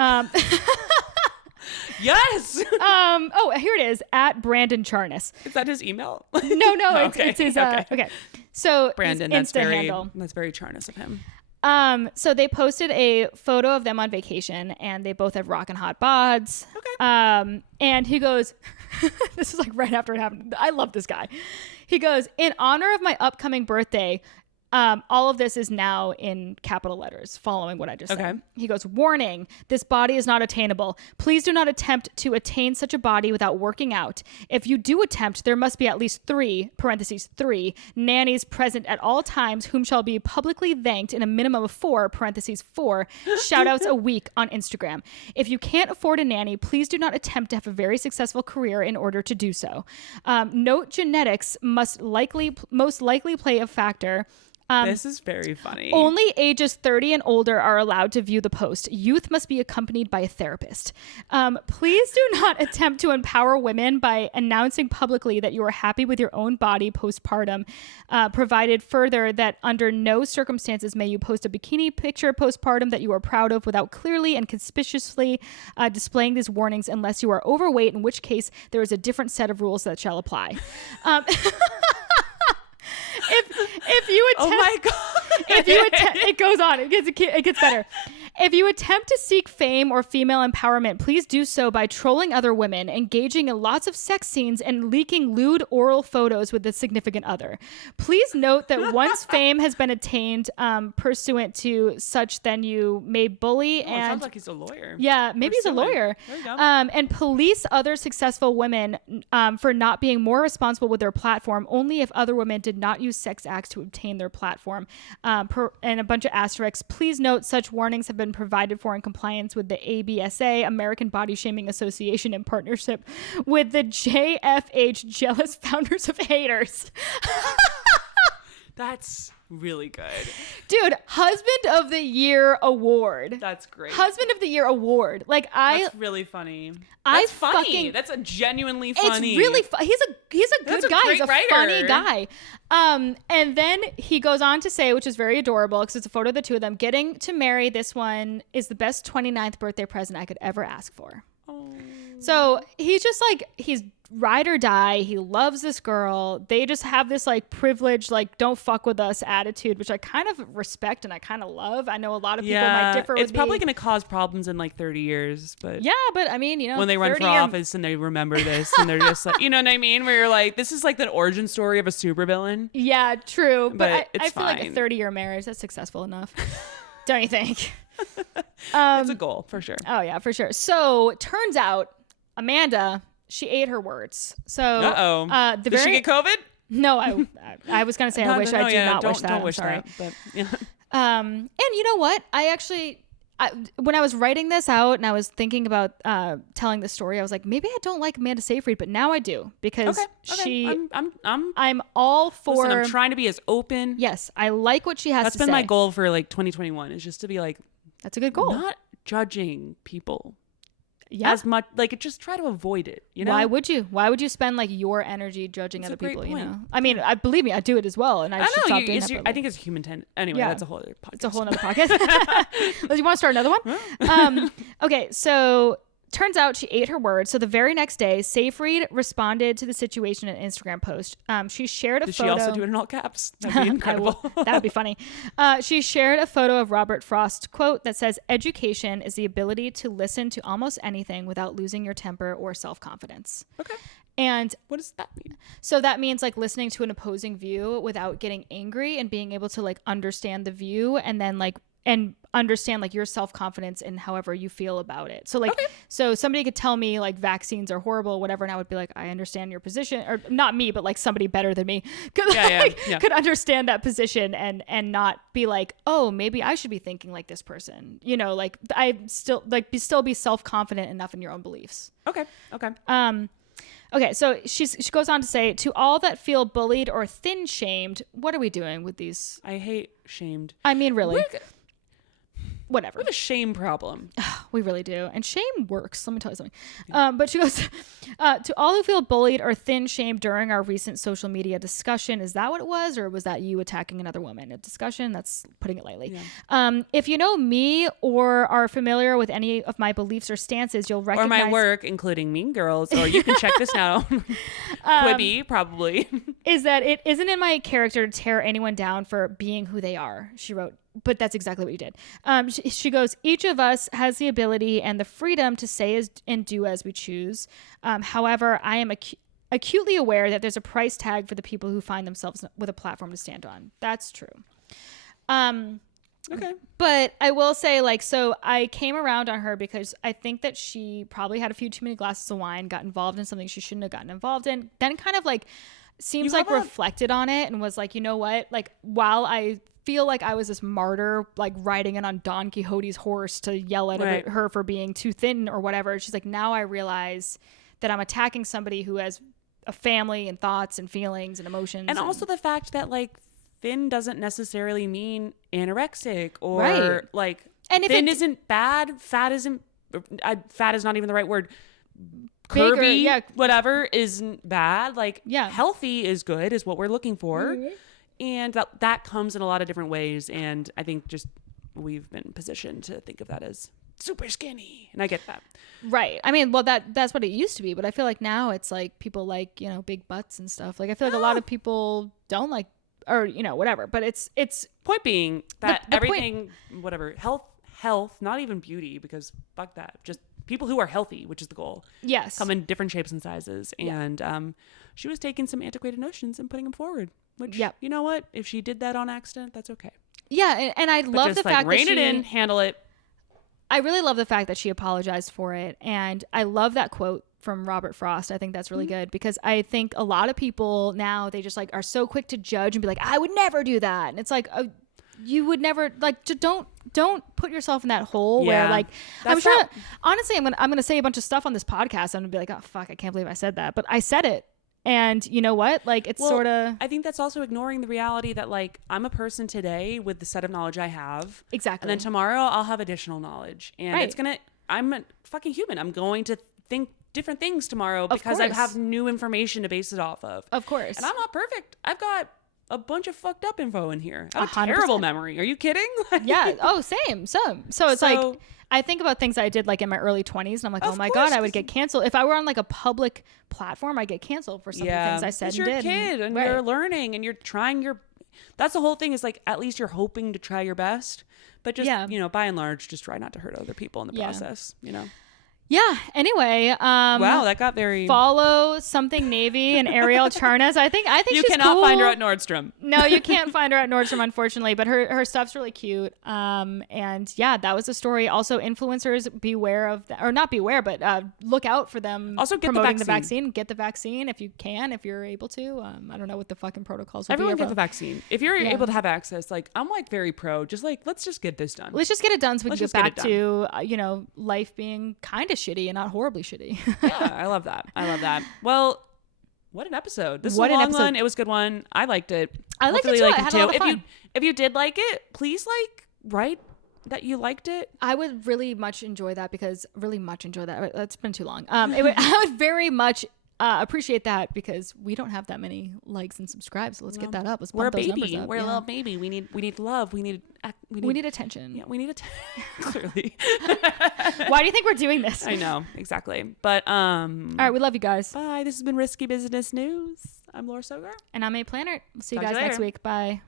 Yes. Oh, here it is, at Brandon Charnas. Is that his email? No, it's his okay. So Brandon, that's very Charnas of him. So they posted a photo of them on vacation, and they both have rockin' hot bods. Okay. And he goes, this is like right after it happened. I love this guy. He goes, in honor of my upcoming birthday, all of this is now in capital letters following what I just said. He goes, warning, this body is not attainable. Please do not attempt to attain such a body without working out. If you do attempt, there must be at least 3 nannies present at all times, whom shall be publicly thanked in a minimum of 4 shout outs a week on Instagram. If you can't afford a nanny, please do not attempt to have a very successful career in order to do so. Note genetics most likely play a factor. This is very funny. Only ages 30 and older are allowed to view the post. Youth must be accompanied by a therapist. Please do not attempt to empower women by announcing publicly that you are happy with your own body postpartum. Provided further that under no circumstances may you post a bikini picture postpartum that you are proud of without clearly and conspicuously displaying these warnings unless you are overweight, in which case there is a different set of rules that shall apply. If you attempt, oh my god! It goes on. It gets better. If you attempt to seek fame or female empowerment, please do so by trolling other women, engaging in lots of sex scenes, and leaking lewd oral photos with a significant other. Please note that once fame has been attained pursuant to such, then you may bully and... It sounds like he's a lawyer. Yeah, maybe he's a lawyer. There you go. And police other successful women for not being more responsible with their platform, only if other women did not use sex acts to obtain their platform. And a bunch of asterisks. Please note such warnings have been provided for in compliance with the ABSA, American Body Shaming Association, in partnership with the JFH, Jealous Founders of Haters. That's Really good. Dude, Husband of the Year award. That's great. Husband of the Year award. Like That's really funny. That's funny. That's a genuinely funny. It's really he's a good guy. He's a writer. funny guy. And then he goes on to say, which is very adorable because it's a photo of the two of them, getting to marry this one is the best 29th birthday present I could ever ask for. Oh. So he's just like, he's ride or die. He loves this girl. They just have this like privileged, like, don't fuck with us attitude, which I kind of respect and I kind of love. I know a lot of people might differ with me. It's probably going to cause problems in like 30 years, but yeah, but I mean, you know, when they run for office and they remember this and they're just like, you know what I mean? Where you're like, this is like the origin story of a supervillain. Yeah, true. But I feel fine. like a 30-year marriage, that's successful enough. Don't you think? It's a goal for sure. Oh yeah, for sure. So turns out Amanda, she ate her words. So did she get COVID? No, I was gonna say I wish I do not wish that. Don't wish sorry. that. But yeah. And you know what? When I was writing this out and I was thinking about telling the story, I was like, maybe I don't like Amanda Seyfried, but now I do because I'm all for. Listen, I'm trying to be as open. Yes, I like what she has to say. That's been my goal for like 2021 is just to be like. That's a good goal. Not judging people. Yeah. As much like just try to avoid it, you know? Why would you? Why would you spend like your energy judging other people, point. you know? I mean, believe me, I do it as well and I should stop doing that. I think it's a human tendency. Anyway, that's a whole other podcast. It's a whole other podcast. You want to start another one? Okay, so turns out she ate her words. So the very next day, Seyfried responded to the situation in an Instagram post. She shared a photo. Did she also do it in all caps? That'd be incredible. That would be funny. She shared a photo of Robert Frost's quote that says, "Education is the ability to listen to almost anything without losing your temper or self-confidence." Okay. And what does that mean? So that means like listening to an opposing view without getting angry and being able to like understand the view and then like and understand like your self-confidence in however you feel about it. So like, so somebody could tell me like vaccines are horrible or whatever. And I would be like, I understand your position, or not me, but like somebody better than me could understand that position and not be like, oh, maybe I should be thinking like this person, you know, like I still like still be self-confident enough in your own beliefs. Okay. Okay, so she goes on to say, to all that feel bullied or thin shamed, what are we doing with these? I hate shamed. I mean, really. Whatever. We have a shame problem. We really do. And shame works. Let me tell you something. But she goes, to all who feel bullied or thin shamed during our recent social media discussion, is that what it was? Or was that you attacking another woman? A discussion? That's putting it lightly. Yeah. If you know me or are familiar with any of my beliefs or stances, you'll recognize. Or my work, including Mean Girls, or you can check this out. Quibi, probably. Is that it isn't in my character to tear anyone down for being who they are, she wrote. But that's exactly what you did. She goes, each of us has the ability and the freedom to say and do as we choose. However, I am acutely aware that there's a price tag for the people who find themselves with a platform to stand on. That's true. Okay. But I will say, like, so I came around on her because I think that she probably had a few too many glasses of wine, got involved in something she shouldn't have gotten involved in, then kind of like seems like reflected on it and was like, you know what? Like, while I feel like I was this martyr, like riding in on Don Quixote's horse to yell at her for being too thin or whatever. She's like, now I realize that I'm attacking somebody who has a family and thoughts and feelings and emotions. And also the fact that like thin doesn't necessarily mean anorexic or like and thin isn't bad. Fat is not even the right word. Curvy, whatever isn't bad. Like healthy is good is what we're looking for. Mm-hmm. And that comes in a lot of different ways. And I think just we've been positioned to think of that as super skinny. And I get that. Right. I mean, well, that's what it used to be. But I feel like now it's like people like, you know, big butts and stuff. Like I feel like a lot of people don't like, or, you know, whatever. But it's point being that everything, whatever, health, not even beauty, because fuck that. Just people who are healthy, which is the goal. Yes. Come in different shapes and sizes. And she was taking some antiquated notions and putting them forward. Which, you know what? If she did that on accident, that's okay. Yeah, and I love the fact that rein it in, handle it. I really love the fact that she apologized for it. And I love that quote from Robert Frost. I think that's really good because I think a lot of people now, they just like are so quick to judge and be like, I would never do that. And it's like, you would never, like, don't put yourself in that hole where like, I'm sure, honestly, I'm going to say a bunch of stuff on this podcast. I'm going to be like, oh, fuck, I can't believe I said that. But I said it And you know what? Like, it's sort of... I think that's also ignoring the reality that, like, I'm a person today with the set of knowledge I have. Exactly. And then tomorrow I'll have additional knowledge. And it's going to... I'm a fucking human. I'm going to think different things tomorrow because I have new information to base it off of. Of course. And I'm not perfect. I've got a bunch of fucked up info in here. I have a 100%. terrible memory. Are you kidding? Yeah. Oh, same. So it's like... I think about things I did like in my early 20s and I'm like, oh my God, I would get canceled. If I were on like a public platform, I'd get canceled for some of the things I said and did. You're a kid and you're learning and you're trying your... That's the whole thing is like, at least you're hoping to try your best. But just, you know, by and large, just try not to hurt other people in the process, you know? Yeah. Anyway, wow, that got very... Follow something Navy and Arielle Charnas. I think you she's cannot cool. find her at Nordstrom. No, you can't find her at Nordstrom, unfortunately. But her stuff's really cute. And yeah, that was the story. Also, influencers beware of or not beware, but look out for them. Also, get promoting the vaccine. Get the vaccine if you can, if you're able to. I don't know what the fucking protocols. Everyone get the vaccine if you're able to have access. Like, I'm like very pro. Just like, let's just get this done. Let's just get it done so we can get back to you know, life being kind of shitty and not horribly shitty. Yeah, I love that. Well, what an episode. This was a long one. It was a good one. I liked it. I liked it too. I had a lot of fun. If you did like it, please write that you liked it. I would really much enjoy that because that's been too long. I would very much appreciate that because we don't have that many likes and subscribes. So let's get that up. Let's we're a those baby. Up. We're a little baby. We need love. We need attention. Yeah, we need attention. Clearly. Why do you think we're doing this? I know, exactly. But all right, we love you guys. Bye. This has been Risky Business News. I'm Laura Sogar. And I'm A Planner. We'll see you guys next week. Bye.